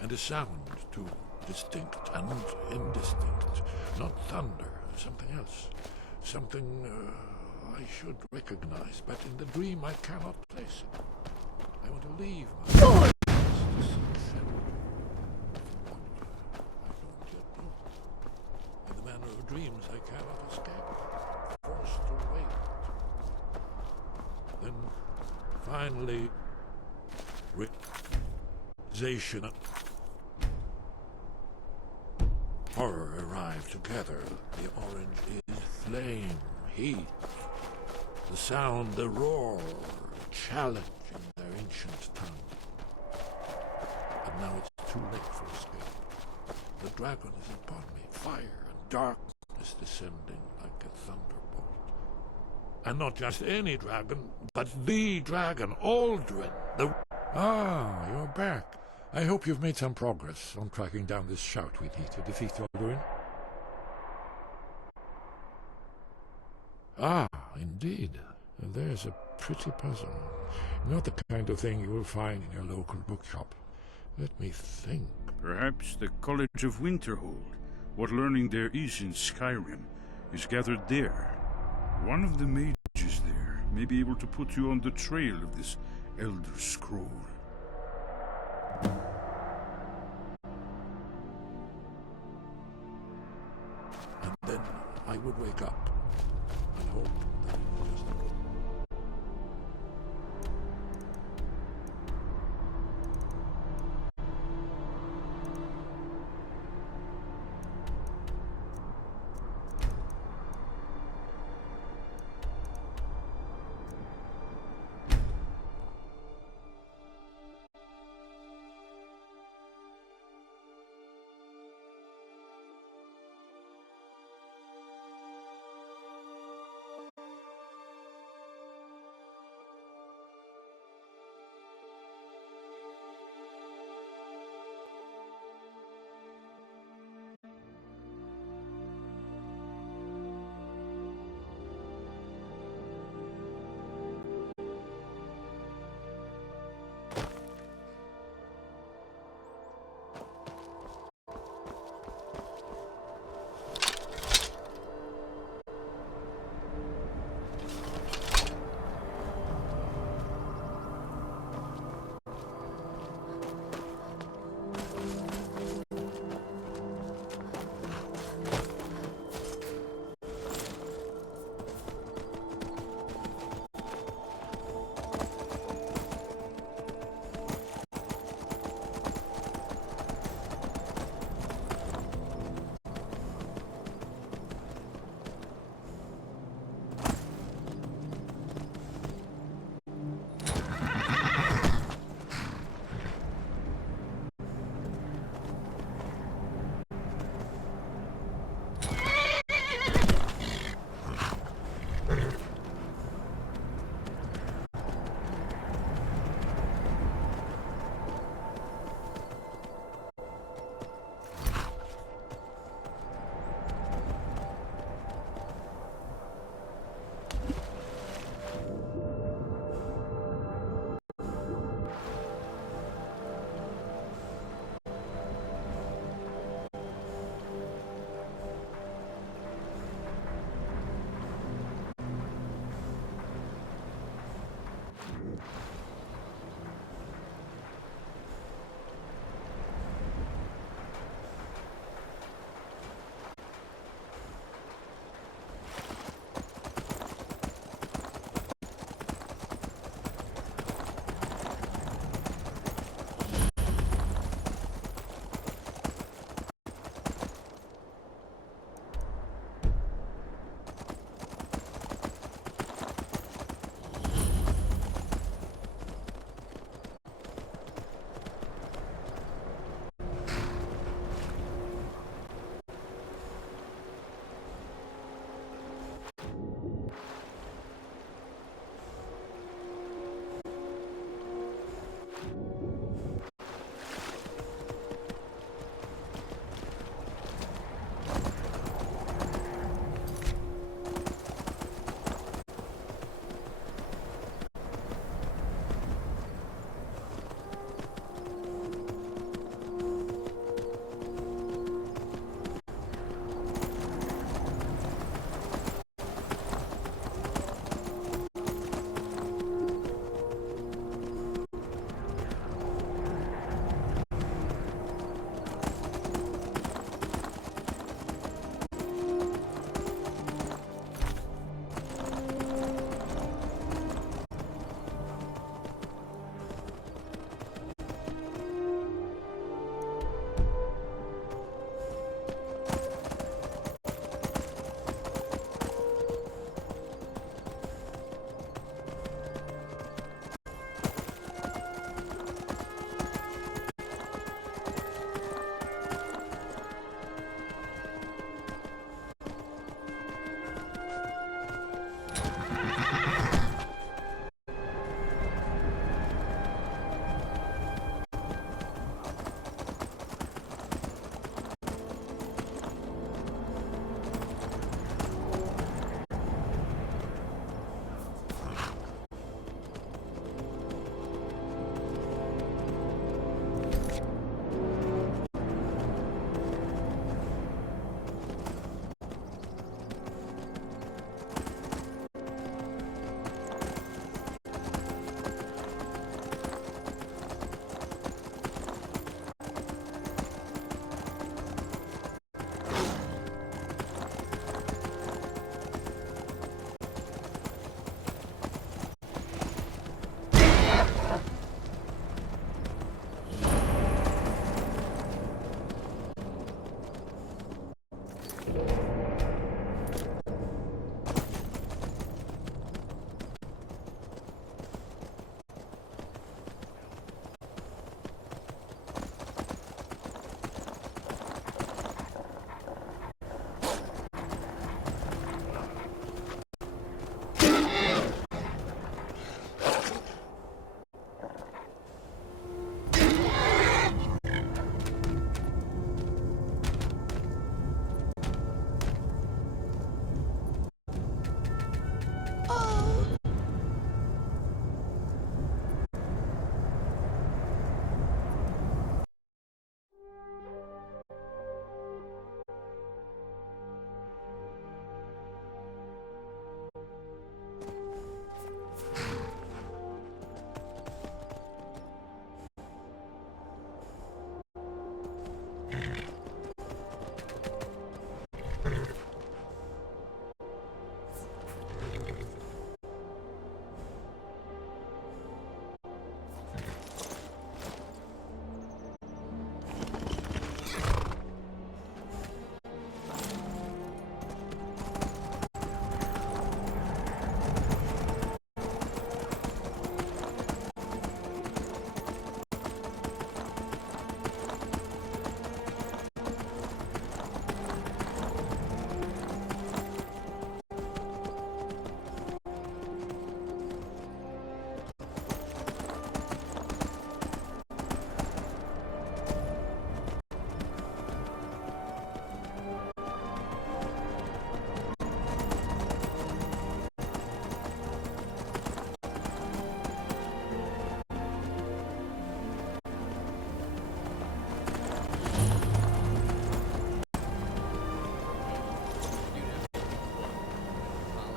And a sound, too, distinct and indistinct. Not thunder, something else. Something I should recognize, but in the dream I cannot place it. I want to leave my past to some shelter from what I don't yet know. In the manner of dreams I cannot escape, forced to wait. Then, finally, realization. Horror arrived together. The orange is flame, heat. The sound, the roar, challenging their ancient tongue. But now it's too late for escape. The dragon is upon me, fire and darkness descending like a thunderbolt. And not just any dragon, but the dragon, Aldrin, the... Ah, you're back. I hope you've made some progress on tracking down this shout we need to defeat Alduin. Ah, indeed. There's a pretty puzzle. Not the kind of thing you will find in your local bookshop. Let me think. Perhaps the College of Winterhold, what learning there is in Skyrim, is gathered there. One of the mages there may be able to put you on the trail of this Elder Scroll. And then I would wake up and hope that it was just a dream.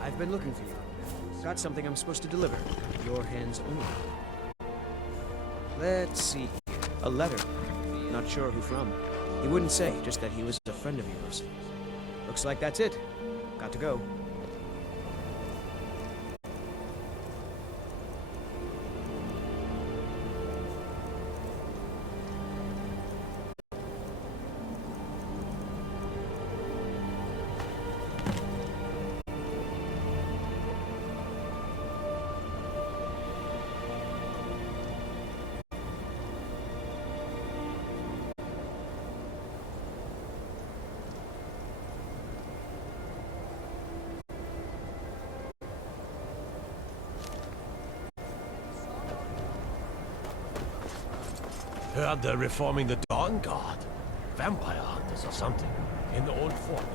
I've been looking for you. Got something I'm supposed to deliver. Your hands only. Let's see. A letter. Not sure who from. He wouldn't say, just that he was a friend of yours. Looks like that's it. Got to go. Heard they're reforming the Dawn Guard. Vampire hunters or something. In the old fort.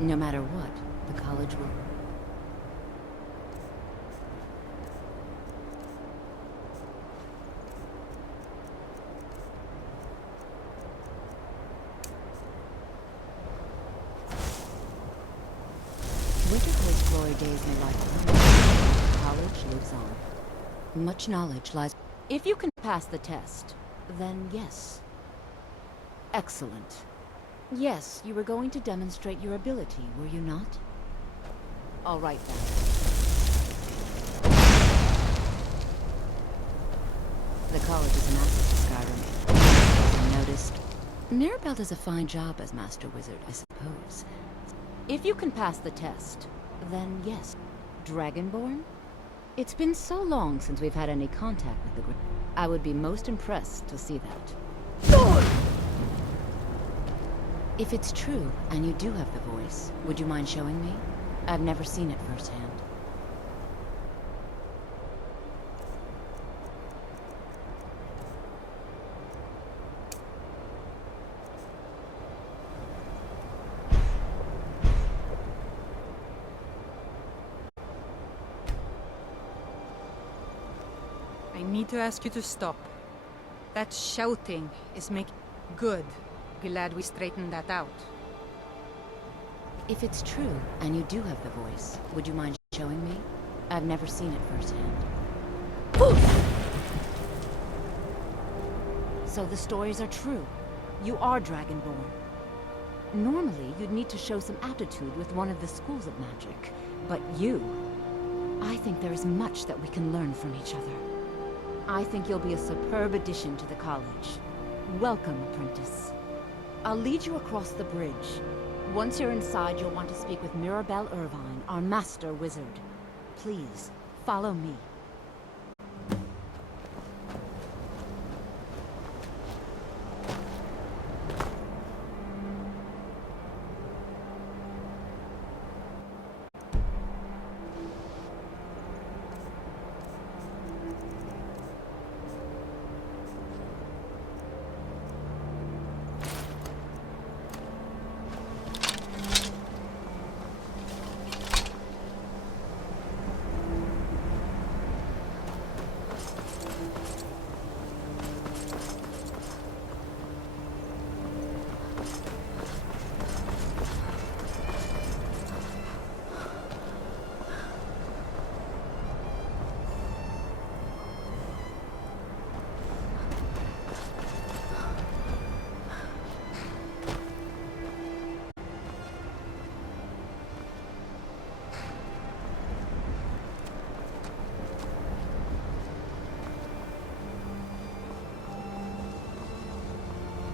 No matter what, the college will... Wintercourt's glory days may lie behind us. College lives on. Much knowledge lies... If you can pass the test, then yes. Excellent. Yes, you were going to demonstrate your ability, were you not? All right then. The college is massive, Skyrim. As I noticed, Mirabelle does a fine job as Master Wizard, I suppose. If you can pass the test, then yes. Dragonborn? It's been so long since we've had any contact with the group. I would be most impressed to see that. If it's true, and you do have the voice, would you mind showing me? I've never seen it firsthand. I need to ask you to stop. That shouting is making... Good. Glad we straightened that out. If it's true, and you do have the voice, would you mind showing me? I've never seen it firsthand. So the stories are true. You are Dragonborn. Normally, you'd need to show some aptitude with one of the schools of magic. But you... I think there is much that we can learn from each other. I think you'll be a superb addition to the college. Welcome, apprentice. I'll lead you across the bridge. Once you're inside, you'll want to speak with Mirabelle Irvine, our master wizard. Please, follow me.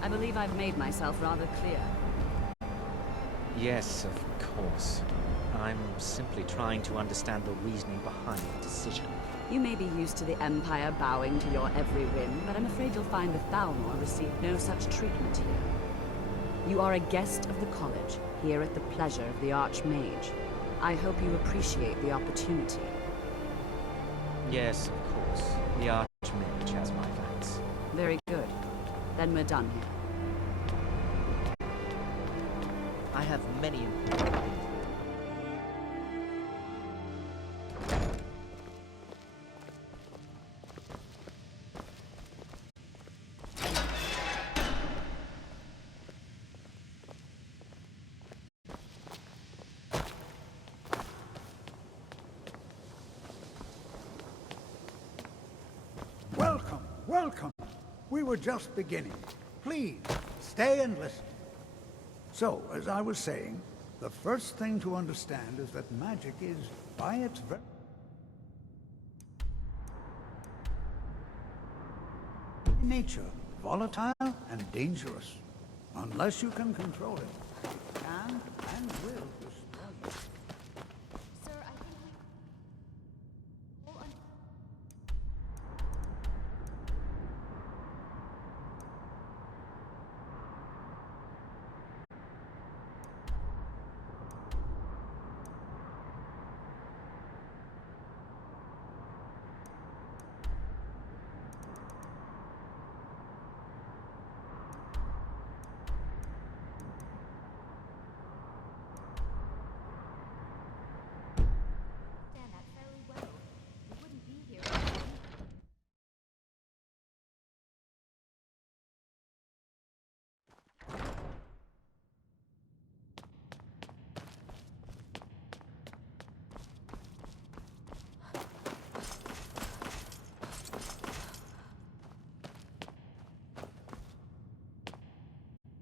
I believe I've made myself rather clear. Yes, of course. I'm simply trying to understand the reasoning behind the decision. You may be used to the Empire bowing to your every whim, but I'm afraid you'll find the Thalmor received no such treatment here. You are a guest of the college, here at the pleasure of the Archmage. I hope you appreciate the opportunity. Yes, of course. The Archmage has my thanks. Very good. Then we're done here. I have many important... Welcome, welcome. We were just beginning. Please, stay and listen. So, as I was saying, the first thing to understand is that magic is, by its very nature, volatile and dangerous. Unless you can control it, it can and will destroy you. Sir, I think we...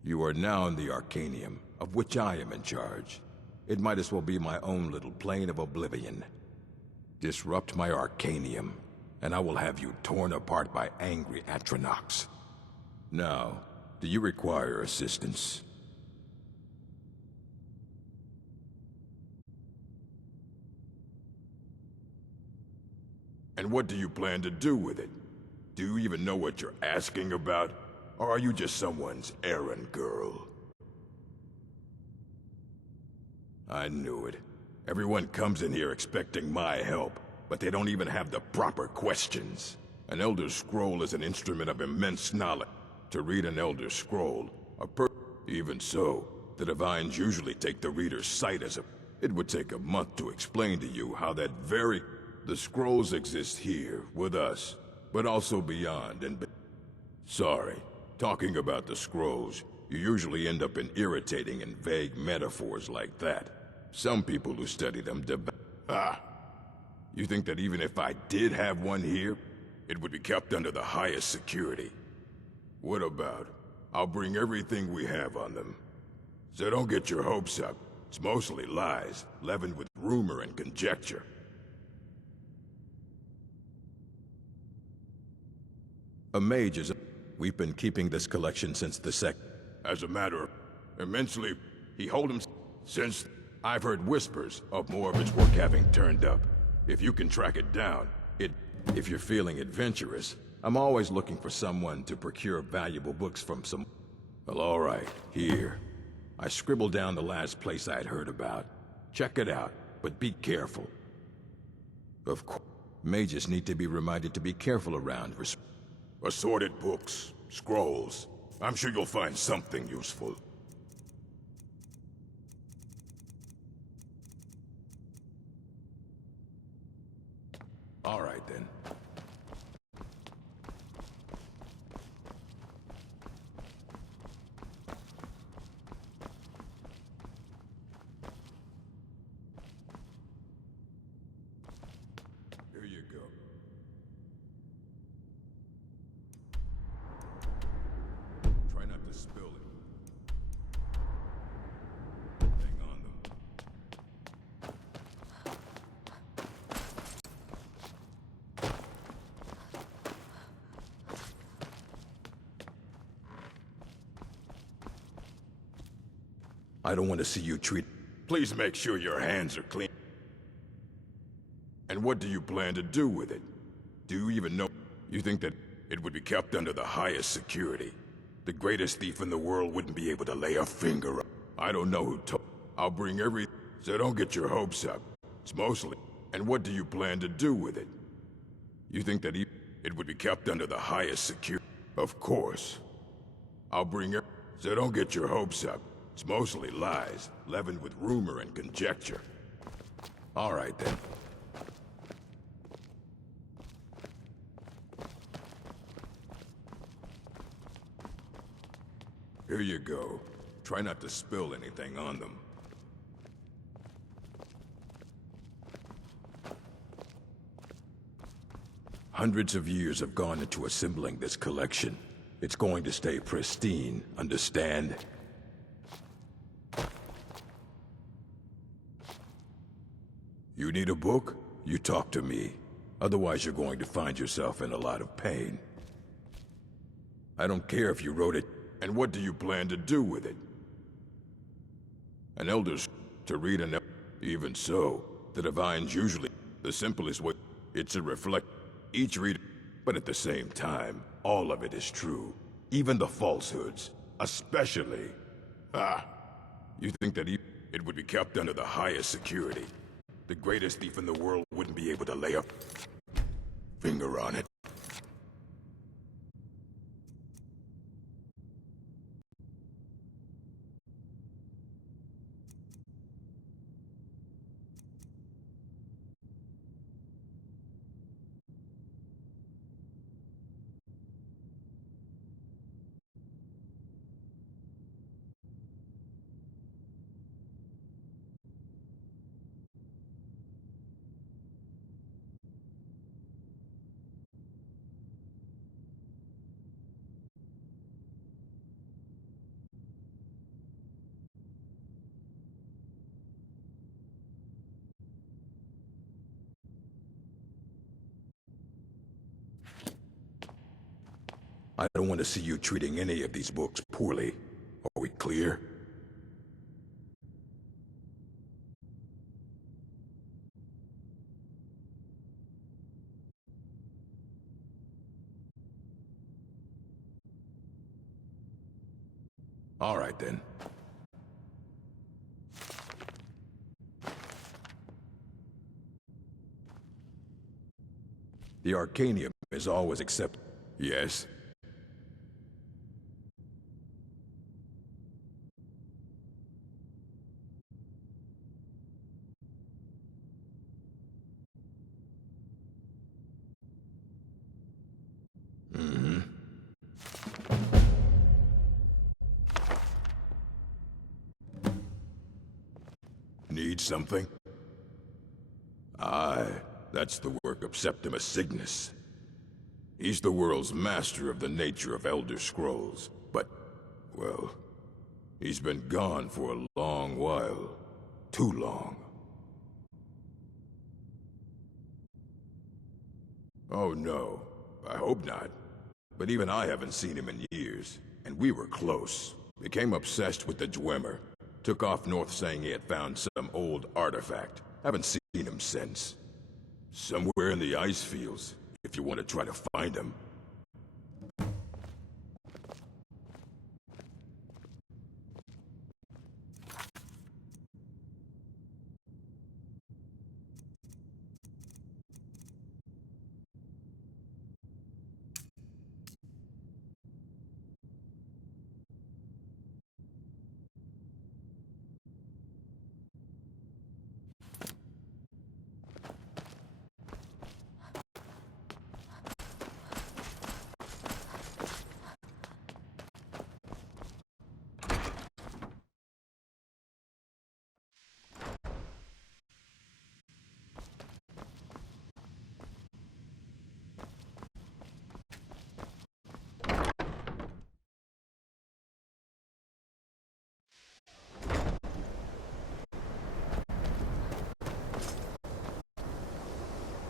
You are now in the Arcanium, of which I am in charge. It might as well be my own little plane of oblivion. Disrupt my Arcanium, and I will have you torn apart by angry Atronachs. Now, do you require assistance? And what do you plan to do with it? Do you even know what you're asking about? Or are you just someone's errand girl? I knew it. Everyone comes in here expecting my help, but they don't even have the proper questions. An Elder Scroll is an instrument of immense knowledge. To read an Elder Scroll, even so, the Divines usually take the reader's sight as a... It would take a month to explain to you how that very... The scrolls exist here, with us, but also beyond and... Sorry, talking about the scrolls, you usually end up in irritating and vague metaphors like that. Some people who study them You think that even if I did have one here, it would be kept under the highest security? What about, I'll bring everything we have on them. So don't get your hopes up. It's mostly lies, leavened with rumor and conjecture. A mage is... We've been keeping this collection since the sec... As a matter of... Immensely... He hold him... Since... I've heard whispers of more of its work having turned up. If you can track it down, if you're feeling adventurous, I'm always looking for someone to procure valuable books from some... Well, all right, here. I scribbled down the last place I'd heard about. Check it out, but be careful. Of course, mages need to be reminded to be careful around... Assorted books, scrolls. I'm sure you'll find something useful. All right, then. Here you go. Try not to spill it. Hang on, though. I don't want to see you treat... Please make sure your hands are clean. And what do you plan to do with it? Do you even know... You think that it would be kept under the highest security? The greatest thief in the world wouldn't be able to lay a finger on... I don't know who told... I'll bring every... So don't get your hopes up. It's mostly... And what do you plan to do with it? You think that it would be kept under the highest security? Of course. I'll bring... So don't get your hopes up. It's mostly lies, leavened with rumor and conjecture. All right, then. Here you go. Try not to spill anything on them. Hundreds of years have gone into assembling this collection. It's going to stay pristine, understand? You need a book? You talk to me. Otherwise you're going to find yourself in a lot of pain. I don't care if you wrote it. And what do you plan to do with it? An elder's to read an... Even so, the Divines usually... The simplest way... It's a reflect... Each reader... But at the same time, all of it is true. Even the falsehoods. Especially... You think that it would be kept under the highest security? The greatest thief in the world wouldn't be able to lay a finger on it. I don't want to see you treating any of these books poorly. Are we clear? All right, then. The Arcanium is always accepted. Yes? Mm-hmm. Need something? Aye, that's the work of Septimus Cygnus. He's the world's master of the nature of Elder Scrolls, but, well, he's been gone for a long while. Too long. Oh no, I hope not. But even I haven't seen him in years, and we were close. Became obsessed with the Dwemer. Took off north saying he had found some old artifact. Haven't seen him since. Somewhere in the ice fields, if you want to try to find him.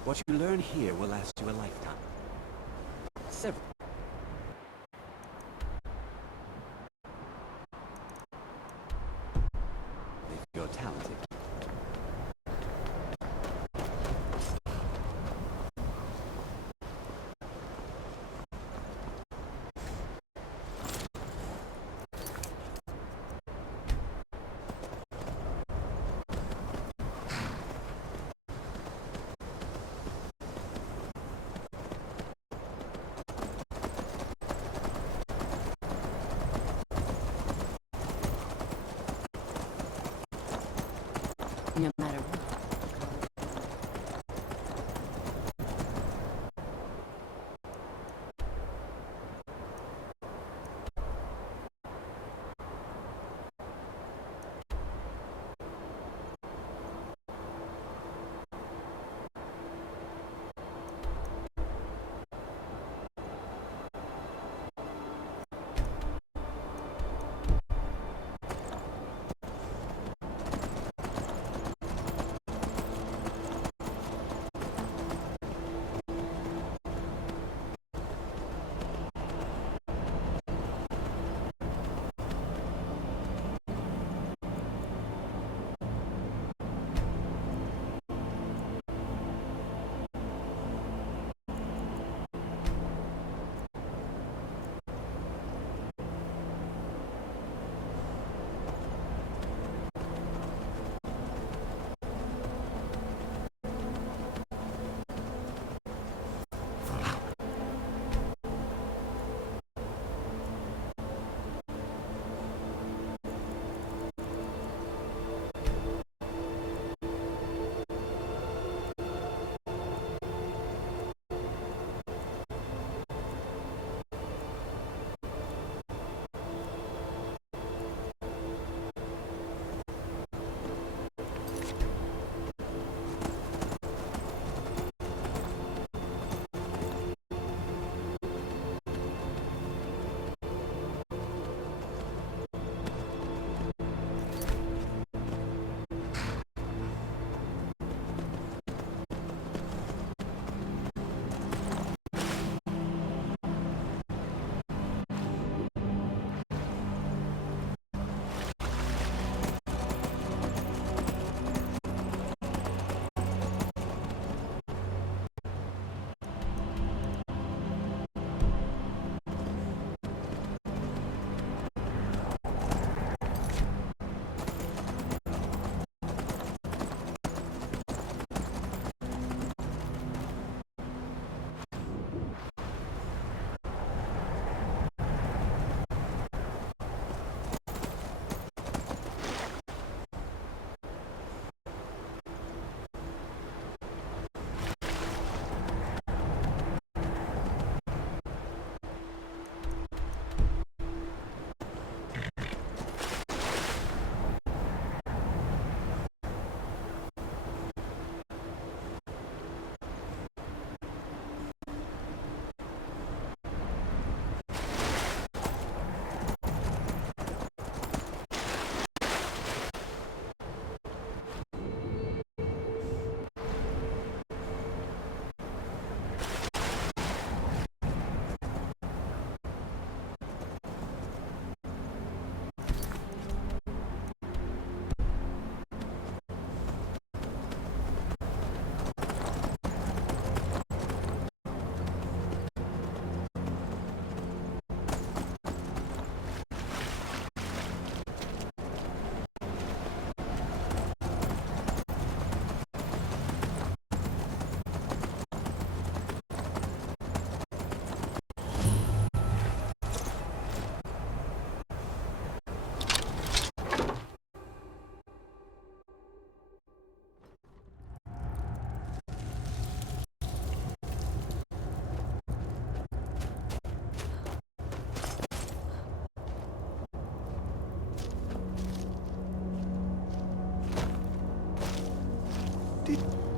What you learn here will last you a lifetime. Several. If you're talented. No matter what.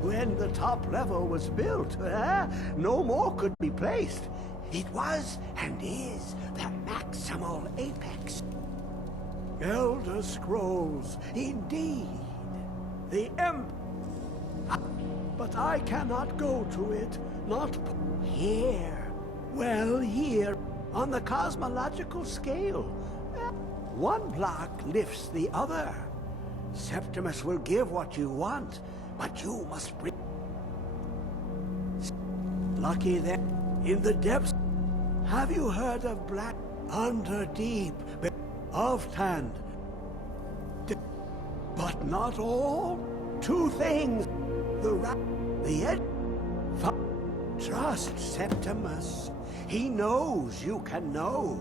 When the top level was built, no more could be placed. It was and is the maximal apex. Elder Scrolls, indeed. The But I cannot go to it, not here. Well, here, on the cosmological scale. One block lifts the other. Septimus will give what you want, but you must bring... Lucky that in the depths... Have you heard of Black Under Deep, of Tand? But not all. Two things. The edge... Trust Septimus. He knows you can know.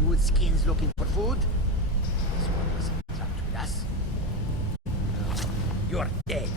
smooth skins looking for food? This one was trapped with us. You're dead.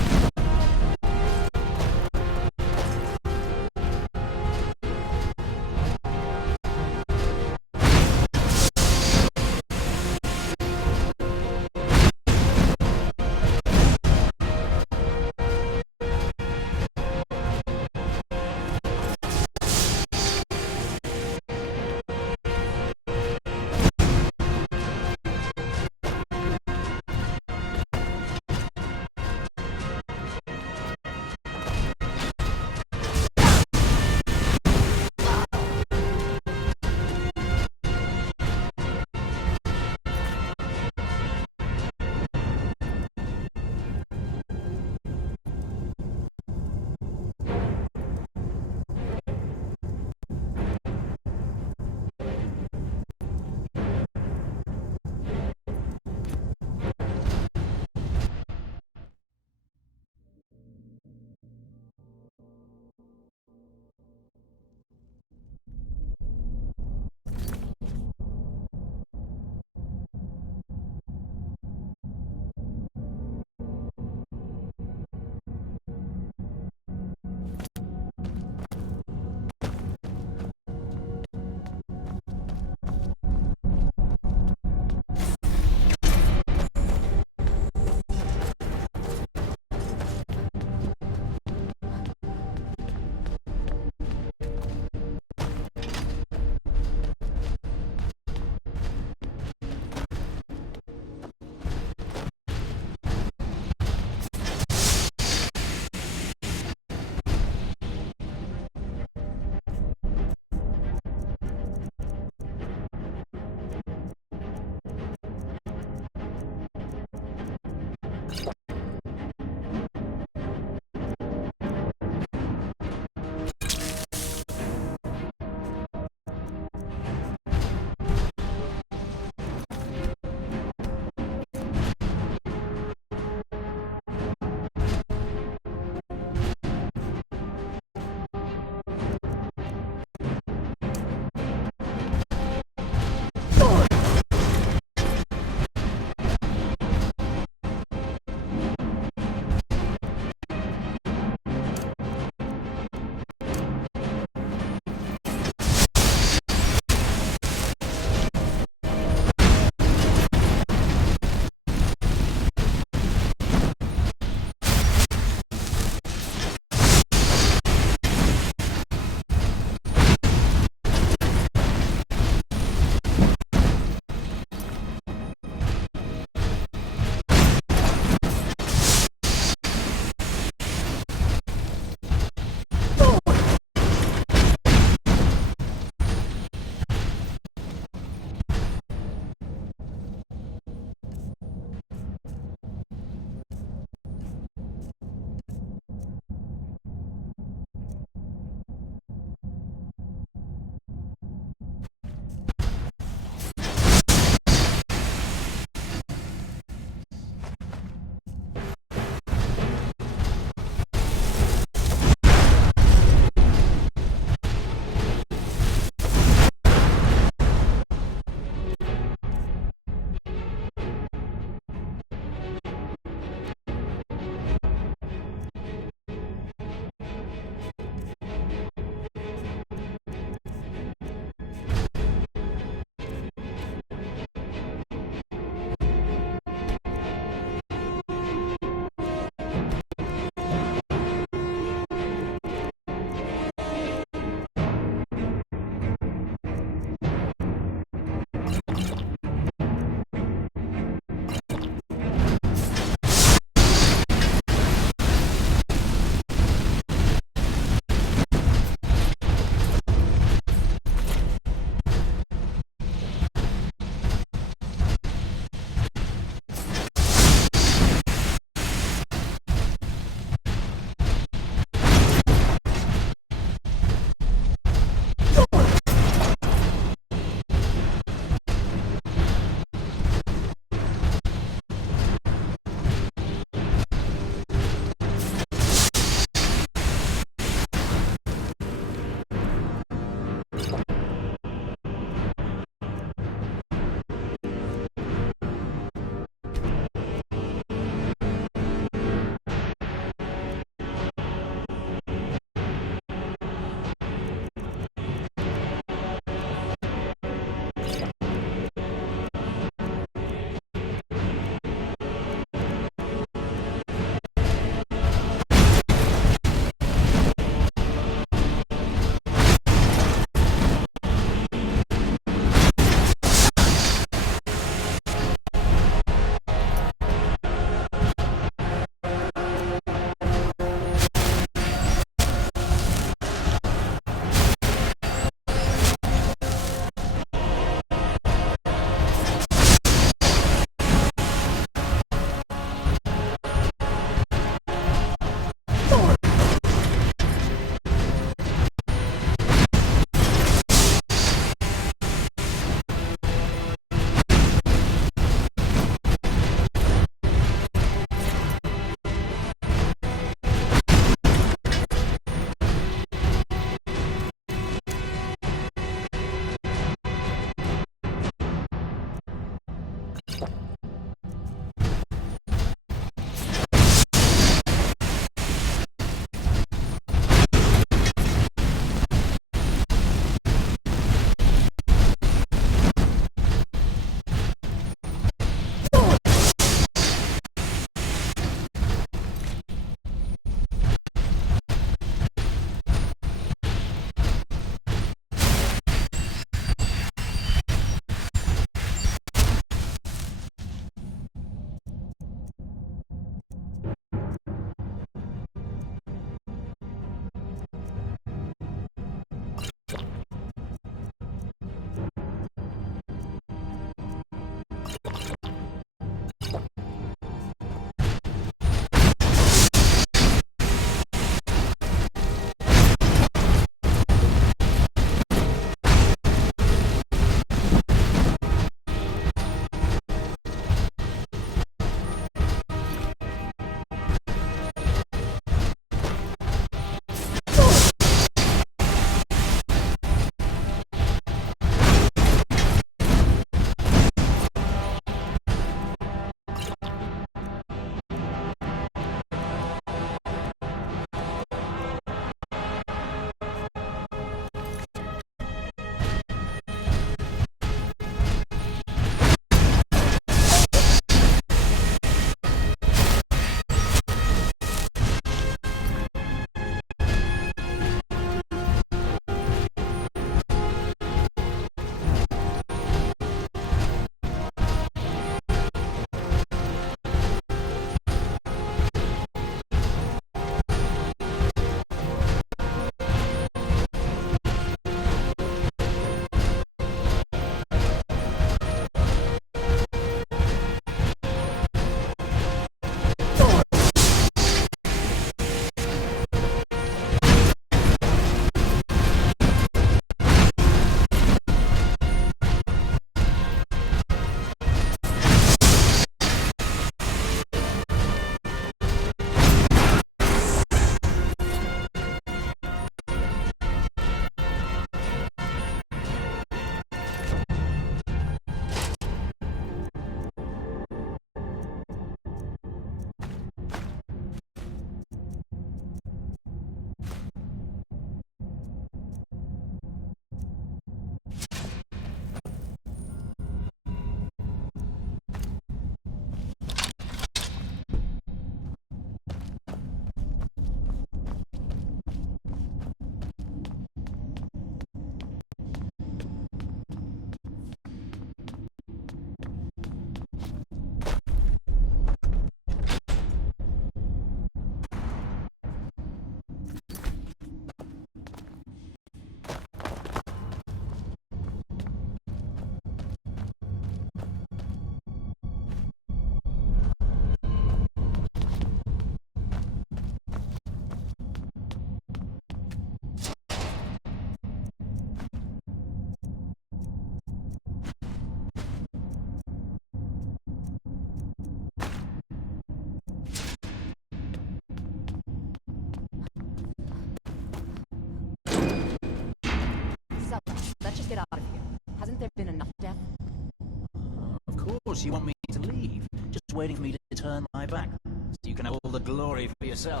course you want me to leave, just waiting for me to turn my back, so you can have all the glory for yourself.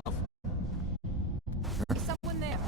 Is someone there?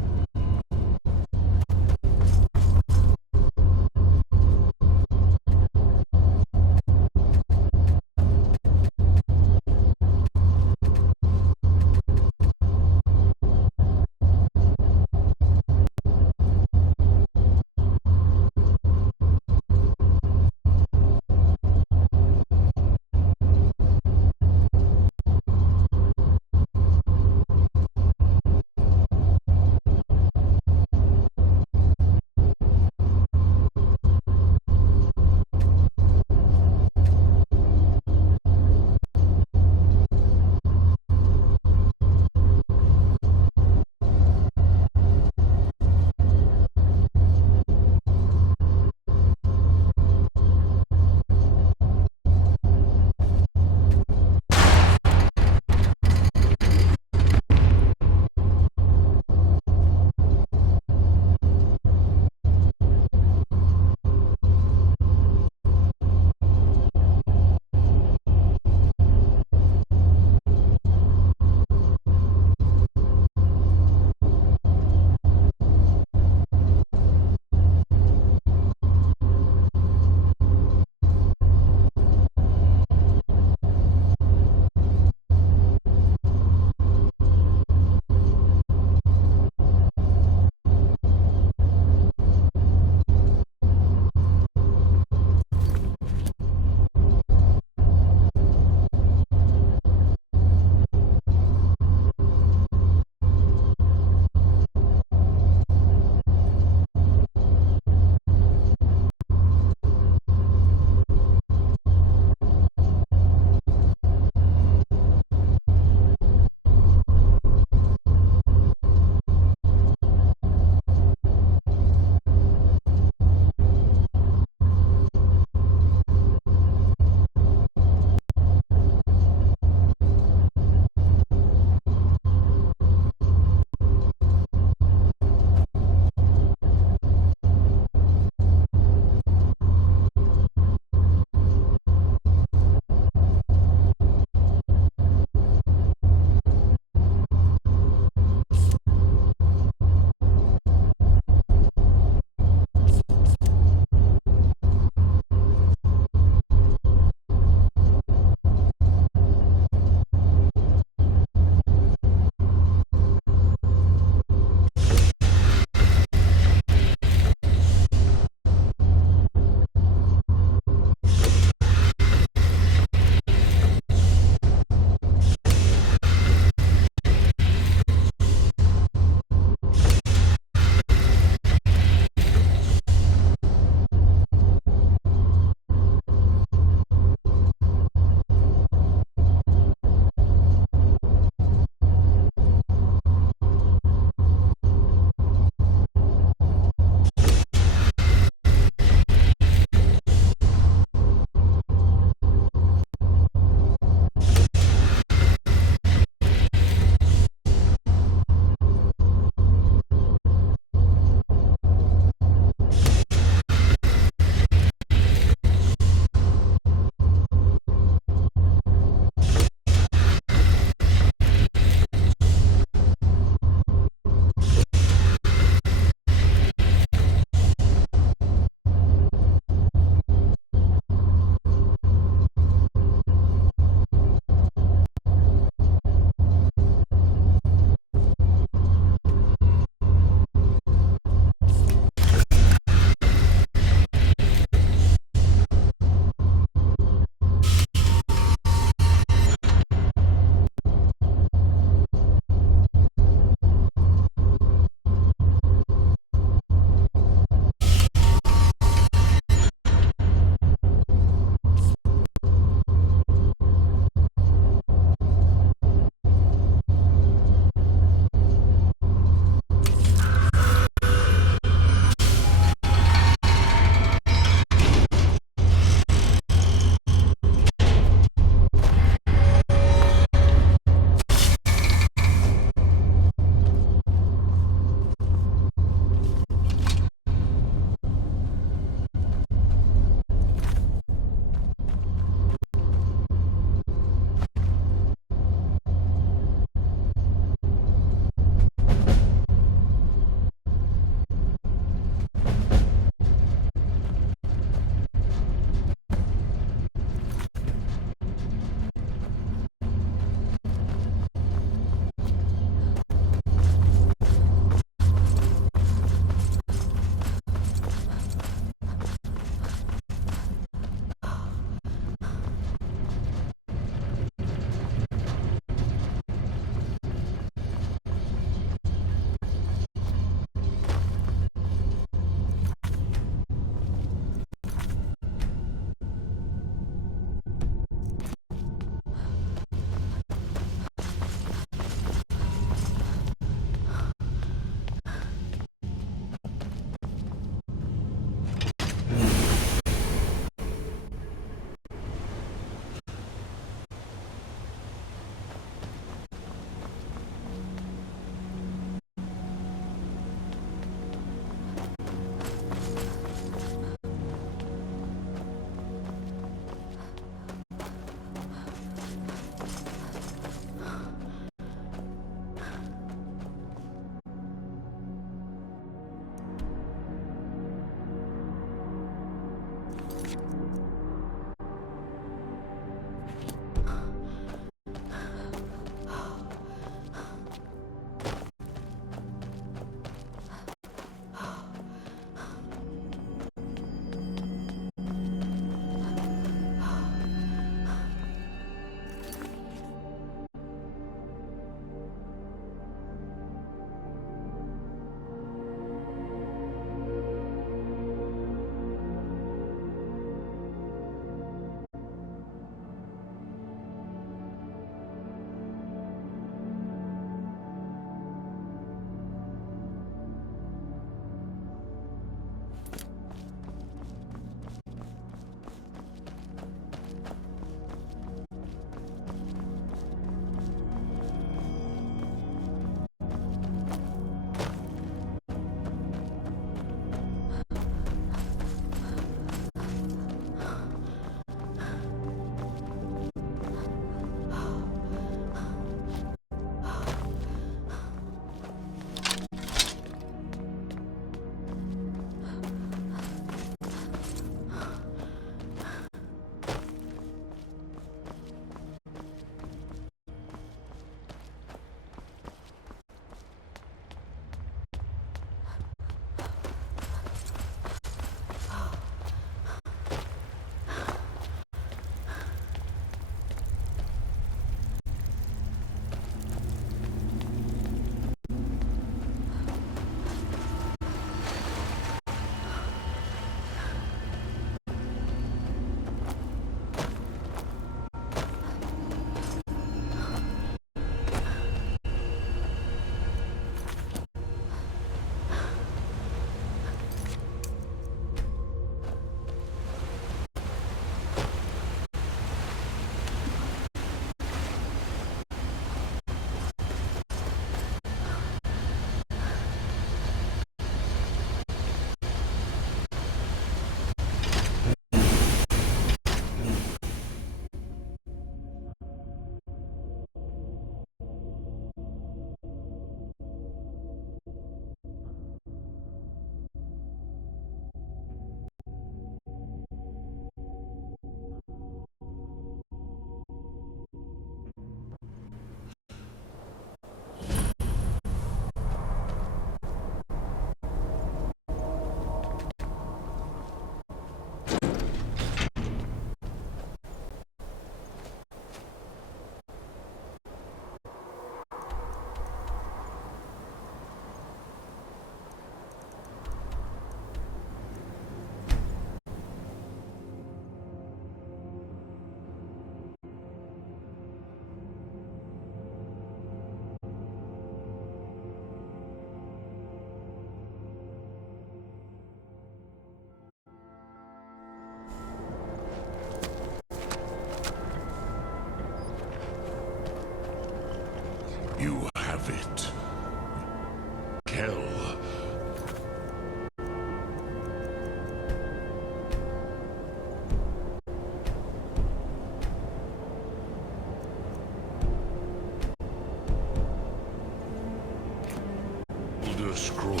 Elder Scroll.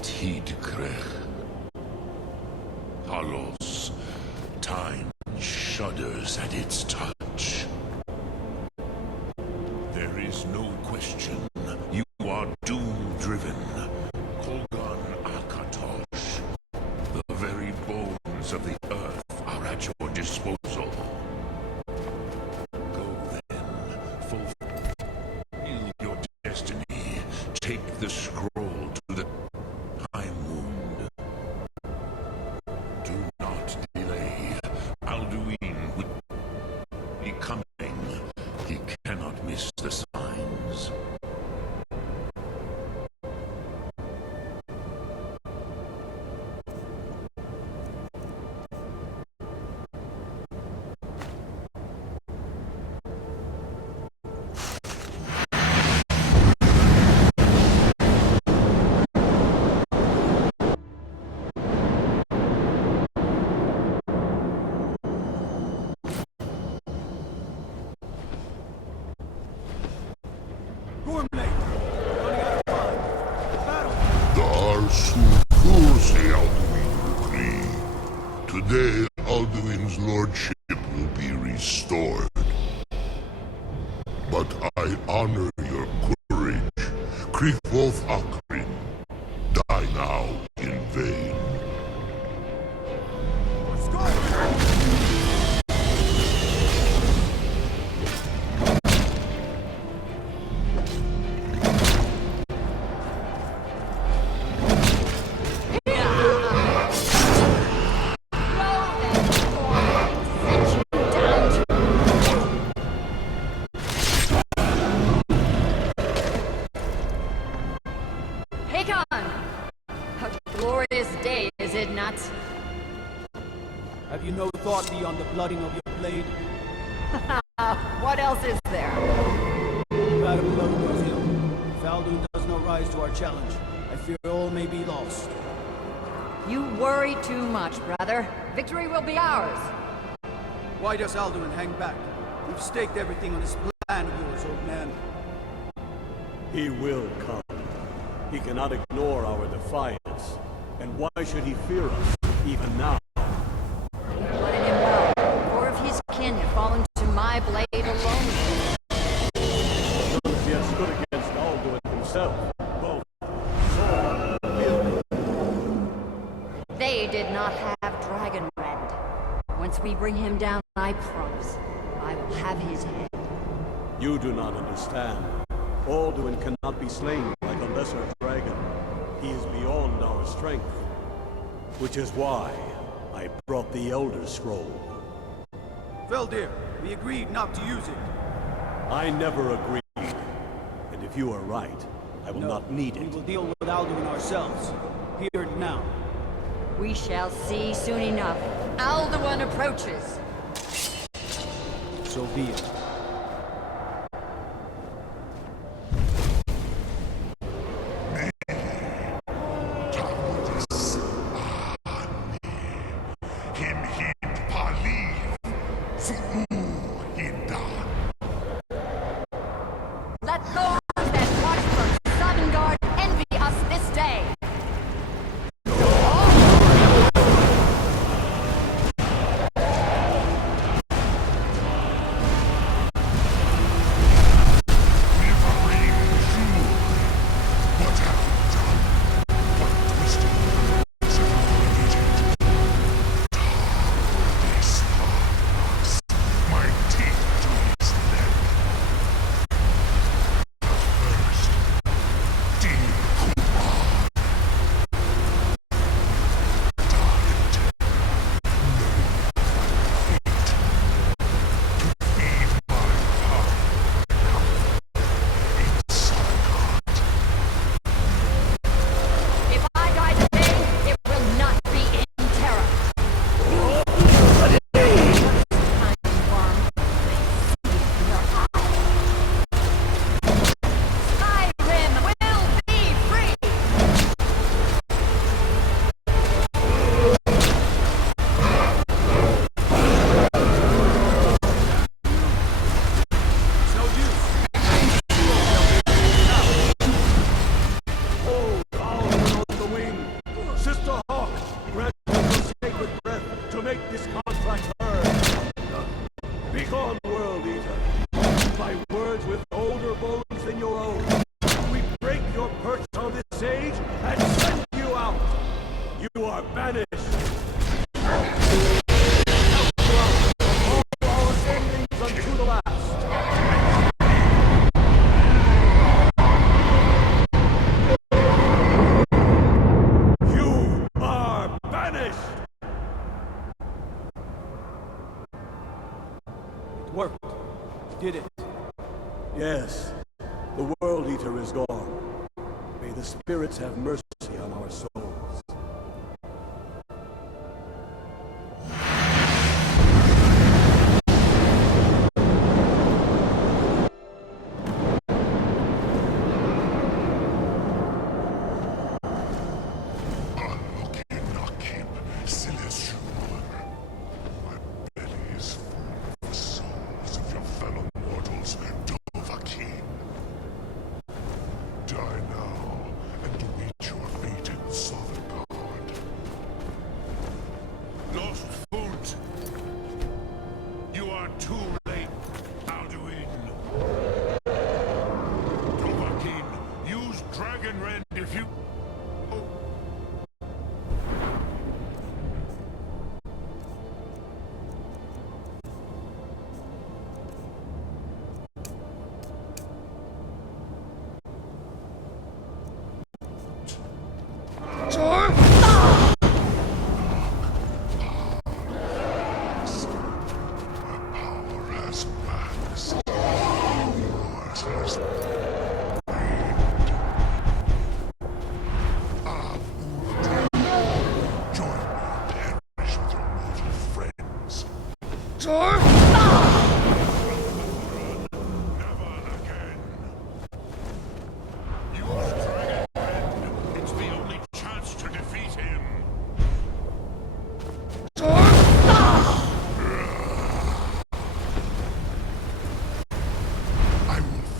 Tidkrech. Talos. Time shudders at its touch. There is no question. You are doom-driven. Kolgan Akatosh. The very bones of the earth are at your disposal. Go then, fulfill your destiny. Take the scroll to the Time Wound. Do not delay. Alduin will be coming. He cannot miss the signs. Today, Alduin's lordship will be restored. But I honor your courage. Krikvoth Akrin, die now in vain. Have you no thought beyond the blooding of your blade? What else is there? Battle below North Hill. If Alduin does not rise to our challenge, I fear all may be lost. You worry too much, brother. Victory will be ours. Why does Alduin hang back? We've staked everything on this plan of yours, old man. He will come. He cannot ignore our defiance. And why should he fear us, even now? Letting him go. Or if his kin have fallen to my blade alone. None has yet stood against Alduin himself. Both. They did not have Dragonrend. Once we bring him down, I promise, I will have his head. You do not understand. Alduin cannot be slain like a lesser dragon. He is beyond our strength. Which is why I brought the Elder Scroll. Veldir, we agreed not to use it. I never agreed. And if you are right, I will not need it. We will deal with Alduin ourselves. Here and now. We shall see soon enough. Alduin approaches. So be it. Let those that watch from Sovngarde envy us this day. did it. Yes. The World Eater is gone. May the spirits have mercy on our souls.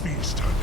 Feast on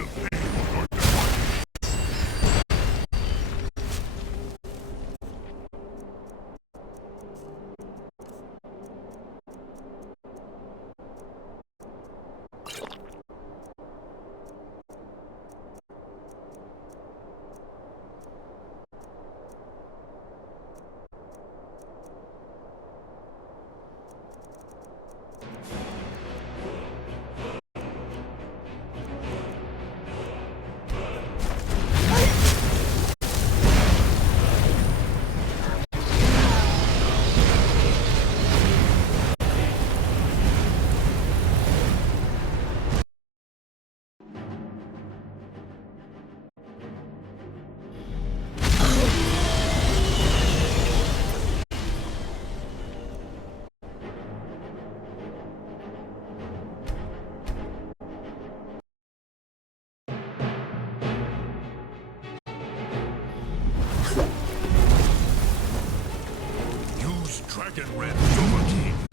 will pay for your demise. Use Dragon Red Overking.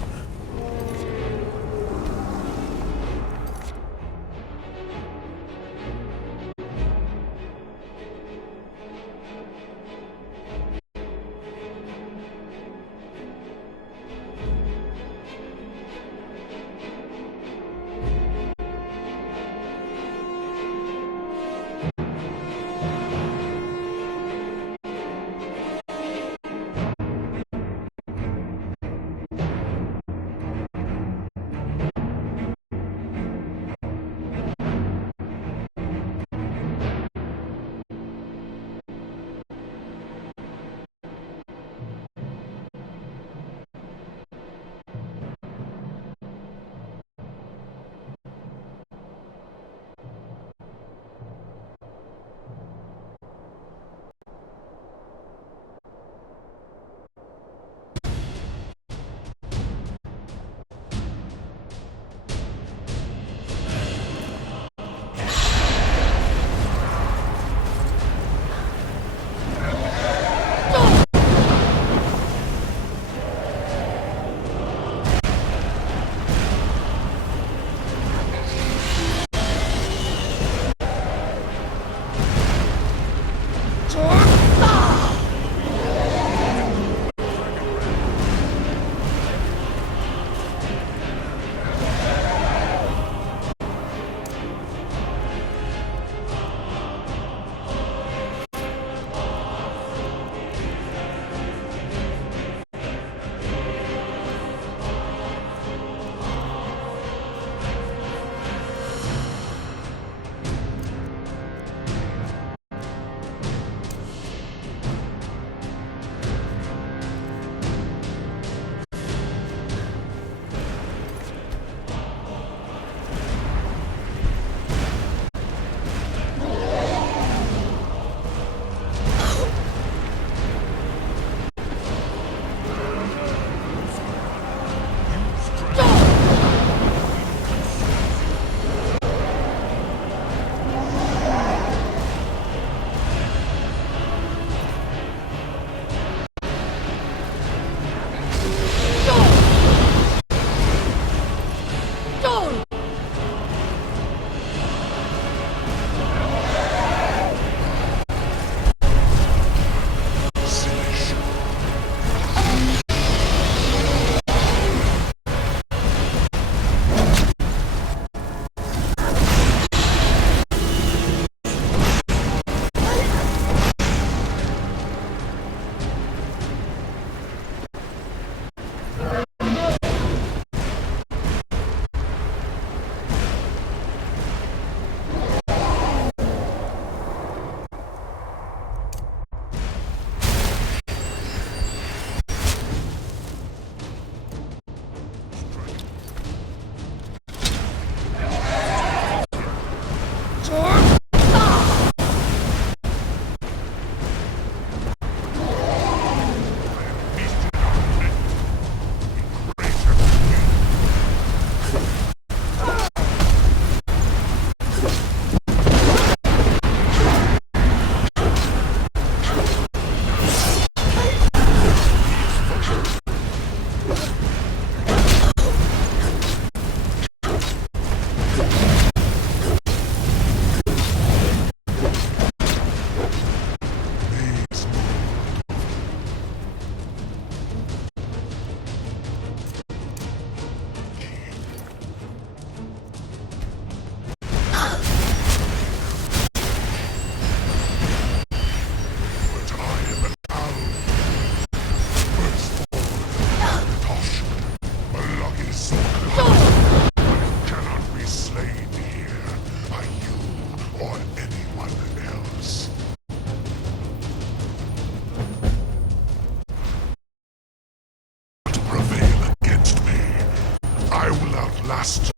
last.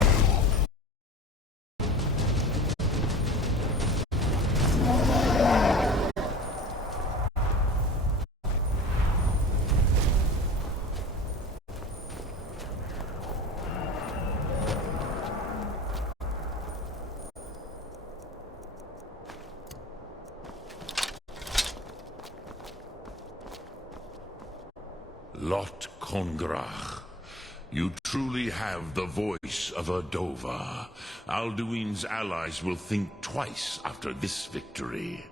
Lot Kongrach. You truly have the voice of Erdova. Alduin's allies will think twice after this victory.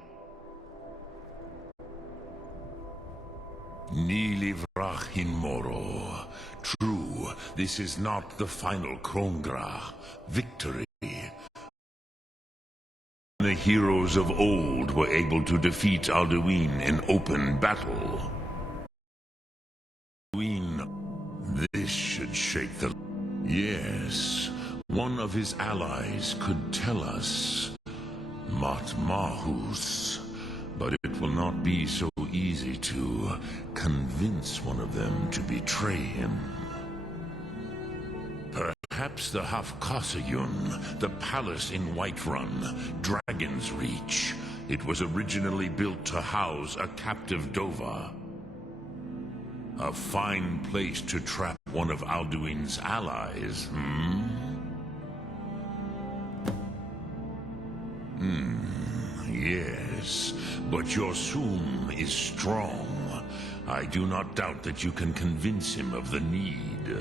Nilivrach in Moro. True, this is not the final Kongrach victory. The heroes of old were able to defeat Alduin in open battle. This should shake the... Yes, one of his allies could tell us. Matmahus. But it will not be so easy to convince one of them to betray him. Perhaps the Hafkasayun, the palace in Whiterun, Dragon's Reach. It was originally built to house a captive Dova. A fine place to trap one of Alduin's allies, yes, but your Sum is strong. I do not doubt that you can convince him of the need.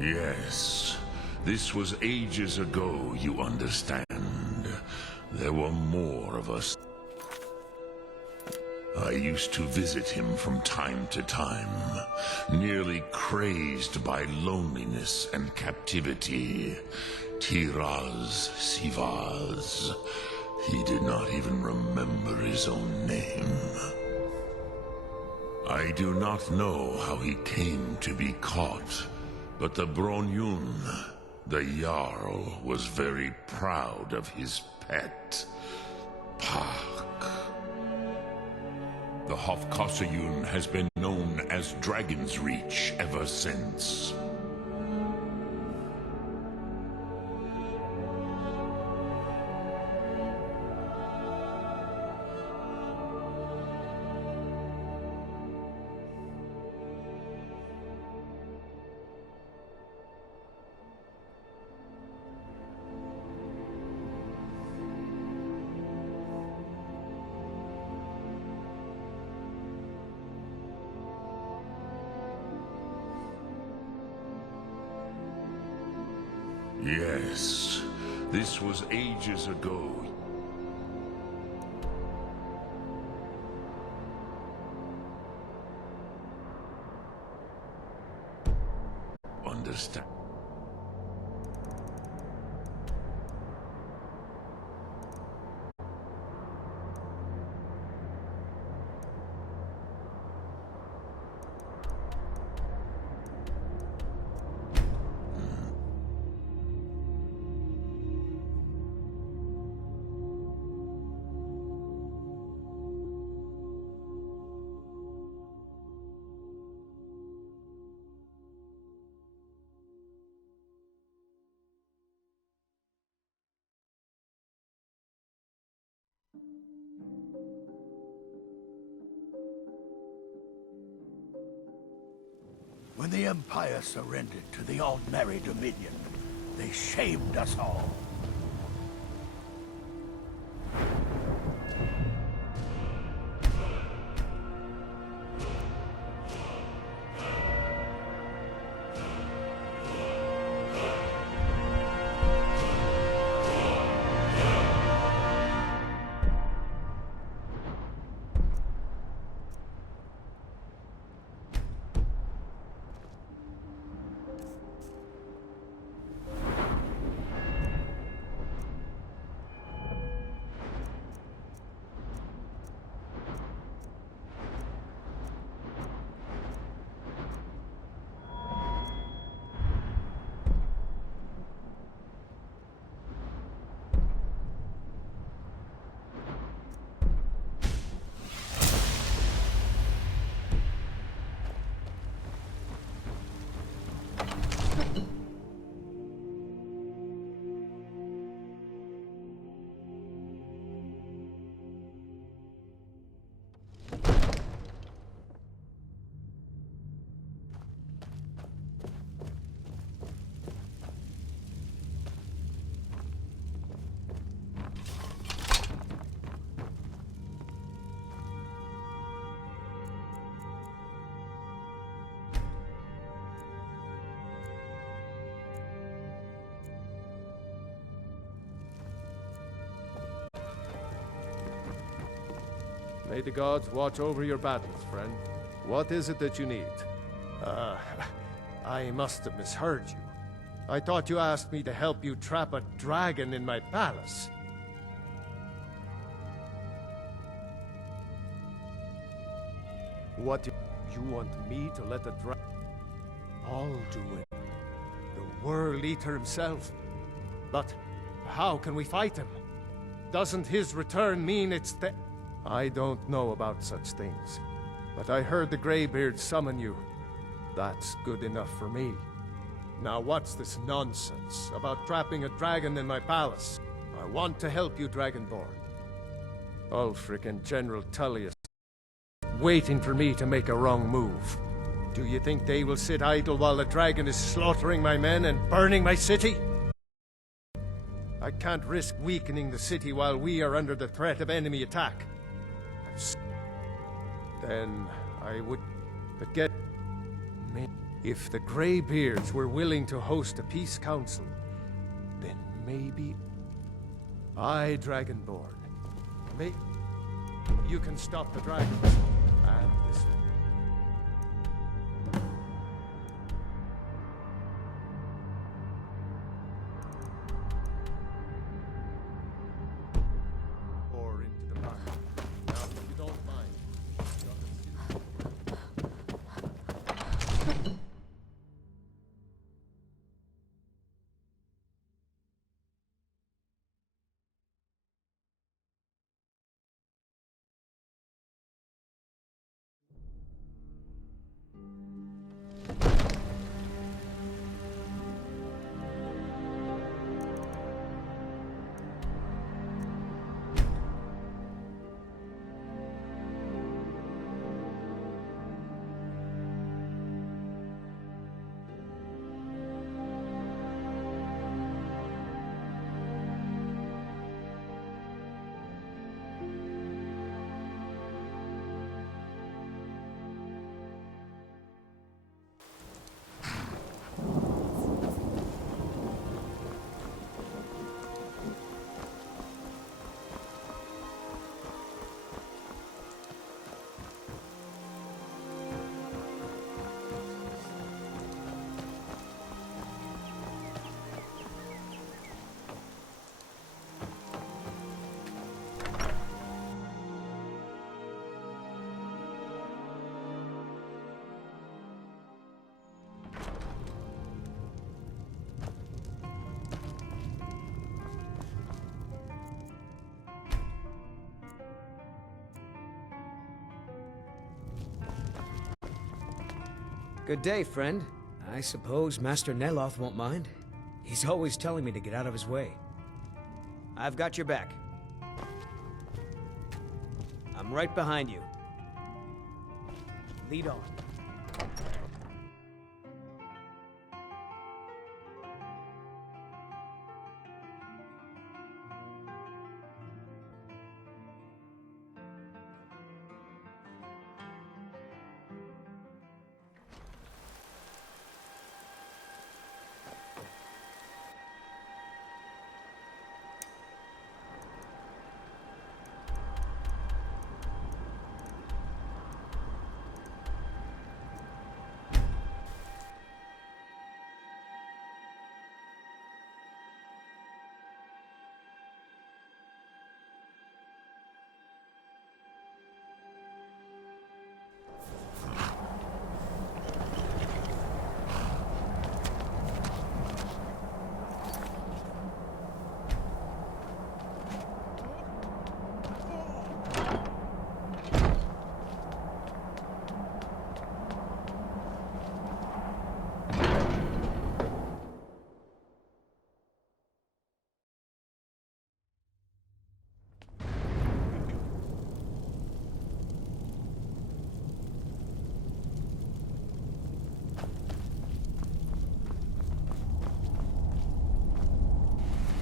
Yes, this was ages ago, you understand. There were more of us. I used to visit him from time to time, nearly crazed by loneliness and captivity. Tiraz Sivaz. He did not even remember his own name. I do not know how he came to be caught, but the Bronyun, the Jarl, was very proud of his pet, Pak. The Hofkasayun has been known as Dragon's Reach ever since. Yes, this was ages ago. Understand? When the Empire surrendered to the Aldmeri Dominion, they shamed us all. May the gods watch over your battles, friend. What is it that you need? I must have misheard you. I thought you asked me to help you trap a dragon in my palace. What do you want me to let the dragon? I'll do it. The World Eater himself. But how can we fight him? Doesn't his return mean it's the... I don't know about such things. But I heard the Greybeard summon you. That's good enough for me. Now what's this nonsense about trapping a dragon in my palace? I want to help you, Dragonborn. Ulfric and General Tullius waiting for me to make a wrong move. Do you think they will sit idle while the dragon is slaughtering my men and burning my city? I can't risk weakening the city while we are under the threat of enemy attack. Then I would... But get... If the Greybeards were willing to host a peace council, then maybe... I, Dragonborn. You can stop the dragons. And this... Or into the back. Now, if you don't mind. Good day, friend. I suppose Master Neloth won't mind. He's always telling me to get out of his way. I've got your back. I'm right behind you. Lead on.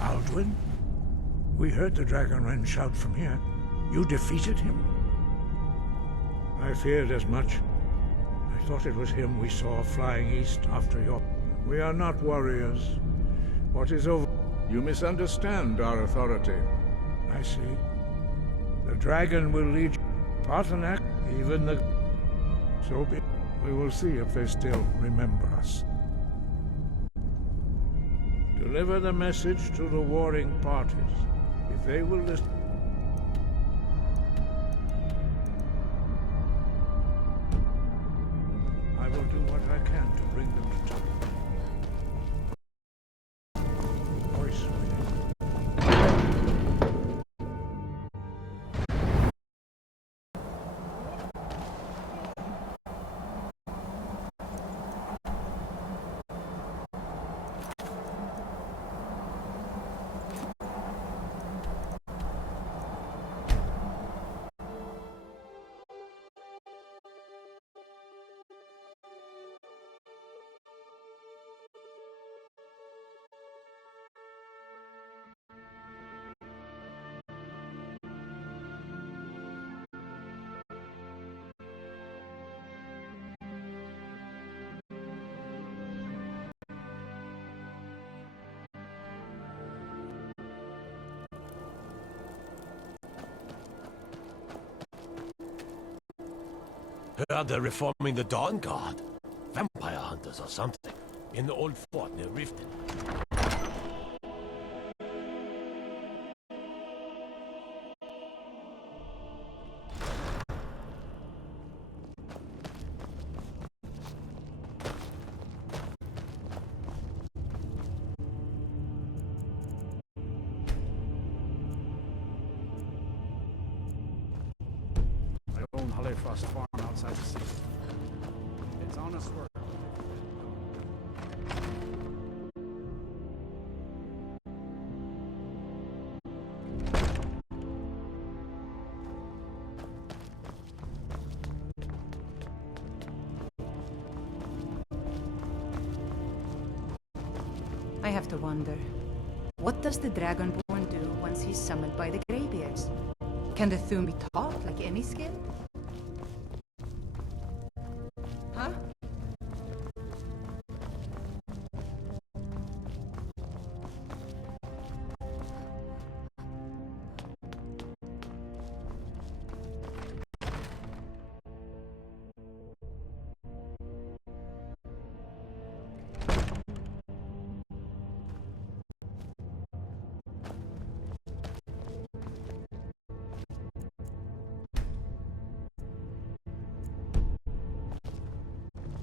Alduin? We heard the Dragonren shout from here. You defeated him? I feared as much. I thought it was him we saw flying east after your... We are not warriors. What is over... You misunderstand our authority. I see. The dragon will lead you. Paternak, even the... So be... We will see if they still remember us. Deliver the message to the warring parties. If they will listen... I will do what I can to bring them to terms. Voice Heard they're reforming the Dawn Guard. Vampire hunters or something. In the old fort near Riften. I own Hollyfrost Farm outside the city. It's honest work. I have to wonder, what does the Dragonborn do once he's summoned by the Greybeards? Can the Thum be taught like any skill? Huh?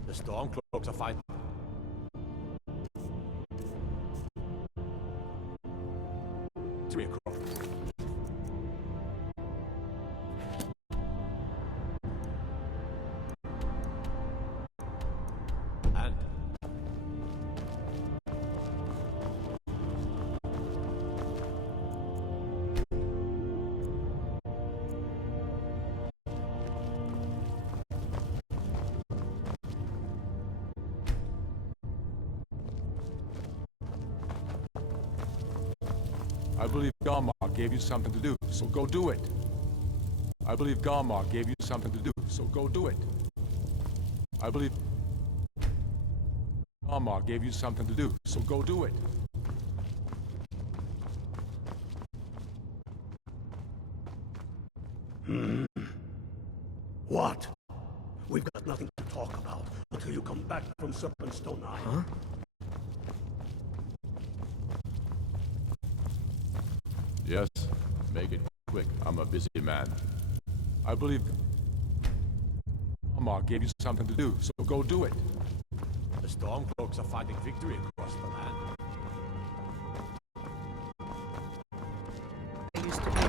The Stormcloaks are fighting. Three across. And I believe Garmar gave you something to do, so go do it. I believe Garmar gave you something to do, so go do it. I believe Garmar gave you something to do, so go do it. What? We've got nothing to talk about until you come back from Serpentstone Eye. Huh? Yes, make it quick. I'm a busy man. I believe Garmar gave you something to do, so go do it. the Stormcloaks are fighting victory across the land. I used to be.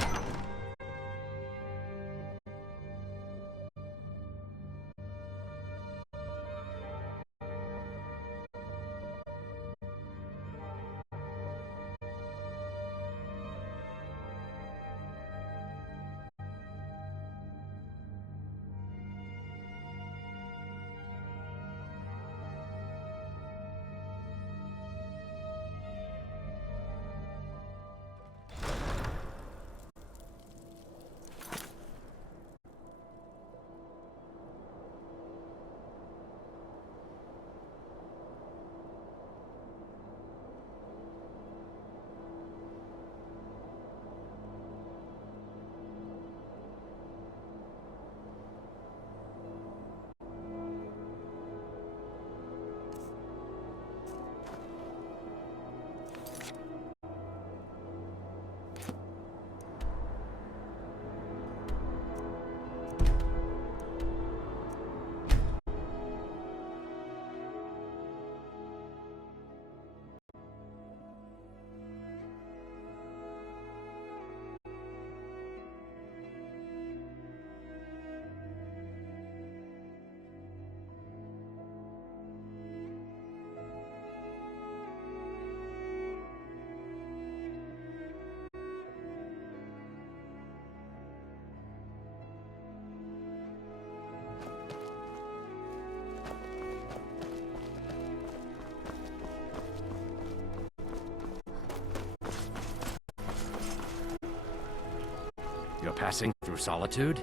You're passing through solitude?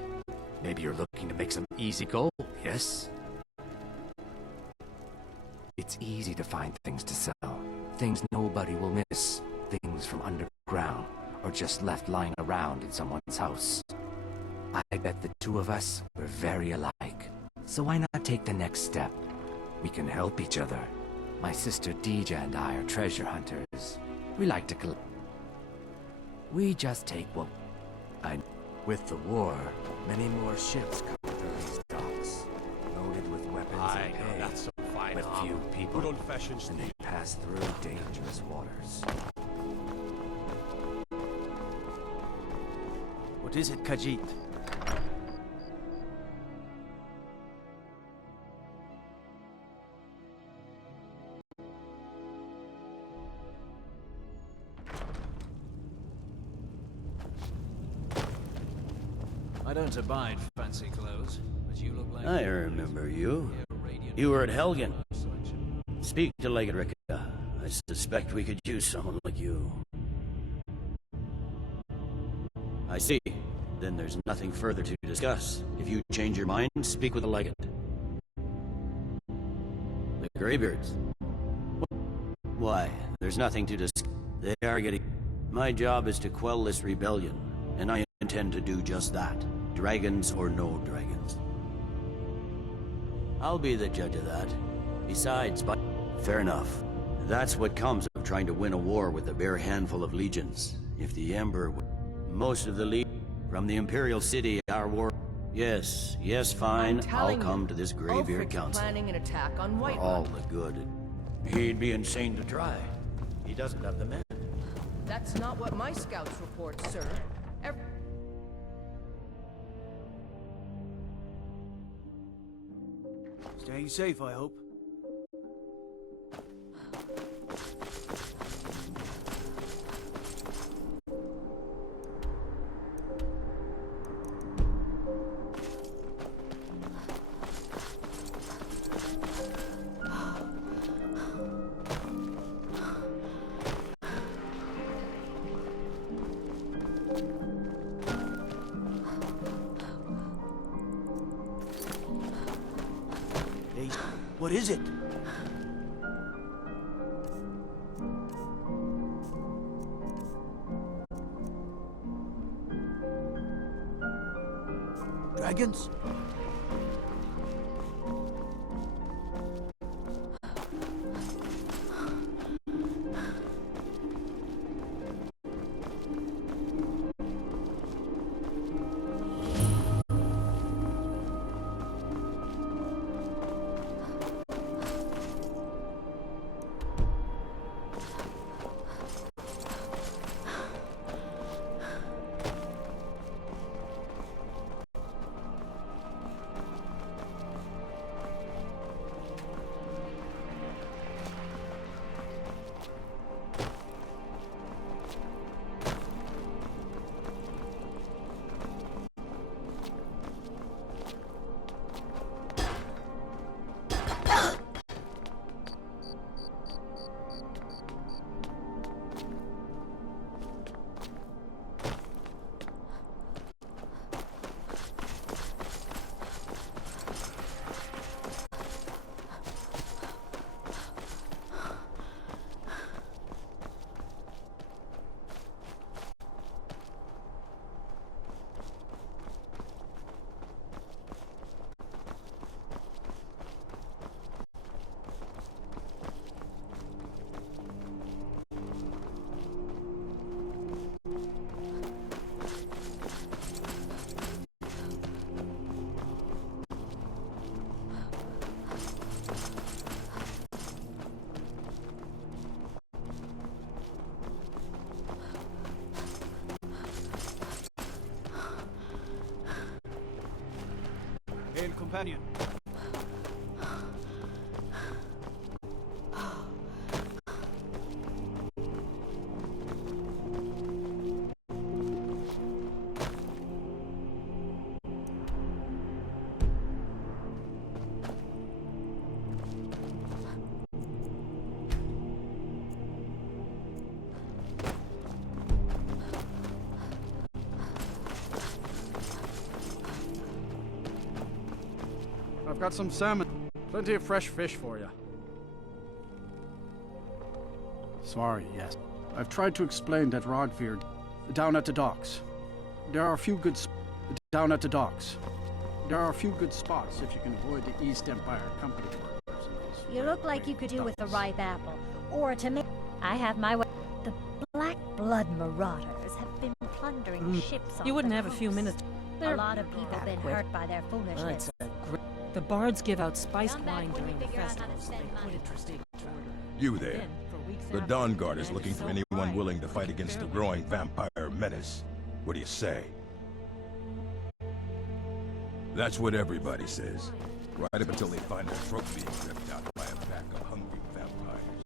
Maybe you're looking to make some easy gold, yes? It's easy to find things to sell. Things nobody will miss. Things from underground, or just left lying around in someone's house. I bet the two of us were very alike. So why not take the next step? We can help each other. My sister Deja and I are treasure hunters. We like to collect. We just take what With the war, many more ships come through these docks, loaded with weapons I and know, hay, that's so fine, with few people, Good old-fashioned and they pass through dangerous waters. What is it, Khajiit? I don't abide fancy clothes, but you look like... I remember you. You were at Helgen. Speak to Legate Ricka. I suspect we could use someone like you. I see. Then there's nothing further to discuss. If you change your mind, speak with the Legate. The Greybeards. Why? There's nothing to discuss. They are getting... My job is to quell this rebellion, and I intend to do just that. Dragons or no dragons. I'll be the judge of that. Besides, but... Fair enough. That's what comes of trying to win a war with a bare handful of legions. If the Emperor... Most of the from the Imperial City, our war... Yes, fine. I'll come to this Greybeard Council. Planning an attack on For all the good. He'd be insane to try. He doesn't have the men. That's not what my scouts report, sir. Staying safe, I hope. What is it? Dragons? Hail, companion. I've got some salmon. Plenty of fresh fish for you. Sorry, yes. I've tried to explain that Rogvir down at the docks. There are a few good down at the docks. There are a few good spots if you can avoid the East Empire Company workers. You look like you could do with a ripe apple. Or a tomato. I have my way. The Black Blood Marauders have been plundering ships on You wouldn't the have a few coast. minutes. A lot of people been hurt by their foolishness. The bards give out spiced wine during the festivals, so they put it to big order. You there. The Dawn Guard is looking for anyone willing to fight against the growing vampire menace. What do you say? That's what everybody says. Right up until they find their throat being ripped out by a pack of hungry vampires.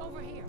Over here.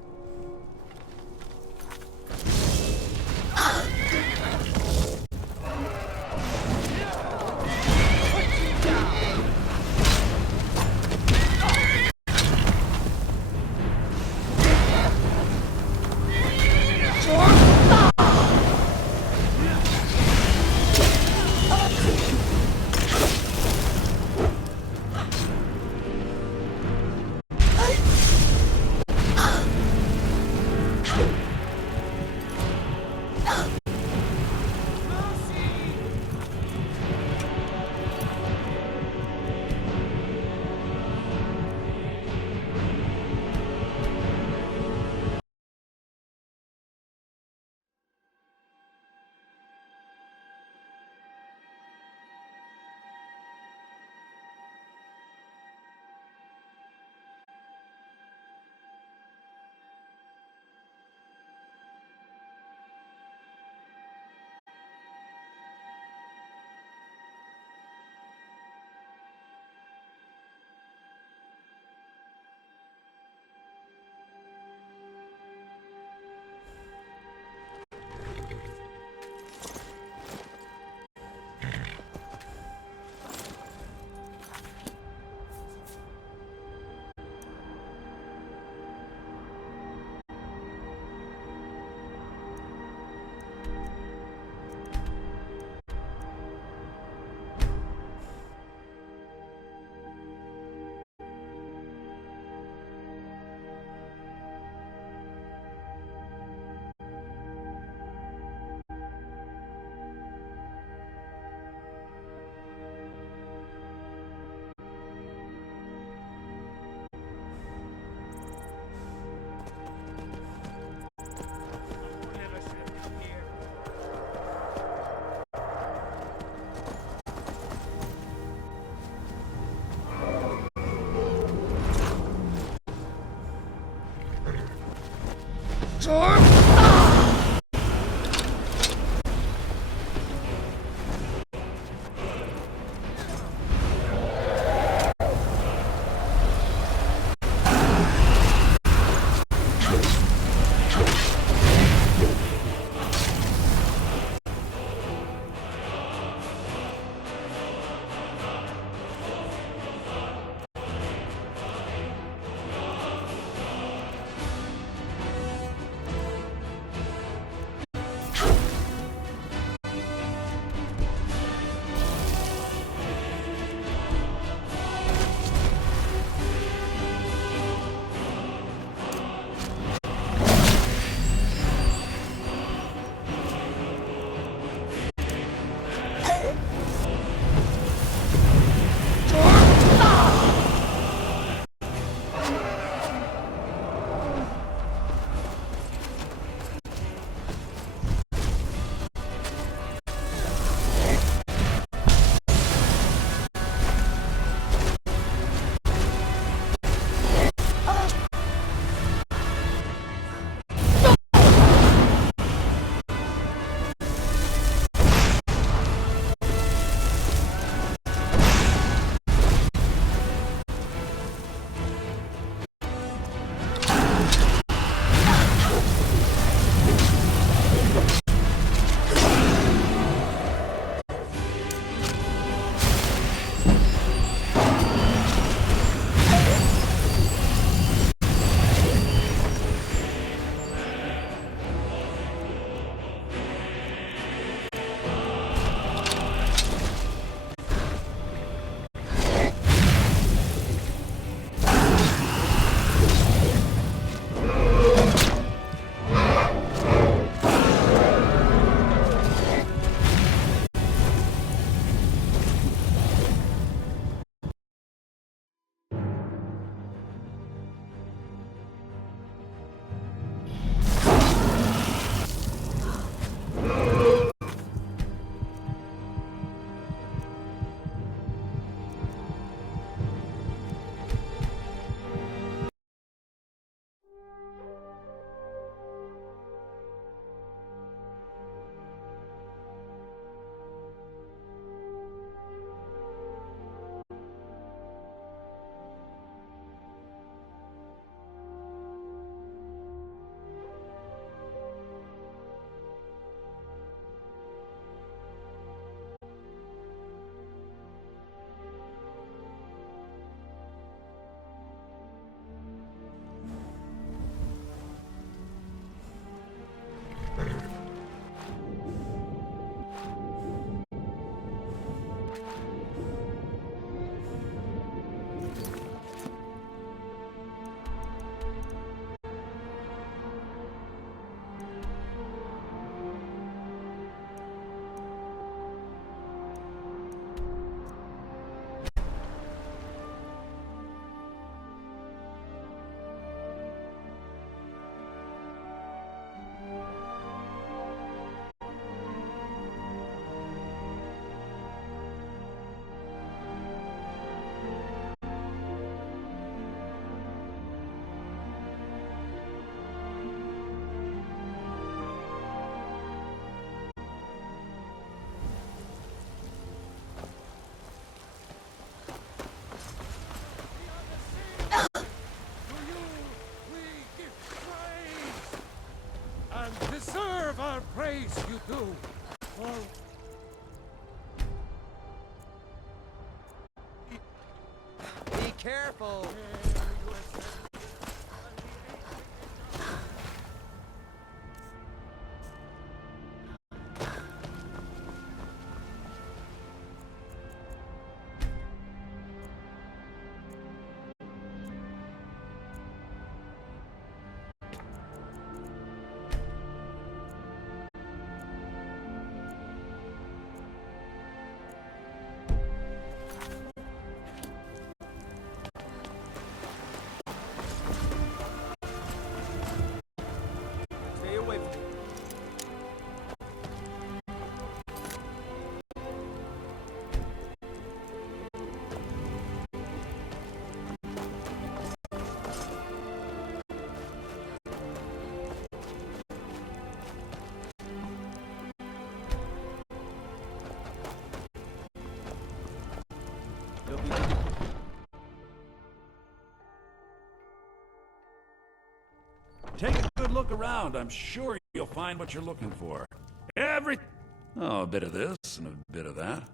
careful! Stay away from me. Take a good look around. I'm sure you'll find what you're looking for. Oh, a bit of this and a bit of that.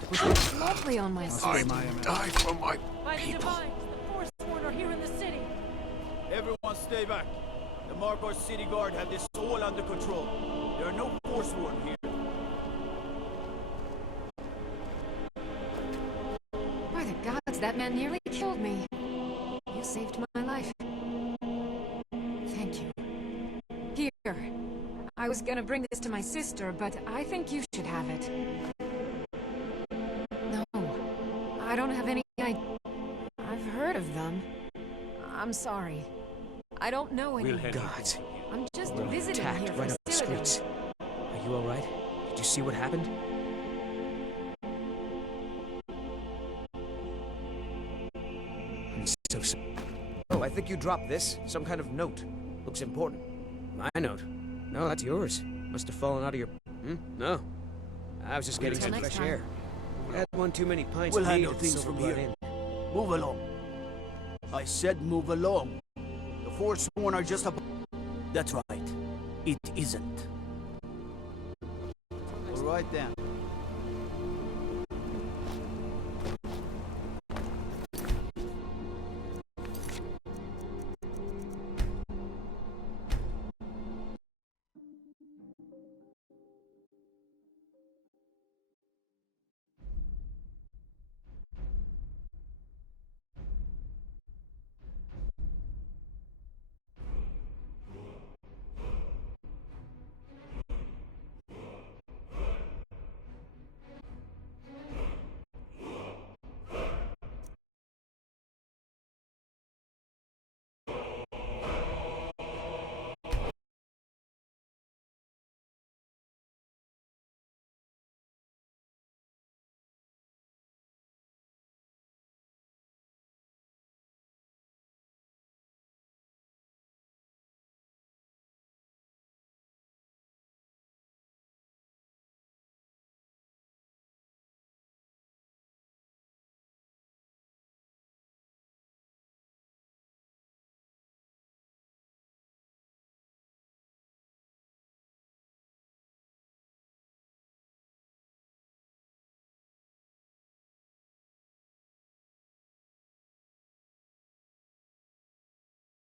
happened was lovely on my side. I died for my By the people. Divines, the Forsworn are here in the city. Everyone stay back. The Markor City Guard have this all under control. There are no Forsworn here. By the gods, that man nearly killed me. You saved my life. Thank you. Here. I was gonna bring this to my sister, but I think you should have it. No. I don't have any idea. I've heard of them. I'm sorry. I don't know any. Gods. I'm just We're visiting attacked here right for up the Cyrodiil. streets. Are you alright? Did you see what happened? I'm so sorry. Oh, I think you dropped this. Some kind of note. Looks important. My note? No, that's yours. Must have fallen out of your... No. I was just getting some fresh air. I had one too many pints We'll of handle mead at things from Silverblood here. Inn. Move along. I said move along. The Forsworn are just a... That's right. It isn't. All right then.